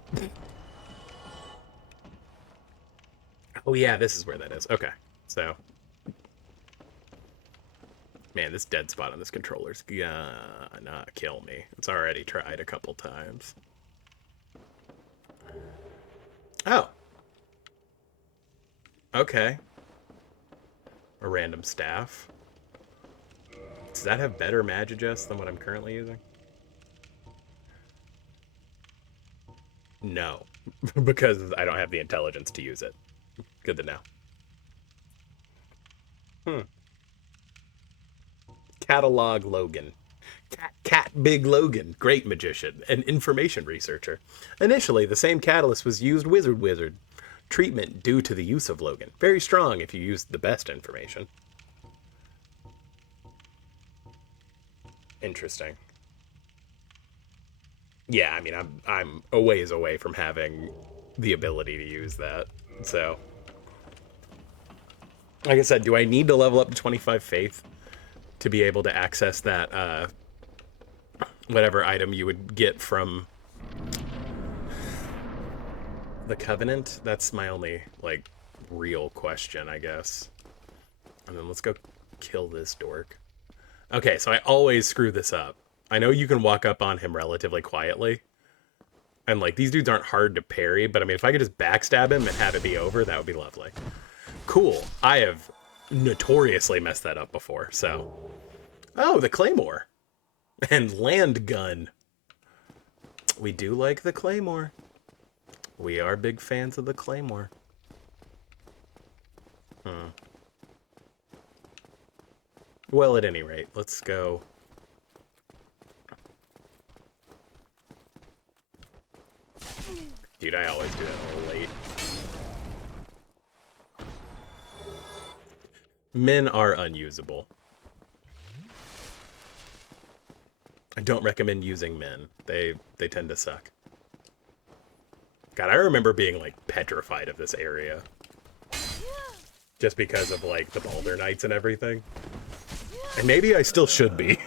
Oh yeah, this is where that is. Okay, so. Man, this dead spot on this controller's gonna kill me. It's already tried a couple times. Oh. Okay. A random staff. Does that have better Magigest than what I'm currently using? No. Because I don't have the intelligence to use it. Good to know. Catalog Logan. Cat Big Logan, great magician, and information researcher. Initially, the same catalyst was used Wizard. Treatment due to the use of Logan. Very strong if you used the best information. Interesting. Yeah, I mean, I'm a ways away from having the ability to use that, so. Like I said, do I need to level up to 25 faith to be able to access that, whatever item you would get from the Covenant? That's my only, like, real question, I guess. And then let's go kill this dork. Okay, so I always screw this up. I know you can walk up on him relatively quietly. And, like, these dudes aren't hard to parry, but, I mean, if I could just backstab him and have it be over, that would be lovely. Cool. I have notoriously messed that up before, so. Oh, the Claymore. And land gun. We do like the Claymore. We are big fans of the Claymore. Well, at any rate, let's go. Dude, I always do that a little late. Men are unusable. I don't recommend using men. They tend to suck. God, I remember being, like, petrified of this area. Just because of, like, the Baldur Knights and everything. And maybe I still should be.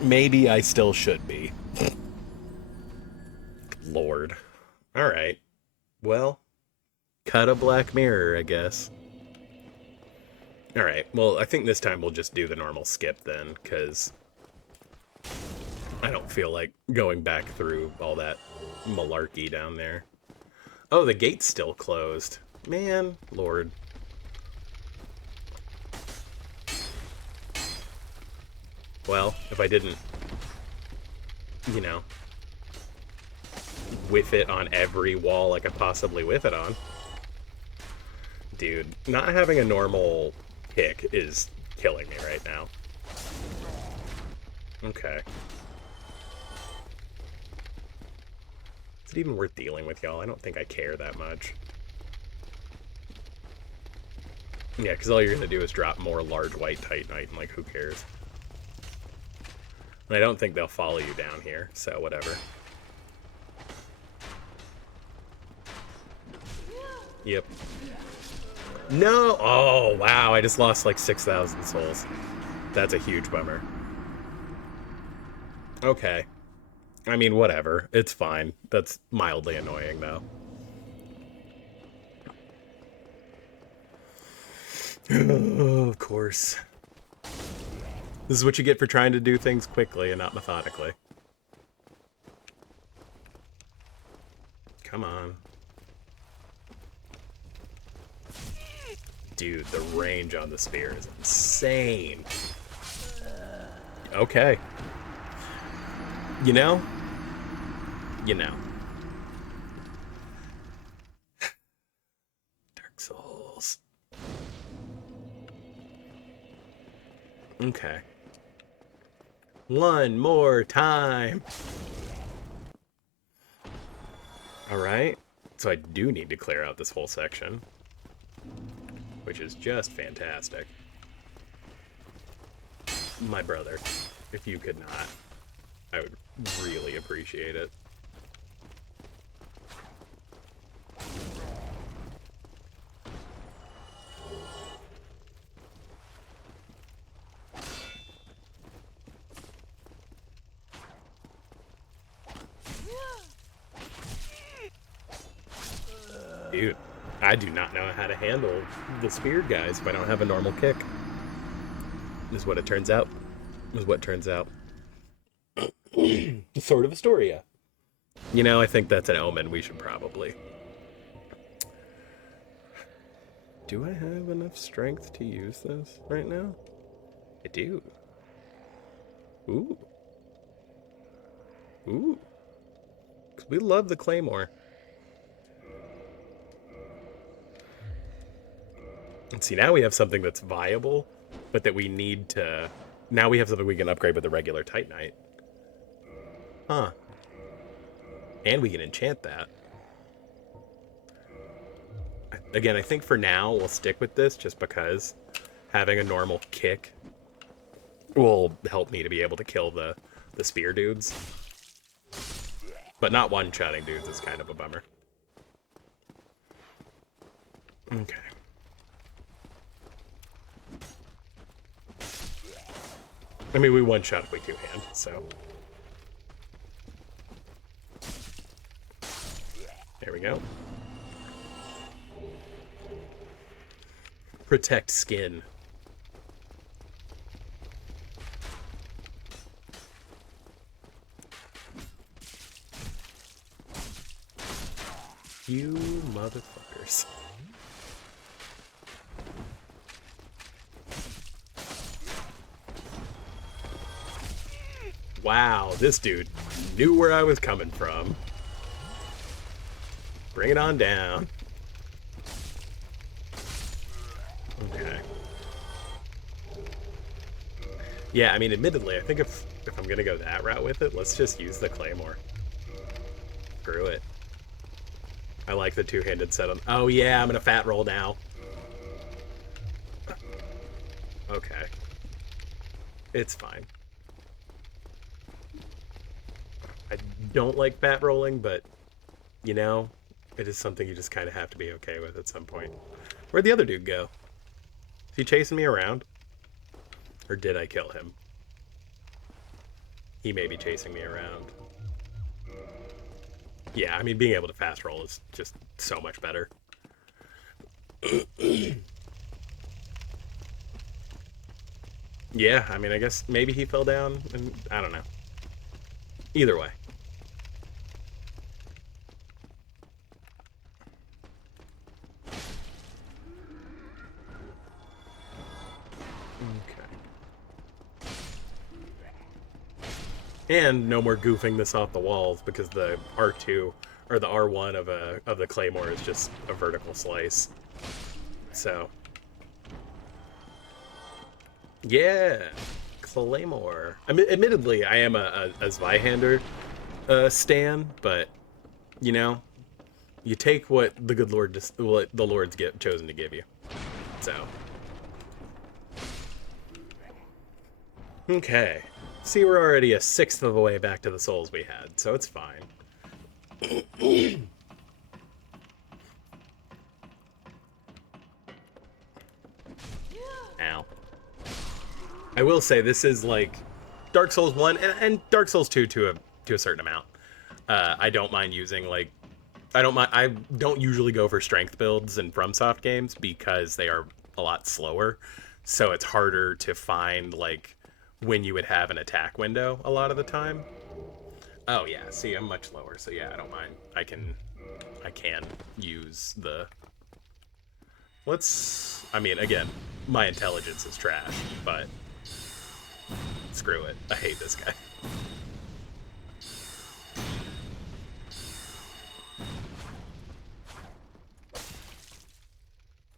Maybe I still should be. Lord. Alright. Well, cut a Black Mirror, I guess. Alright, well, I think this time we'll just do the normal skip then, because I don't feel like going back through all that malarkey down there. Oh, the gate's still closed. Man, Lord. Well, if I didn't, you know, whiff it on every wall I could possibly whiff it on. Dude, not having a normal pick is killing me right now. Okay. Is it even worth dealing with y'all? I don't think I care that much. Yeah, because all you're going to do is drop more large white Titanite, and, like, who cares? And I don't think they'll follow you down here, so whatever. Yep. No! Oh, wow, I just lost, like, 6,000 souls. That's a huge bummer. Okay. I mean, whatever. It's fine. That's mildly annoying, though. Oh, of course. This is what you get for trying to do things quickly and not methodically. Come on. Dude, the range on the spear is insane. Okay. You know? You know. Dark Souls. Okay. One more time. Alright. So I do need to clear out this whole section, which is just fantastic. My brother, if you could not, I would really appreciate it. Dude, I do not know how to handle the speared guys if I don't have a normal kick. Is what it turns out. Is what turns out. Sort of Astoria. You know, I think that's an omen. We should probably... Do I have enough strength to use this right now? I do. Ooh. Ooh. 'Cause we love the Claymore. And see, now we have something that's viable, but that we need to... Now we have something we can upgrade with the regular Titanite. Huh. And we can enchant that. Again, I think for now we'll stick with this just because having a normal kick will help me to be able to kill the spear dudes. But not one-shotting dudes is kind of a bummer. Okay. I mean, we one-shot if we two-hand, so... There we go. Protect skin. You motherfuckers. Wow, this dude knew where I was coming from. Bring it on down. Okay. Yeah, I mean, admittedly, I think if I'm gonna go that route with it, let's just use the Claymore. Screw it. I like the two-handed set on... Oh yeah, I'm gonna fat roll now. Okay. It's fine. I don't like fat rolling, but, you know, it is something you just kind of have to be okay with at some point. Where'd the other dude go? Is he chasing me around? Or did I kill him? He may be chasing me around. Yeah, I mean, being able to fast roll is just so much better. Yeah, I mean, I guess maybe he fell down, and I don't know. Either way. And no more goofing this off the walls because the R2 or the R1 of the Claymore is just a vertical slice. So yeah, Claymore. I mean, admittedly, I am a Zweihander stan, but you know, you take what the good Lord what the Lord's chosen to give you. So Okay. See, we're already a sixth of the way back to the souls we had, so it's fine. Ow. I will say this is like Dark Souls 1 and Dark Souls 2 to a certain amount. I don't mind using like I don't usually go for strength builds in FromSoft games because they are a lot slower. So it's harder to find like when you would have an attack window a lot of the time. Oh yeah, see, I'm much lower, so yeah, I don't mind. I can use the I mean, again, my intelligence is trash, but screw it. I hate this guy.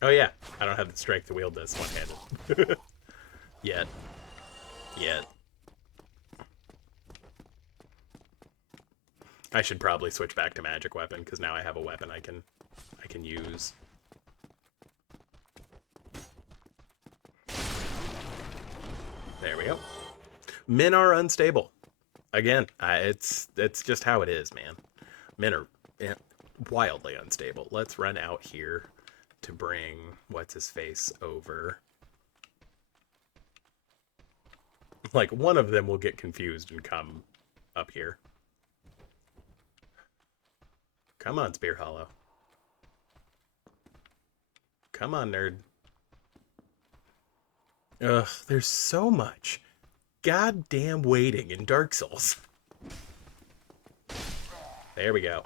Oh yeah, I don't have the strength to wield this one-handed. Yet. I should probably switch back to magic weapon because now I have a weapon I can use. There we go. Men are unstable. Again, it's just how it is, man. Men are wildly unstable. Let's run out here to bring what's his face over. Like one of them will get confused and come up here. Come on, Spear Hollow. Come on, nerd. Ugh, there's so much goddamn waiting in Dark Souls. There we go.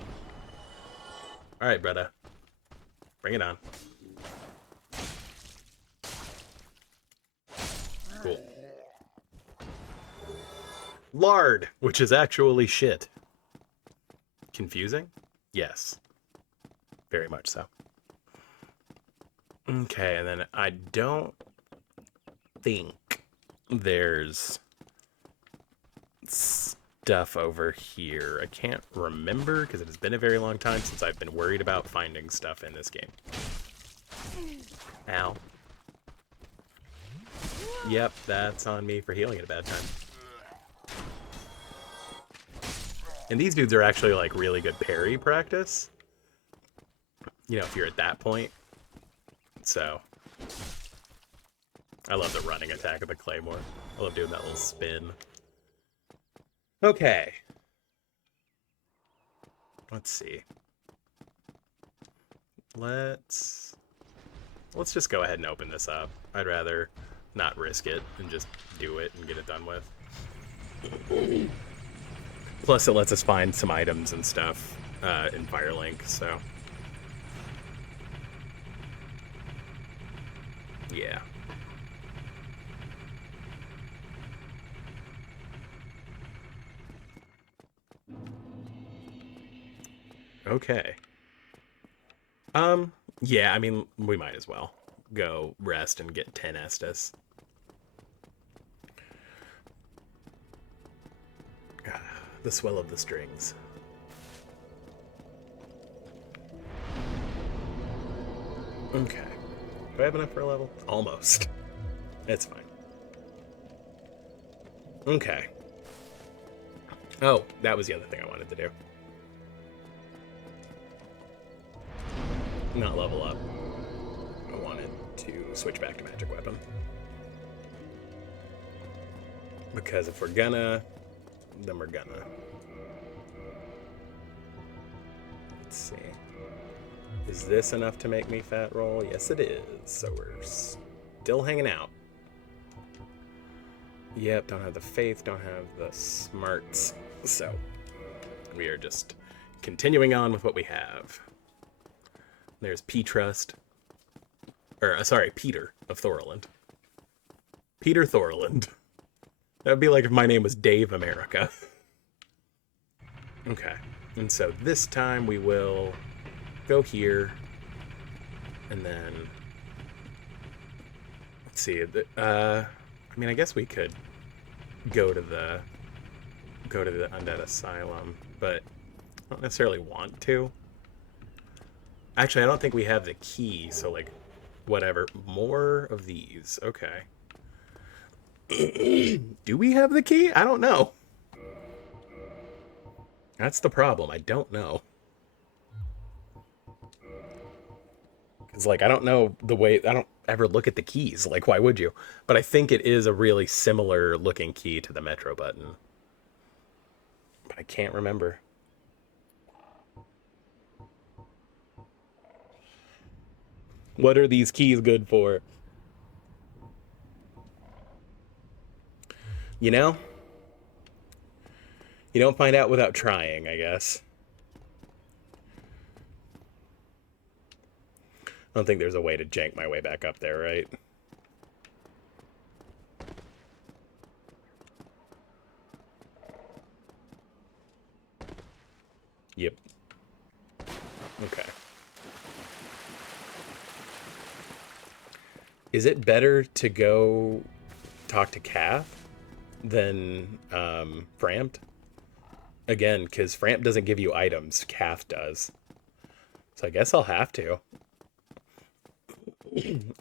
Alright, brother. Bring it on. Cool. Lard, which is actually shit. Confusing? Yes. Very much so. Okay, and then I don't think there's stuff over here. I can't remember because it has been a very long time since I've been worried about finding stuff in this game. Ow. Yep, that's on me for healing at a bad time. And these dudes are actually like really good parry practice. You know, if you're at that point. So I love the running attack of the Claymore. I love doing that little spin. Okay. Let's see. Let's just go ahead and open this up. I'd rather not risk it and just do it and get it done with. Plus, it lets us find some items and stuff in Firelink, so. Yeah. Okay. Yeah, I mean, we might as well go rest and get 10 Estus. The swell of the strings. Okay. Do I have enough for a level? Almost. It's fine. Okay. Oh, that was the other thing I wanted to do. Not level up. I wanted to switch back to magic weapon. Because if we're gonna, then we're gonna. Let's see. Is this enough to make me fat roll? Yes, it is. So we're still hanging out. Yep, don't have the faith, don't have the smarts. So we are just continuing on with what we have. There's P-Trust. Or, sorry, Peter of Thorland. Peter Thorland. That would be like if my name was Dave America. Okay. And so this time we will go here. And then let's see. I mean, I guess we could go to the Undead Asylum, but I don't necessarily want to. Actually, I don't think we have the key, so like, whatever. More of these. Okay. Do we have the key? I don't know. That's the problem. I don't know. Because, like, I don't know the way... I don't ever look at the keys. Like, why would you? But I think it is a really similar looking key to the Metro button. But I can't remember. What are these keys good for? You know? You don't find out without trying, I guess. I don't think there's a way to jank my way back up there, right? Yep. Okay. Is it better to go talk to Kath than Frampt? Again, because Frampt doesn't give you items, Kath does. So I guess I'll have to.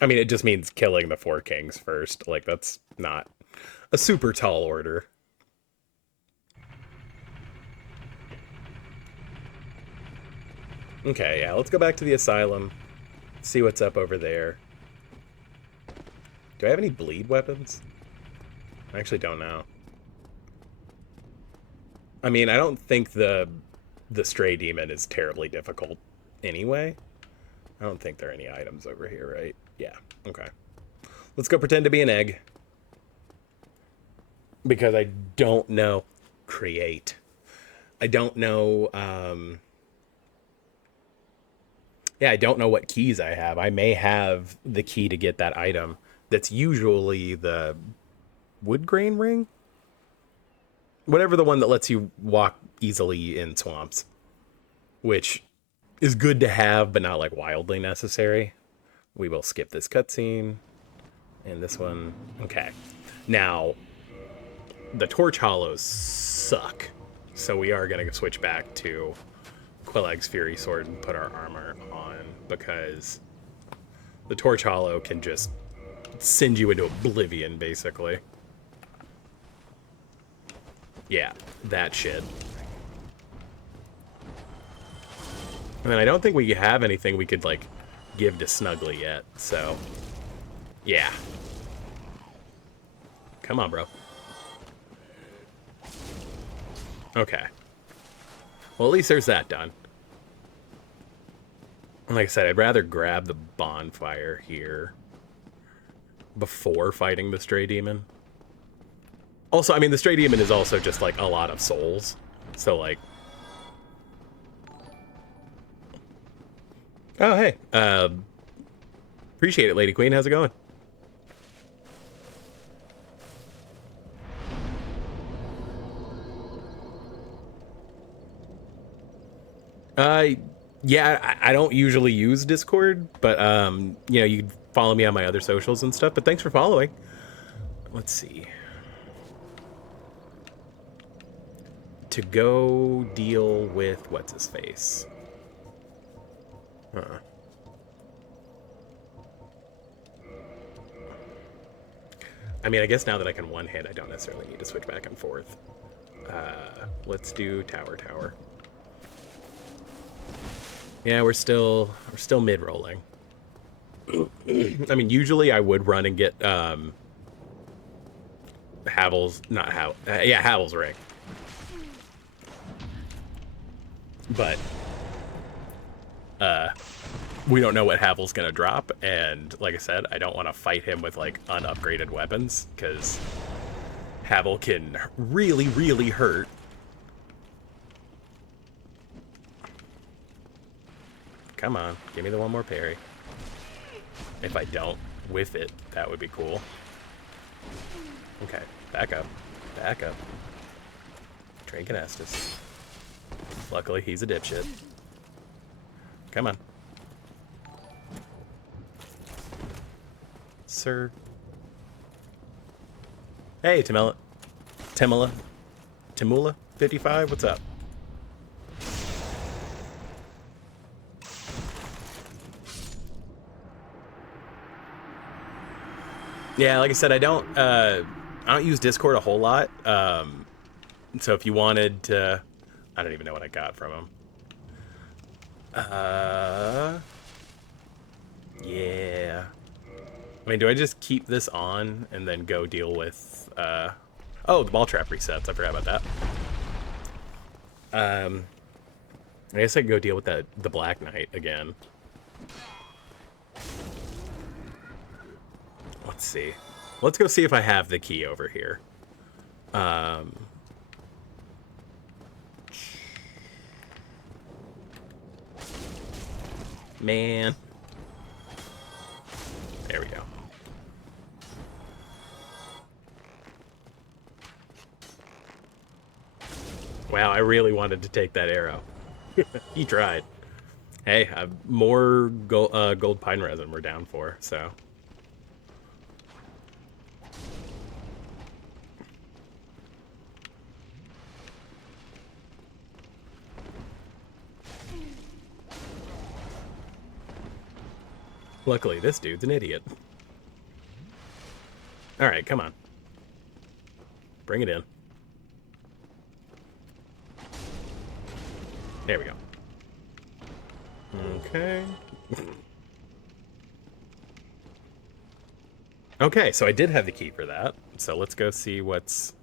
I mean, it just means killing the 4 kings first. Like, that's not a super tall order. Okay, yeah, let's go back to the asylum. See what's up over there. Do I have any bleed weapons? I actually don't know. I mean, I don't think the stray demon is terribly difficult anyway. I don't think there are any items over here, right? Yeah, okay. Let's go pretend to be an egg. Because I don't know... Create. I don't know... Yeah, I don't know what keys I have. I may have the key to get that item. That's usually the wood grain ring? Whatever the one that lets you walk easily in swamps. Which is good to have, but not like wildly necessary. We will skip this cutscene. And this one. Okay. Now, the torch hollows suck. So we are going to switch back to Quelaag's Fury Sword and put our armor on. Because the torch hollow can just send you into oblivion, basically. Yeah, that shit. And then I don't think we have anything we could, like, give to Snuggly yet, so... Yeah. Come on, bro. Okay. Well, at least there's that done. And like I said, I'd rather grab the bonfire here before fighting the stray demon. Also, I mean, the stray demon is also just, like, a lot of souls. So, like... Oh, hey. Appreciate it, Lady Queen. How's it going? Yeah, I don't usually use Discord, but, you know, you can follow me on my other socials and stuff, but thanks for following. Let's see. To go deal with what's-his-face. Huh. I mean, I guess now that I can one-hit, I don't necessarily need to switch back and forth. Let's do tower. Yeah, we're still mid-rolling. I mean, usually I would run and get Havel's ring. But we don't know what Havel's gonna drop, and like I said, I don't want to fight him with like unupgraded weapons because Havel can really, really hurt. Come on, give me the one more parry. If I don't whiff it, that would be cool. Okay, back up. Train Canestus. Luckily, he's a dipshit. Come on. Sir. Hey, Timula, 55, what's up? Yeah, like I said, I don't I don't use Discord a whole lot. So if you wanted to, I don't even know what I got from him. Yeah. I mean, do I just keep this on and then go deal with, oh, the ball trap resets. I forgot about that. I guess I can go deal with the Black Knight again. Let's see. Let's go see if I have the key over here. Man. There we go. Wow, I really wanted to take that arrow. He tried. Hey, more gold pine resin we're down for, so. Luckily, this dude's an idiot. Alright, come on. Bring it in. There we go. Okay. Okay, so I did have the key for that. So let's go see what's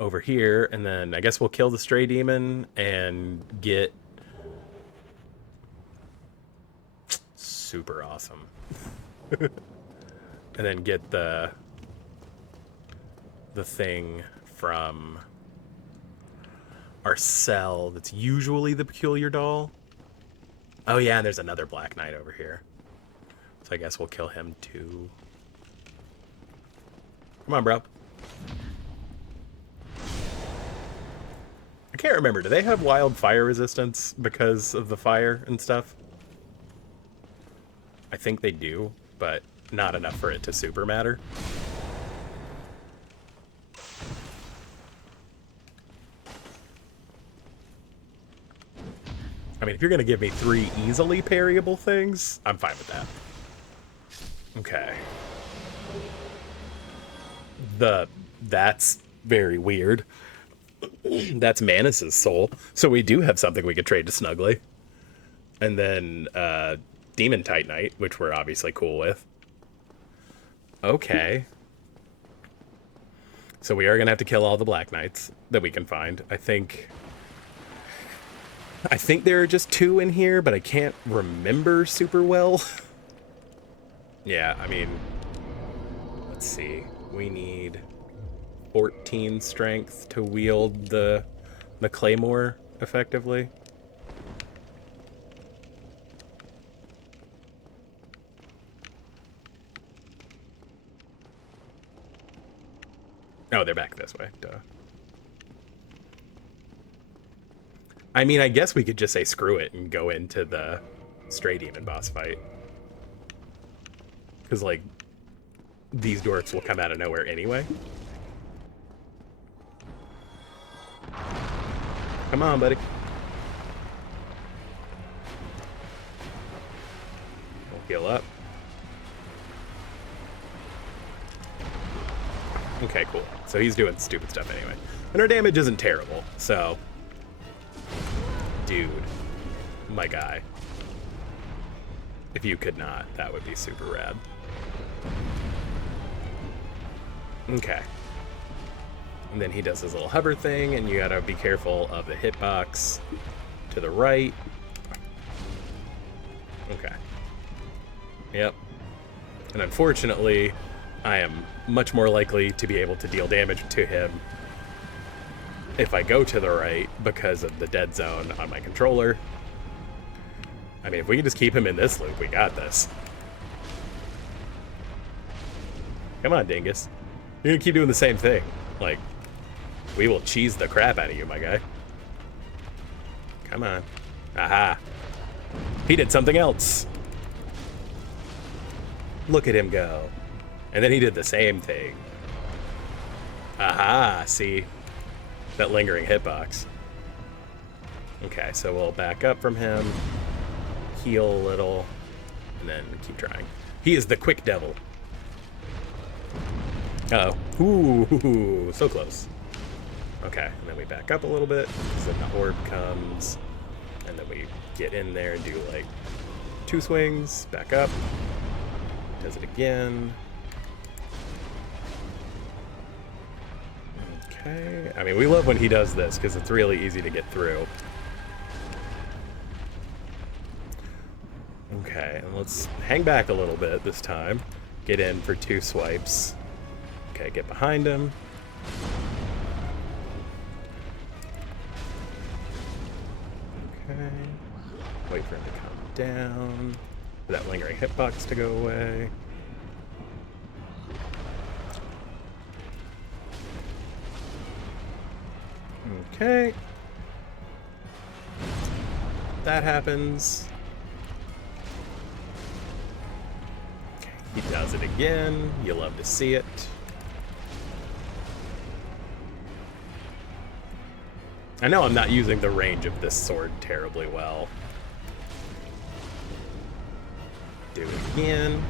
over here. And then I guess we'll kill the stray demon and get... super awesome. And then get the thing from our cell that's usually the peculiar doll. Oh yeah, and there's another Black Knight over here. So I guess we'll kill him too. Come on, bro. I can't remember. Do they have wild fire resistance because of the fire and stuff? I think they do, but not enough for it to super matter. I mean, if you're going to give me 3 easily parryable things, I'm fine with that. Okay. That's very weird. That's Manus's soul. So we do have something we could trade to Snuggly. And then, Demon Titanite, which we're obviously cool with. Okay. So we are going to have to kill all the Black Knights that we can find. I think there are just 2 in here, but I can't remember super well. Yeah, I mean, let's see. We need 14 strength to wield the claymore effectively. Oh, they're back this way. Duh. I mean, I guess we could just say screw it and go into the stray demon boss fight. Because, like, these dorks will come out of nowhere anyway. Come on, buddy. We'll heal up. Okay, cool. So he's doing stupid stuff anyway. And our damage isn't terrible, so... Dude. My guy. If you could not, that would be super rad. Okay. And then he does his little hover thing, and you gotta be careful of the hitbox to the right. Okay. Yep. And unfortunately, I am much more likely to be able to deal damage to him if I go to the right because of the dead zone on my controller. I mean, if we can just keep him in this loop, we got this. Come on, dingus. You're gonna keep doing the same thing. Like, we will cheese the crap out of you, my guy. Come on. Aha. He did something else. Look at him go. And then he did the same thing. Aha, see? That lingering hitbox. Okay, so we'll back up from him, heal a little, and then keep trying. He is the quick devil. Uh-oh, Ooh, so close. Okay, and then we back up a little bit, because then the orb comes, and then we get in there and do like 2 swings, back up, does it again. Okay, I mean, we love when he does this, because it's really easy to get through. Okay, and let's hang back a little bit this time. Get in for 2 swipes. Okay, get behind him. Okay. Wait for him to come down. For that lingering hitbox to go away. Okay. That happens. He does it again. You love to see it. I know I'm not using the range of this sword terribly well. Do it again.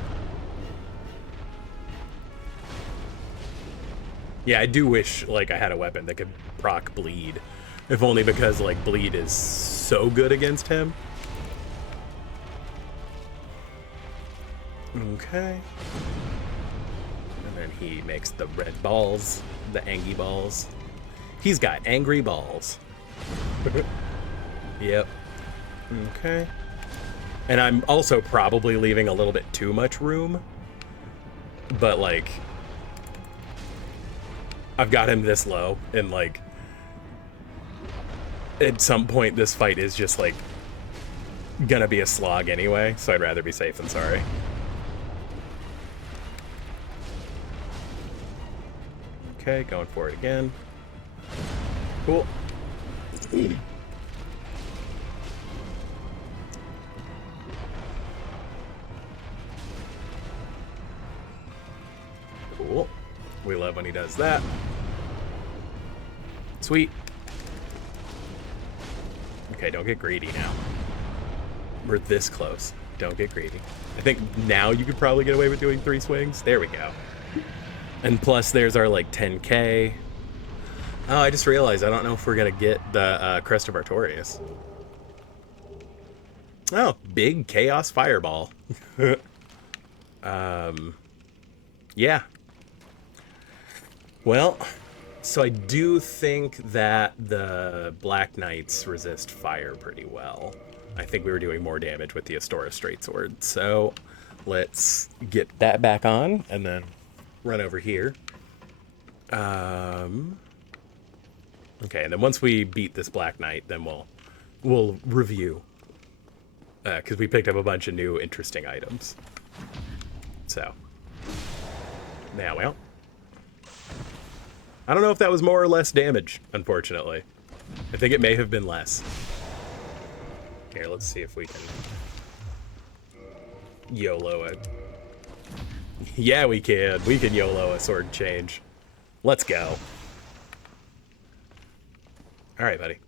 Yeah, I do wish, like, I had a weapon that could proc bleed. If only because, like, bleed is so good against him. Okay. And then he makes the red balls, the angy balls. He's got angry balls. Yep. Okay. And I'm also probably leaving a little bit too much room. But, like, I've got him this low, and, like, at some point this fight is just, like, gonna be a slog anyway, so I'd rather be safe than sorry. Okay, going for it again. Cool. Cool. We love when he does that. Sweet. Okay, don't get greedy now. We're this close. Don't get greedy. I think now you could probably get away with doing 3 swings. There we go. And plus, there's our, like, 10k. Oh, I just realized I don't know if we're going to get the Crest of Artorias. Oh, big Chaos Fireball. Yeah. Well, so I do think that the Black Knights resist fire pretty well. I think we were doing more damage with the Astora Straight Sword. So let's get that back on and then run over here. Okay, and then once we beat this Black Knight, then we'll review. Because we picked up a bunch of new interesting items. So. Now, well. I don't know if that was more or less damage, unfortunately. I think it may have been less. Here, let's see if we can YOLO it. Yeah, we can. We can YOLO a sword change. Let's go. All right, buddy.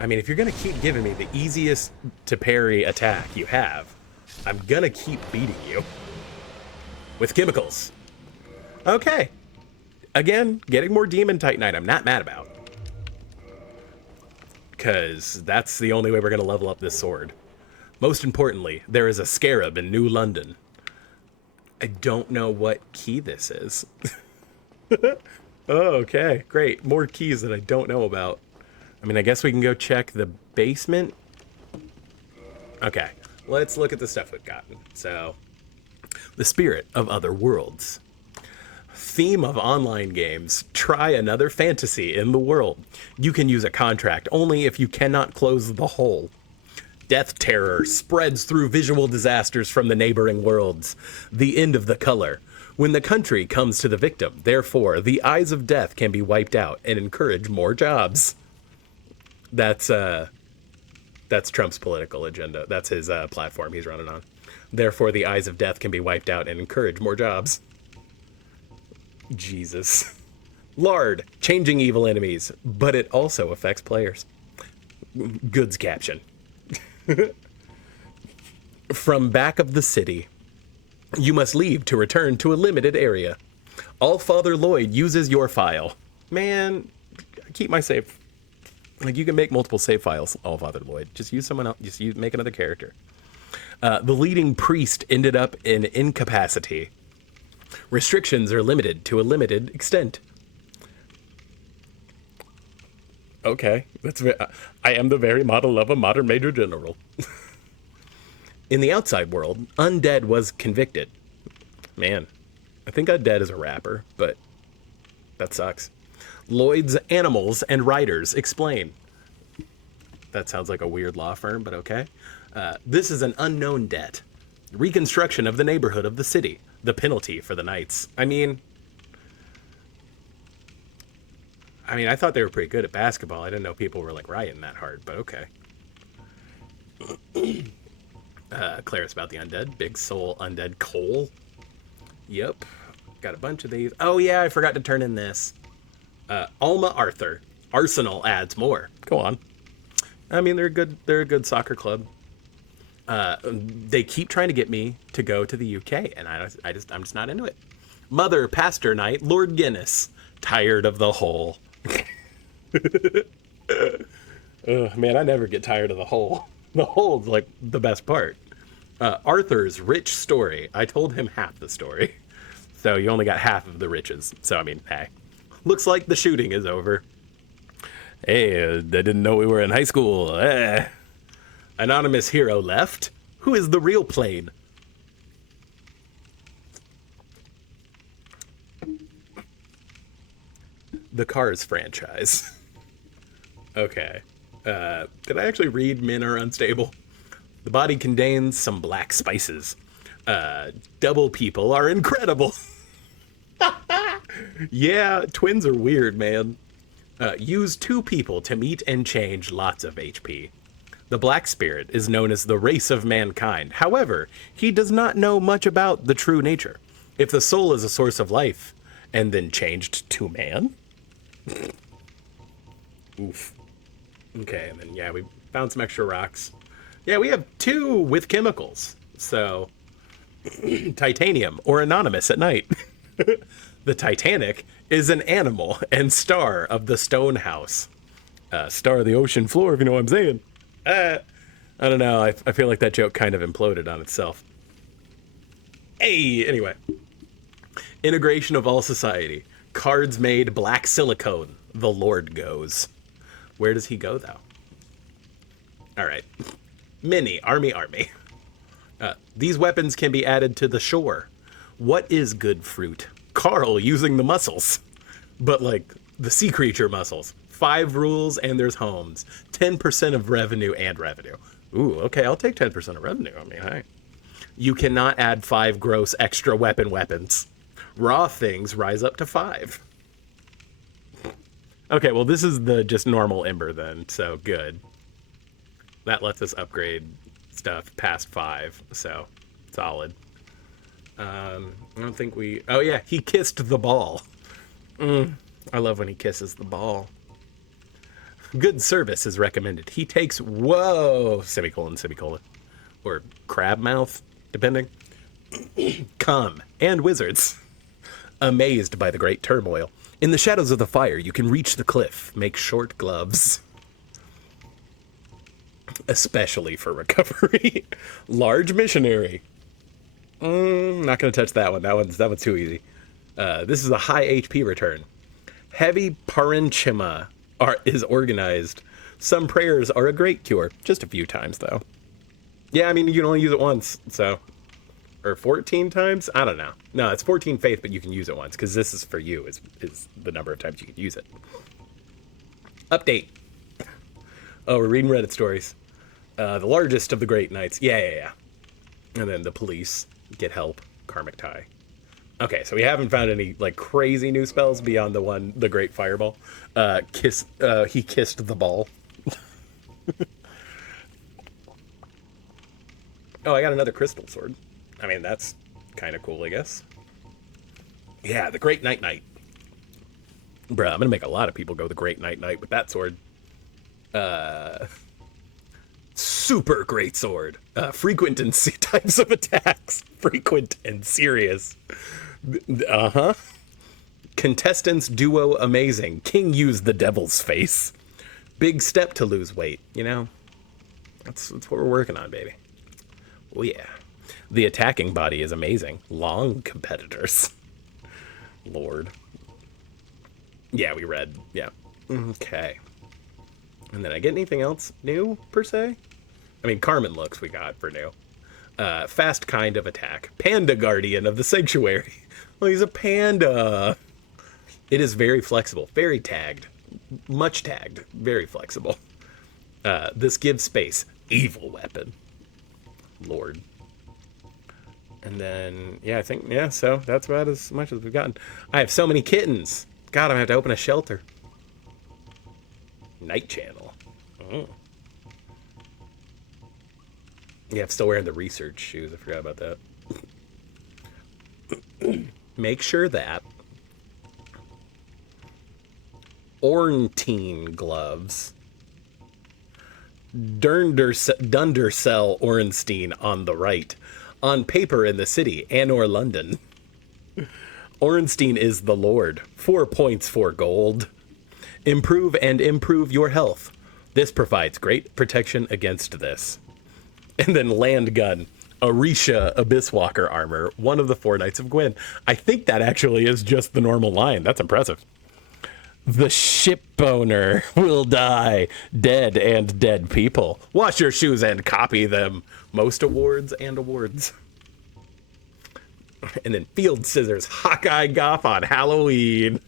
I mean, if you're going to keep giving me the easiest to parry attack you have, I'm going to keep beating you. With chemicals. Okay. Again, getting more Demon Titanite I'm not mad about. Because that's the only way we're going to level up this sword. Most importantly, there is a Scarab in New London. I don't know what key this is. Oh, okay, great. More keys that I don't know about. I mean, I guess we can go check the basement. Okay, let's look at the stuff we've gotten. So, the Spirit of Other Worlds. Theme of online games. Try another fantasy in the world. You can use a contract only if you cannot close the hole. Death terror spreads through visual disasters from the neighboring worlds. The end of the color. When the country comes to the victim, therefore, the eyes of death can be wiped out and encourage more jobs. That's Trump's political agenda. That's his platform he's running on. Therefore, the eyes of death can be wiped out and encourage more jobs. Jesus. Lard, changing evil enemies, but it also affects players. Goods caption. From back of the city, you must leave to return to a limited area. All Father Lloyd uses your file. Man, keep my save. Like, you can make multiple save files, All Father Lloyd. Just use someone else. Just make another character. The leading priest ended up in incapacity. Restrictions are limited to a limited extent. Okay, I am the very model of a modern major general. In the outside world, Undead was convicted. Man, I think Undead is a rapper, but that sucks. Lloyd's Animals and Writers explain. That sounds like a weird law firm, but okay. This is an unknown debt. Reconstruction of the neighborhood of the city. The penalty for the Knights. I mean, I thought they were pretty good at basketball. I didn't know people were like rioting that hard, but okay. Claris about the undead. Big soul undead Cole. Yep. Got a bunch of these. Oh yeah, I forgot to turn in this. Alma Arthur. Arsenal adds more. Go on. I mean, they're a good soccer club. They keep trying to get me to go to the UK, and I'm just not into it. Mother Pastor Knight, Lord Guinness. Tired of the hole. Man, I never get tired of the hole. The hole's like the best part. Arthur's rich story. I told him half the story. So you only got half of the riches. So, I mean, hey. Looks like the shooting is over. Hey, I didn't know we were in high school. Anonymous hero left. Who is the real plane? The Cars franchise. Okay. Did I actually read Men Are Unstable? The body contains some black spices. Double people are incredible. Yeah, twins are weird, man. Use 2 people to meet and change lots of HP. The Black Spirit is known as the race of mankind. However, he does not know much about the true nature. If the soul is a source of life and then changed to man. Oof. Okay, and then, yeah, we found some extra rocks. Yeah, we have 2 with chemicals. So, titanium or anonymous at night. The Titanic is an animal and star of the stone house. Star of the ocean floor, if you know what I'm saying. I don't know. I feel like that joke kind of imploded on itself. Hey, anyway. Integration of all society. Cards made black silicone. The Lord goes. Where does he go, though? All right. Mini. Army. These weapons can be added to the shore. What is good fruit? Carl using the muscles. But, like, the sea creature muscles. 5 rules and there's homes. 10% of revenue and revenue. Ooh, okay, I'll take 10% of revenue. I mean, hey. You cannot add 5 gross extra weapons. Raw things rise up to 5. Okay, well, this is the just normal Ember then, so good. That lets us upgrade stuff past 5, so solid. I don't think we... Oh, yeah, he kissed the ball. I love when he kisses the ball. Good service is recommended. He takes... Whoa! Semicolon. Or crab mouth, depending. Come. And wizards. Amazed by the great turmoil. In the shadows of the fire, you can reach the cliff. Make short gloves. Especially for recovery. Large missionary. Not going to touch that one. That one's too easy. This is a high HP return. Heavy parenchyma is organized. Some prayers are a great cure. Just a few times, though. Yeah, I mean, you can only use it once, so... Or 14 times? I don't know. No, it's 14 faith, but you can use it once, because this is for you, is the number of times you can use it. Update. Oh, we're reading Reddit stories. The largest of the great knights. Yeah. And then the police get help. Karmic tie. Okay, so we haven't found any like crazy new spells beyond the great fireball. He kissed the ball. Oh, I got another crystal sword. I mean, that's kind of cool, I guess. Yeah, the Great Night. Bruh, I'm gonna make a lot of people go the Great Night with that sword. Super great sword. Frequent and types of attacks. Frequent and serious. Contestants duo amazing. King used the devil's face. Big step to lose weight, you know? That's what we're working on, baby. Oh, yeah. The attacking body is amazing. Long competitors. Lord. Yeah, we read. Yeah. Okay. And then I get anything else new, per se? I mean, Carmen looks we got for new. Fast kind of attack. Panda guardian of the sanctuary. Well, he's a panda. It is very flexible. Very tagged. Much tagged. Very flexible. This gives space. Evil weapon. Lord. And then, yeah, I think, yeah, so that's about as much as we've gotten. I have so many kittens. God, I'm going to have to open a shelter. Night channel. Oh. Yeah, I'm still wearing the research shoes. I forgot about that. Make sure that Ornstein gloves. Dundercell Ornstein on the right. On paper in the city, and/or London. Ornstein is the Lord. 4 points for gold. Improve and improve your health. This provides great protection against this. And then land gun. Orisha Abysswalker armor. One of the 4 Knights of Gwyn. I think that actually is just the normal line. That's impressive. The ship owner will die. Dead and dead people. Wash your shoes and copy them. Most awards and awards. And then field scissors. Hawkeye Goth on Halloween.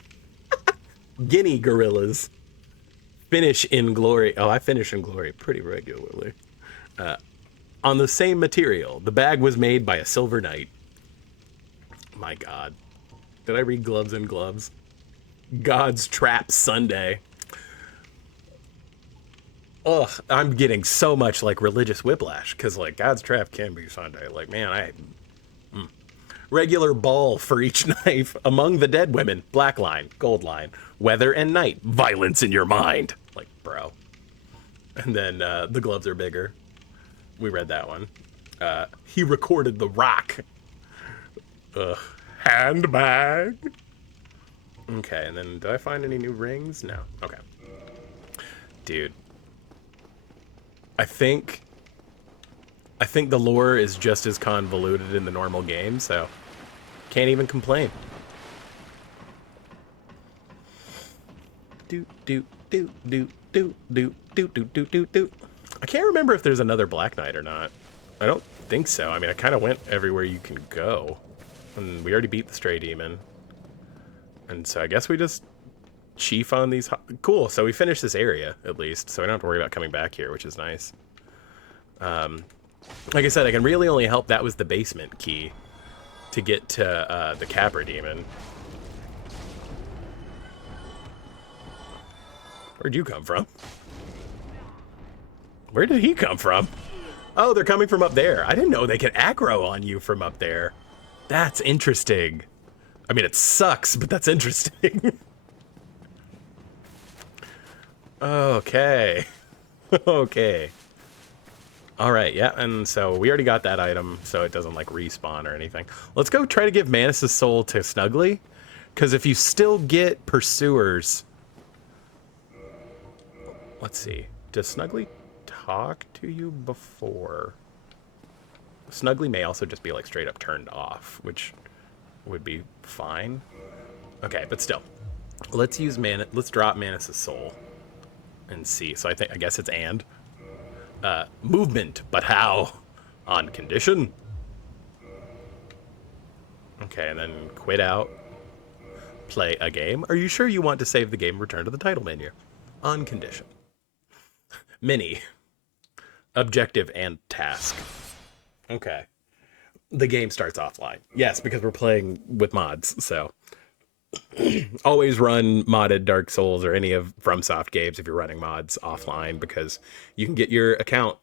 Guinea gorillas. Finish in glory. Oh, I finish in glory pretty regularly. On the same material. The bag was made by a silver knight. My God. Did I read gloves and gloves? God's Trap Sunday. Ugh, I'm getting so much like religious whiplash because like God's Trap can be Sunday. Like, man, regular ball for each knife. Among the dead women, black line, gold line, weather and night, violence in your mind. Like, bro. And then the gloves are bigger. We read that one. He recorded the rock. Ugh, handbag. Okay, and then did I find any new rings? No. Okay. Dude. I think the lore is just as convoluted in the normal game, so can't even complain. Do do do do do do do do do do do. I can't remember if there's another Black Knight or not. I don't think so. I mean, I kind of went everywhere you can go. And we already beat the Stray Demon. And so I guess we just chief on these. Cool. So we finished this area at least, so I don't have to worry about coming back here, which is nice. Like I said, I can really only help. That was the basement key to get to the Capra Demon. Where'd you come from? Where did he come from? Oh, they're coming from up there. I didn't know they could aggro on you from up there. That's interesting. I mean, it sucks, but that's interesting. Okay. Okay. All right, yeah, and so we already got that item, so it doesn't, like, respawn or anything. Let's go try to give Manus' soul to Snuggly, because if you still get Pursuers... Let's see. Does Snuggly talk to you before? Snuggly may also just be, like, straight up turned off, which would be fine. Okay, but still. Let's use let's drop Manus' soul and see. So I guess it's and. Movement, but how? On condition. Okay, and then quit out. Play a game. Are you sure you want to save the game? Return to the title menu. On condition. Mini. Objective and task. Okay. The game starts offline. Yes, because we're playing with mods, so. Always run modded Dark Souls or any of FromSoft games if you're running mods offline, because you can get your account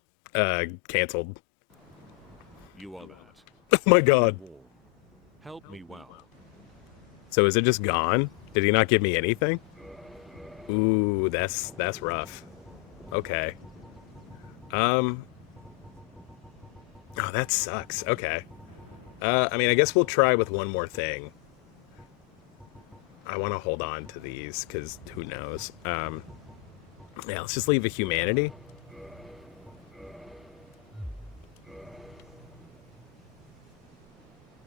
canceled. You are that. Oh my god. Help me well. So is it just gone? Did he not give me anything? Ooh, that's rough. Okay. Oh, that sucks. Okay. I mean, I guess we'll try with one more thing. I want to hold on to these because who knows. Yeah, let's just leave a humanity.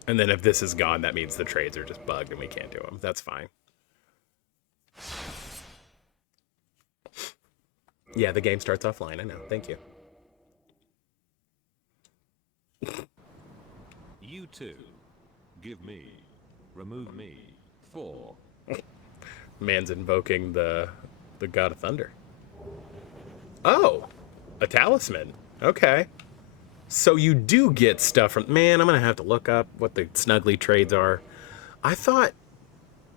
And then if this is gone, that means the trades are just bugged and we can't do them. That's fine. Yeah, the game starts offline. I know. Thank you. You two. Give me. Remove me. 4. Man's invoking the god of thunder. Oh, a talisman. Okay. So you do get stuff from... Man, I'm going to have to look up what the snuggly trades are. I thought...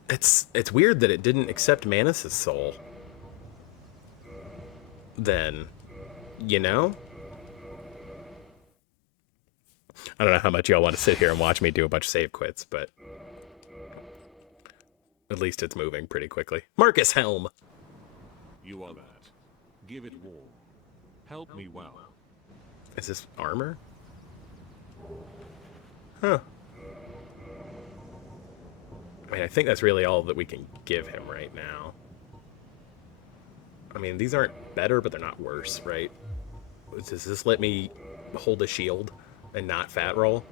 It's weird that it didn't accept Manus' soul. Then, you know? I don't know how much y'all want to sit here and watch me do a bunch of save quits, but... At least it's moving pretty quickly. Marcus Helm! You are that. Give it warm. Help me well. Is this armor? Huh. I mean, I think that's really all that we can give him right now. I mean, these aren't better, but they're not worse, right? Does this let me hold a shield and not fat roll?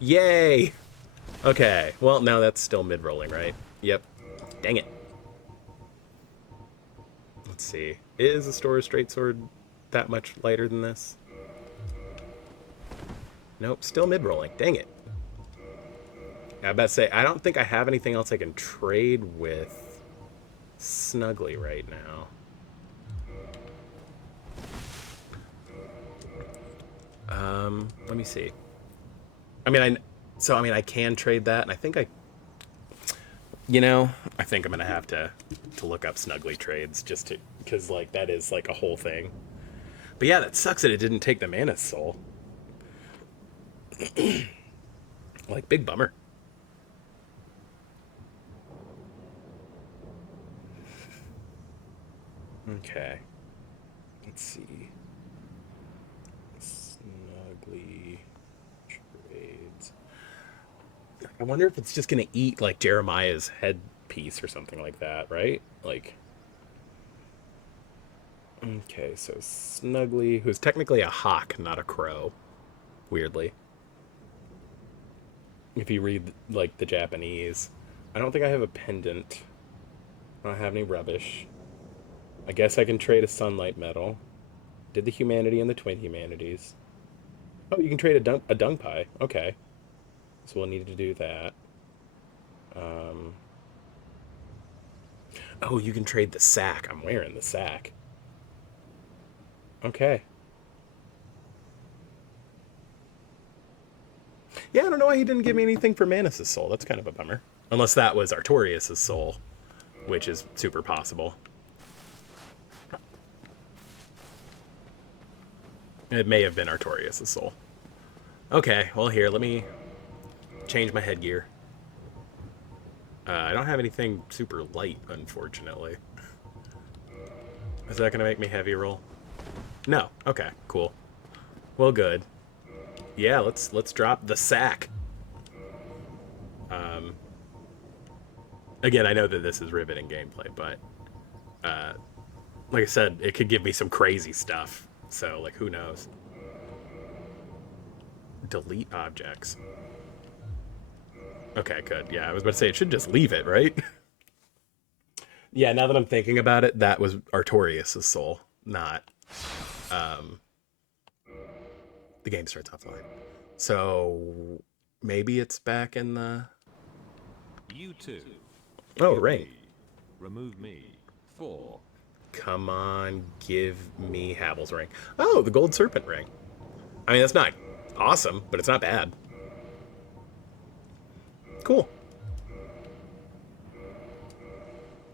Yay! Okay, well, now that's still mid-rolling, right? Yep. Dang it. Let's see. Is a Stora's Straight Sword that much lighter than this? Nope, still mid-rolling. Dang it. I was about to say, I don't think I have anything else I can trade with Snuggly right now. Let me see. I mean, I can trade that, and I think I think I'm gonna have to look up Snuggly trades just to, because like that is like a whole thing. But yeah, that sucks that it didn't take the Manus Soul. Like, big bummer. Okay. Let's see. Snuggly trades. I wonder if it's just gonna eat like Jeremiah's headpiece or something like that, right? Like, okay, so Snuggly, who's technically a hawk, not a crow, weirdly. If you read like the Japanese, I don't think I have a pendant. I don't have any rubbish. I guess I can trade a sunlight medal. Did the humanity and the twin humanities. Oh, you can trade a dung pie. Okay. So we'll need to do that. Oh, you can trade the sack. I'm wearing the sack. Okay. Yeah, I don't know why he didn't give me anything for Manus' soul. That's kind of a bummer. Unless that was Artorias' soul, which is super possible. It may have been Artorias' soul. Okay, well here, let me change my headgear. I don't have anything super light, unfortunately. Is that gonna make me heavy roll? No. Okay, cool. Well, good. Yeah, let's drop the sack. Again, I know that this is riveting gameplay, but like I said, it could give me some crazy stuff. So, like, who knows? Delete objects. Okay, good. Yeah, I was about to say, it should just leave it, right? Yeah, now that I'm thinking about it, that was Artorias' soul, not... the game starts offline. So, maybe it's back in the... You two. Oh, Give rain. me. Remove me. 4. Come on, give me Havel's ring. Oh, the gold serpent ring. I mean, that's not awesome, but it's not bad. Cool.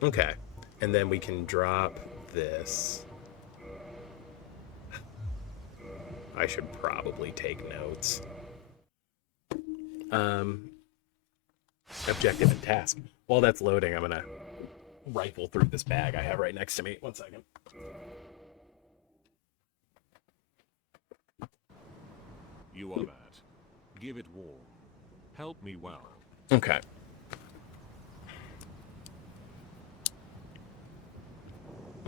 Okay. And then we can drop this. I should probably take notes. Objective and task. While that's loading, I'm gonna rifle through this bag I have right next to me. 1 second. You are that. Give it warm. Help me well. Okay.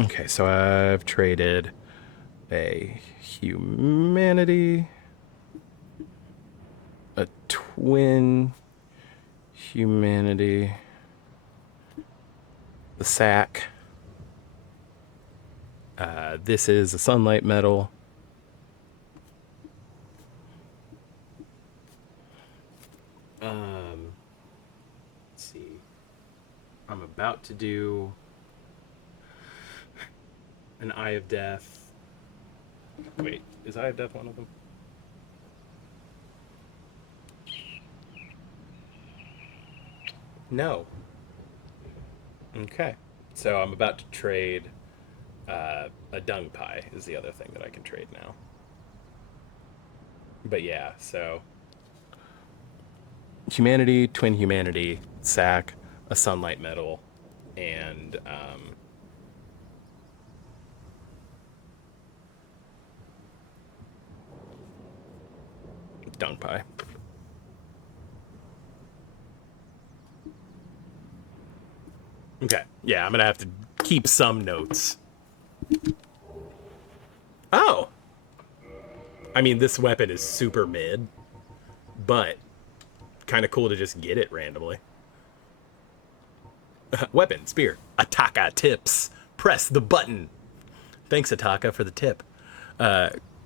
Okay, so I've traded a humanity, a twin humanity, the sack. This is a sunlight metal. Let's see. I'm about to do an Eye of Death. Wait, is Eye of Death one of them? No. Okay. So I'm about to trade a dung pie is the other thing that I can trade now. But yeah, so humanity, twin humanity, sack, a sunlight metal, and dung pie. Okay, yeah, I'm gonna have to keep some notes. Oh! I mean, this weapon is super mid, but kind of cool to just get it randomly. Weapon, spear. Ataka tips. Press the button. Thanks, Ataka, for the tip.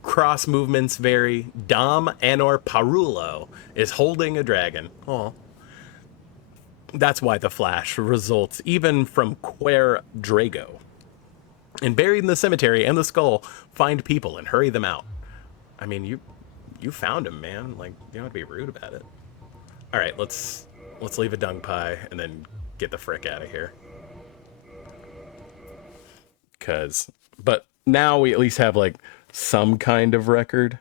Cross movements vary. Dom Anor Parulo is holding a dragon. Oh. That's why the flash results even from Quer Drago. And buried in the cemetery and the skull, find people and hurry them out. I mean, you found him, man. Like, you don't have to be rude about it. All right, let's leave a dung pie and then get the frick out of here. But now we at least have like some kind of record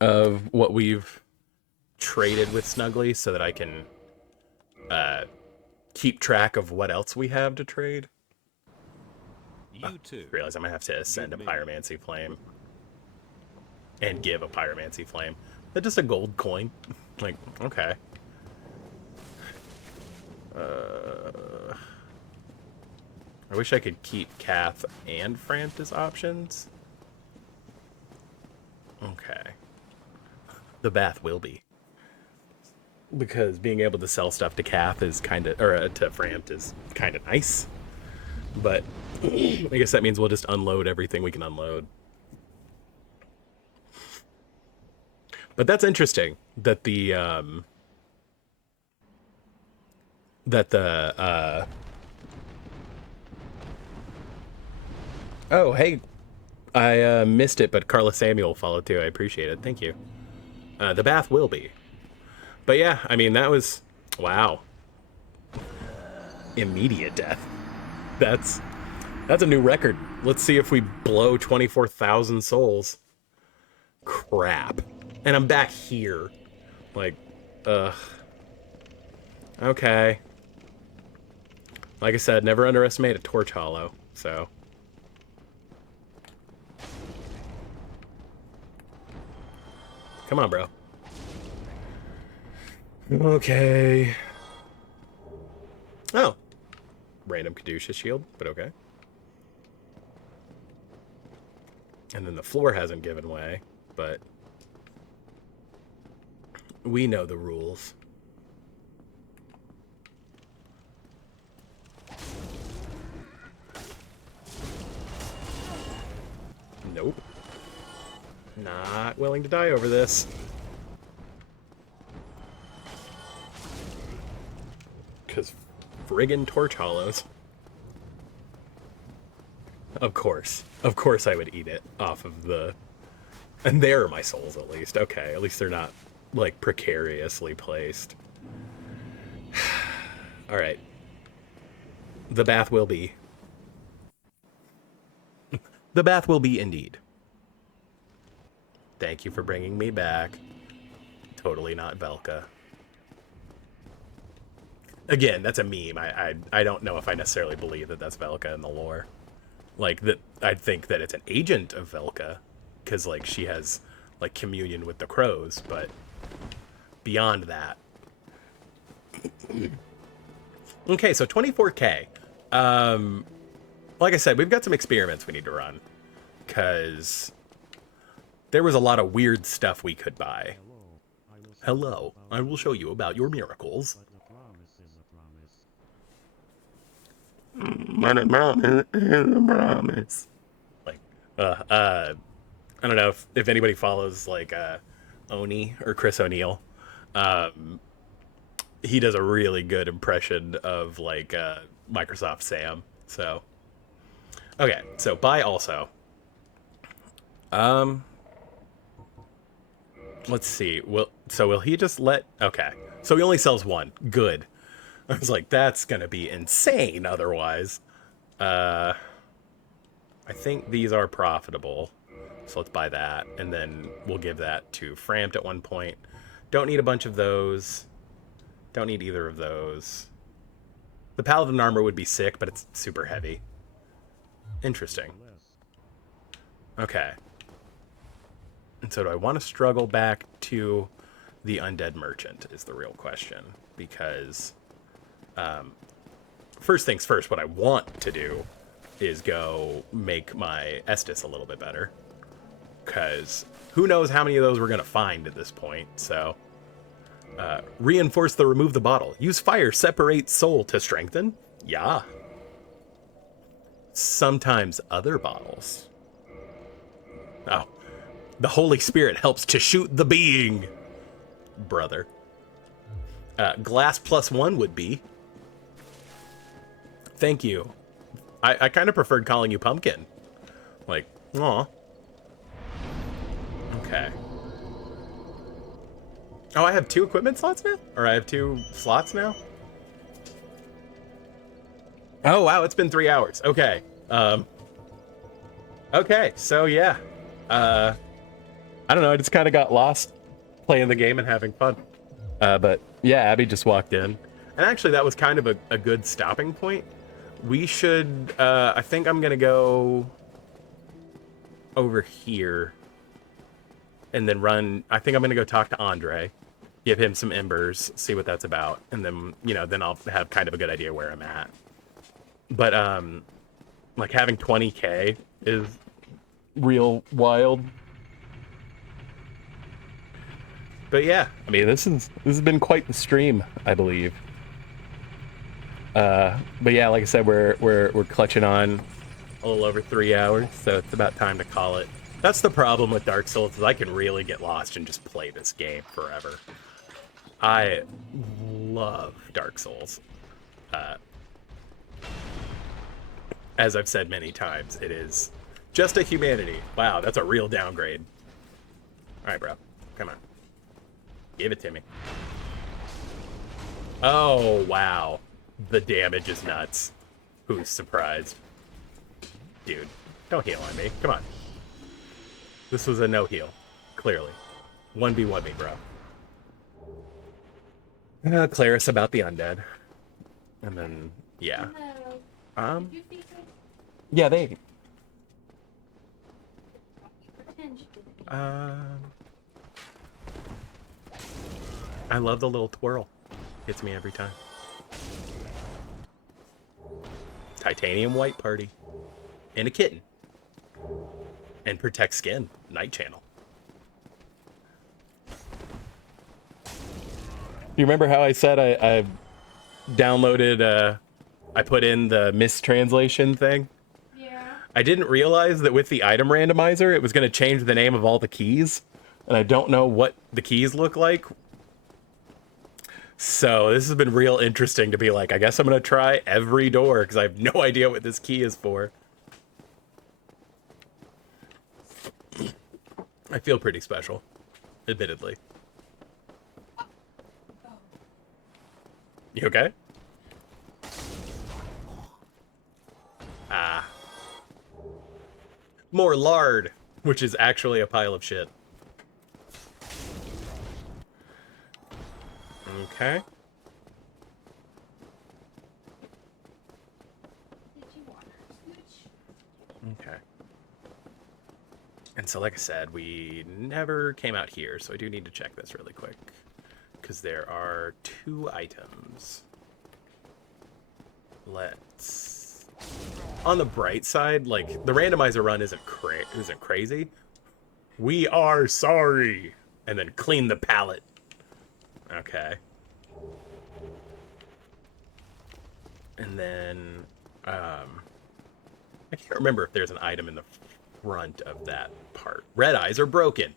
of what we've traded with Snuggly, so that I can keep track of what else we have to trade. You too. Realize I'm gonna have to ascend a pyromancy flame and give a pyromancy flame. That's just a gold coin. Like, okay. I wish I could keep Kath and Frant as options. Okay. The bath will be. Because being able to sell stuff to Kath is kind of, or to Frant is kind of nice. But I guess that means we'll just unload everything we can unload. But that's interesting that oh, hey, I missed it, but Carla Samuel followed too. I appreciate it. Thank you. The bath will be. But yeah, I mean, that was, wow. Immediate death. That's a new record. Let's see if we blow 24,000 souls. Crap. And I'm back here. Like, ugh. Okay. Like I said, never underestimate a torch hollow, so. Come on, bro. Okay. Oh. Random Caduceus shield, but okay. And then the floor hasn't given way, but we know the rules. Nope. Not willing to die over this. Because friggin' torch hollows. Of course I would eat it off of the... And there are my souls, at least. Okay, at least they're not, like, precariously placed. Alright. The bath will be. The bath will be indeed. Thank you for bringing me back. Totally not Velka. Again, that's a meme. I don't know if I necessarily believe that that's Velka in the lore. Like, that I'd think that it's an agent of Velka, because, like, she has, like, communion with the crows, but beyond that. Okay, so 24K. Like I said, we've got some experiments we need to run. Because there was a lot of weird stuff we could buy. Hello, I will show you about your miracles. But a promise is a promise. Like, I don't know if anybody follows, like, Oni or Chris O'Neill. He does a really good impression of, like, Microsoft Sam. So, okay, so buy also. Let's see. Will he just let... Okay. So he only sells one. Good. I was like, that's going to be insane otherwise. I think these are profitable. So let's buy that. And then we'll give that to Frampt at one point. Don't need a bunch of those. Don't need either of those. The Paladin armor would be sick, but it's super heavy. Interesting. Okay. And so do I want to struggle back to the Undead Merchant is the real question. Because, first things first, what I want to do is go make my Estus a little bit better. Because who knows how many of those we're going to find at this point. So, reinforce the remove the bottle. Use fire, separate soul to strengthen. Yeah. Sometimes other bottles. Oh. The Holy Spirit helps to shoot the being, brother. Glass +1 would be. Thank you. I kind of preferred calling you Pumpkin. Like, aw. Okay. Oh, I have 2 equipment slots now? Or I have 2 slots now? Oh, wow, it's been 3 hours. Okay. Okay, so yeah. I don't know, I just kind of got lost playing the game and having fun. But yeah, Abby just walked in. And actually, that was kind of a good stopping point. We should, I think I'm going to go over here and then run. I think I'm going to go talk to Andre, give him some embers, see what that's about. And then, you know, then I'll have kind of a good idea where I'm at. But, like having 20K is real wild. But yeah, I mean, this has been quite the stream, I believe. But yeah, like I said, we're clutching on a little over 3 hours, so it's about time to call it. That's the problem with Dark Souls, is I can really get lost and just play this game forever. I love Dark Souls. As I've said many times, it is just a humanity. Wow, that's a real downgrade. All right, bro, come on. Give it to me. Oh, wow. The damage is nuts. Who's surprised? Dude, don't heal on me. Come on. This was a no heal. Clearly. 1v1 me, bro. Claris about the undead. And then, yeah. Yeah, they... I love the little twirl. Hits me every time. Titanium White Party. And a kitten. And Protect Skin. Night Channel. You remember how I said I downloaded, I put in the mistranslation thing? Yeah. I didn't realize that with the item randomizer, it was going to change the name of all the keys. And I don't know what the keys look like. So this has been real interesting to be like, I guess I'm going to try every door because I have no idea what this key is for. I feel pretty special, admittedly. You okay? Ah. More lard, which is actually a pile of shit. Okay. Okay. And so, like I said, we never came out here, so I do need to check this really quick. because there are 2 items. Let's... On the bright side, like, the randomizer run isn't crazy. We are sorry! And then clean the palette. Okay. And then, I can't remember if there's an item in the front of that part. Red eyes are broken.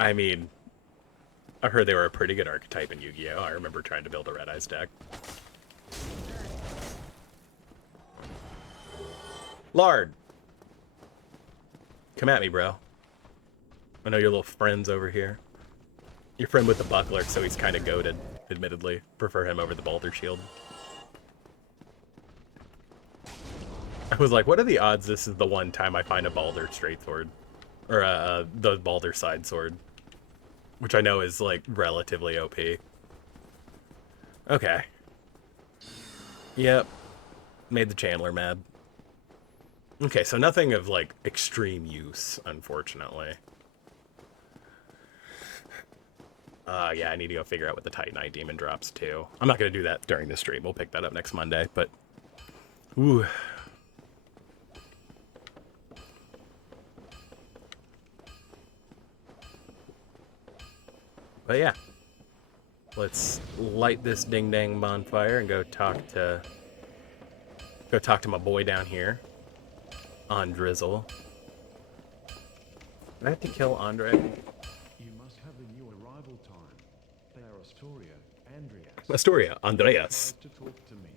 I mean, I heard they were a pretty good archetype in Yu-Gi-Oh! I remember trying to build a red eyes deck. Lard! Come at me, bro. I know your little friend's over here. Your friend with the buckler, so he's kind of goated, admittedly. Prefer him over the Balder Shield. I was like, what are the odds this is the one time I find a Balder straight sword? Or the Balder side sword. Which I know is, like, relatively OP. Okay. Yep. Made the Chandler mad. Okay, so nothing of, like, extreme use, unfortunately. Yeah, I need to go figure out what the Titanite Demon drops, too. I'm not going to do that during the stream. We'll pick that up next Monday, but... Ooh. But yeah. Let's light this ding-dang bonfire and go talk to my boy down here. On Drizzle. Do I have to kill Andre? You must have the new arrival time. They are Astoria, Andreas. Astoria, Andreas. To talk to me.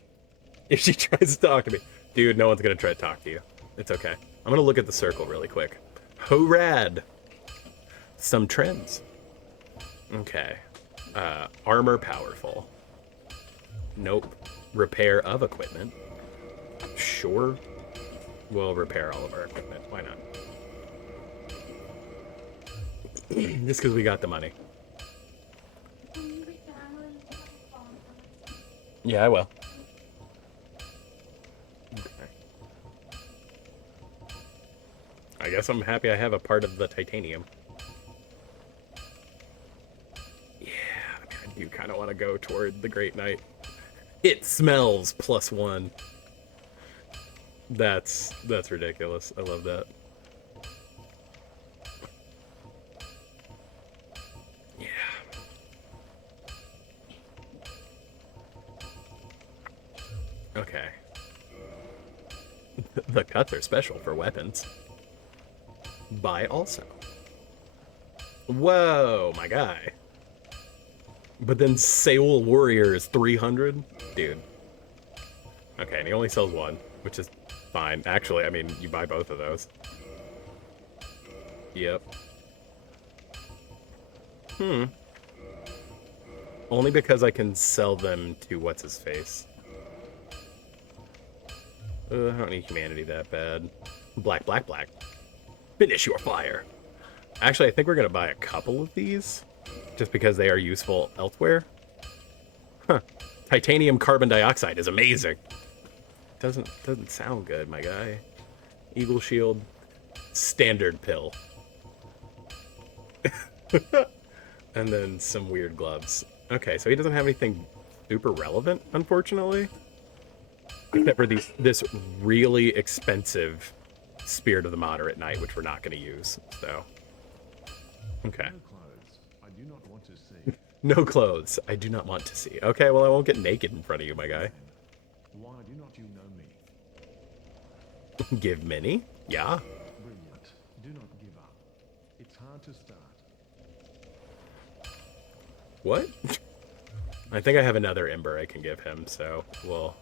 If she tries to talk to me. Dude, no one's gonna try to talk to you. It's okay. I'm gonna look at the circle really quick. Ho rad! Some trends. Okay. Armor powerful. Nope. Repair of equipment. Sure. We'll repair all of our equipment. Why not? Just because we got the money. Yeah, I will. Okay. I guess I'm happy I have a part of the titanium. Yeah, I mean, I do kind of want to go toward the Great Knight. It smells +1. That's ridiculous. I love that. Yeah. Okay. The cuts are special for weapons. Buy also. Whoa, my guy. But then Seoul Warrior is 300? Dude. Okay, and he only sells 1, which is fine. Actually, I mean, you buy both of those. Yep. Only because I can sell them to what's-his-face. I don't need humanity that bad. Black, black, black. Finish your fire. Actually, I think we're going to buy a couple of these. Just because they are useful elsewhere. Huh. Titanium carbon dioxide is amazing. Doesn't sound good, my guy. Eagle shield. Standard pill. And then some weird gloves. Okay, so he doesn't have anything super relevant, unfortunately. Except for this really expensive Spirit of the Moderate Knight, which we're not going to use. So, okay. No clothes. I do not want to see. No clothes. I do not want to see. Okay, well, I won't get naked in front of you, my guy. Why do not you know me? Give many? Yeah. Brilliant. Do not give up. It's hard to start. What? I think I have another Ember I can give him, so we'll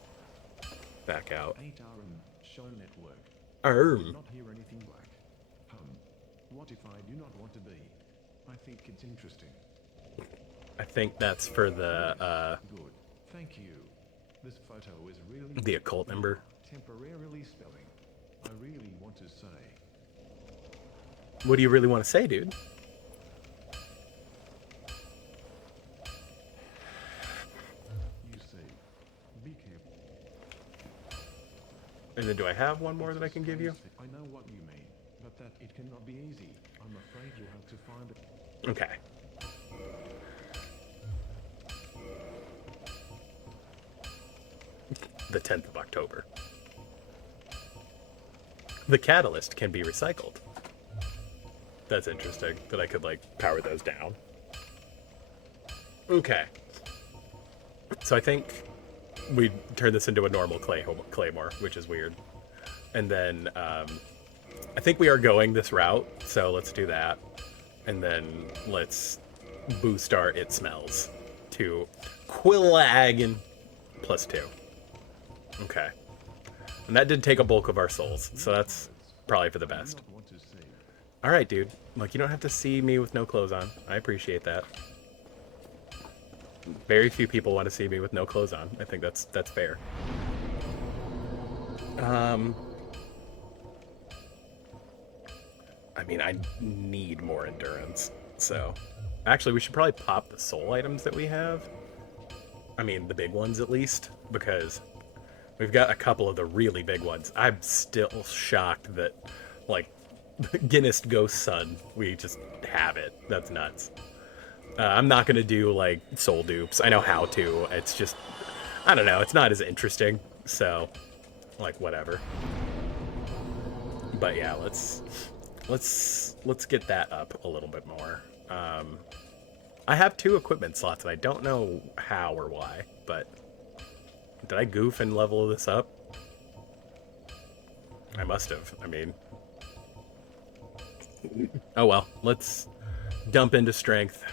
back out. 8RM show network. Not hear anything black. What if I do not want to be? I think it's interesting. I think that's for the, Good. Thank you. This photo is really the occult Ember. temporarily spelling. I really want to say. What do you really want to say, dude? You see. Be careful. And then do I have one more that I can give you? I know what you mean, but that it cannot be easy. I'm afraid you have to find it. Okay. the 10th of October. The catalyst can be recycled. That's interesting, that I could, like, power those down. Okay. So I think we turn this into a normal claymore, which is weird. And then, I think we are going this route, so let's do that. And then let's boost our It Smells to Quillagon +2. Okay. And that did take a bulk of our souls, so that's probably for the best. Alright, dude. Look, you don't have to see me with no clothes on. I appreciate that. Very few people want to see me with no clothes on. I think that's fair. I mean, I need more endurance, so... Actually, we should probably pop the soul items that we have. I mean, the big ones at least, because we've got a couple of the really big ones. I'm still shocked that, like, Guinness Ghost Sun, we just have it. That's nuts. I'm not going to do, like, soul dupes. I know how to. It's just, I don't know. It's not as interesting. So, like, whatever. But yeah, let's get that up a little bit more. I have 2 equipment slots, and I don't know how or why, but did I goof and level this up? I must have. I mean, oh well. Let's dump into strength.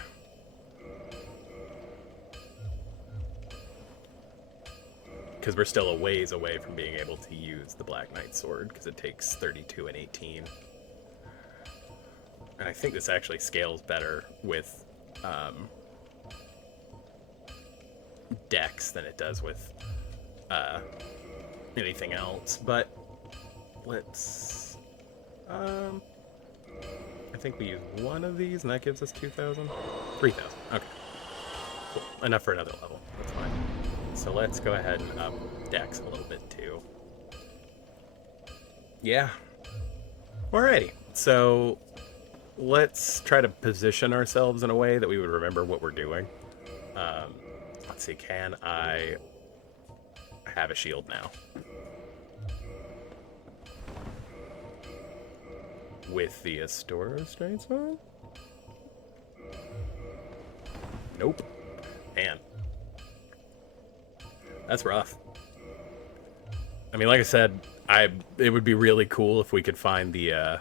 Because we're still a ways away from being able to use the Black Knight Sword, because it takes 32 and 18. And I think this actually scales better with Dex than it does with anything else. But let's... I think we use one of these, and that gives us 2,000? 3,000. Okay. Cool. Enough for another level. That's fine. So let's go ahead and up Dex a little bit too. Yeah. Alrighty. So let's try to position ourselves in a way that we would remember what we're doing. Let's see, can I have a shield now? With the Astora Straits on? Nope. Man. That's rough. I mean, like I said, it would be really cool if we could find the,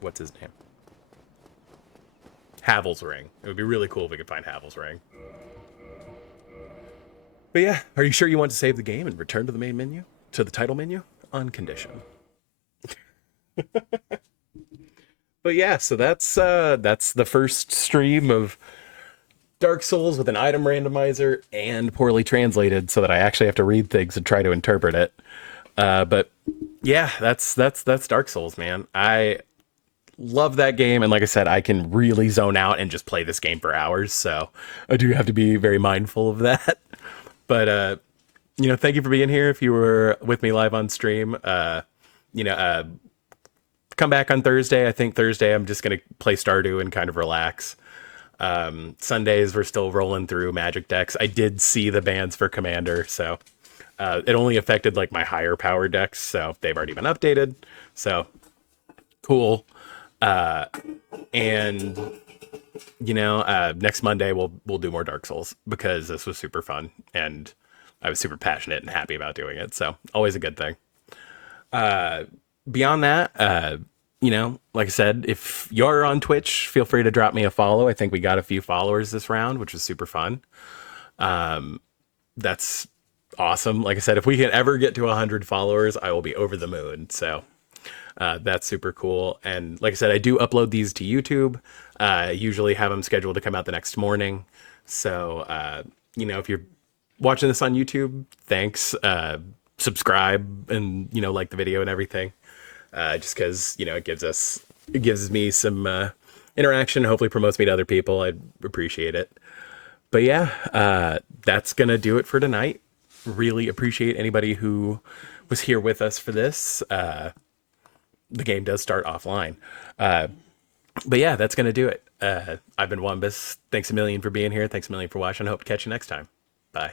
what's his name? Havel's Ring. It would be really cool if we could find Havel's Ring. But yeah, are you sure you want to save the game and return to the main menu? To the title menu? On condition. But yeah, so that's the first stream of Dark Souls with an item randomizer and poorly translated, so that I actually have to read things and try to interpret it. But yeah, that's Dark Souls, man. I love that game, and like I said, I can really zone out and just play this game for hours, so I do have to be very mindful of that. But you know, thank you for being here. If you were with me live on stream, you know, come back on Thursday. I think Thursday I'm just gonna play Stardew and kind of relax. Sundays we're still rolling through Magic decks. I did see the bans for Commander, so it only affected like my higher power decks, so they've already been updated. So cool. And you know, next Monday we'll do more Dark Souls, because this was super fun and I was super passionate and happy about doing it. So always a good thing. Beyond that, you know, like I said, if you're on Twitch, feel free to drop me a follow. I think we got a few followers this round, which was super fun. That's awesome. Like I said, if we can ever get to 100 followers, I will be over the moon. So that's super cool. And like I said, I do upload these to YouTube. Usually have them scheduled to come out the next morning. So, you know, if you're watching this on YouTube, thanks. Subscribe and, you know, like the video and everything. Just because, you know, it gives me some interaction, hopefully promotes me to other people. I'd appreciate it. But yeah, that's going to do it for tonight. Really appreciate anybody who was here with us for this. The game does start offline. But yeah, that's going to do it. I've been Wumbus. Thanks a million for being here. Thanks a million for watching. I hope to catch you next time.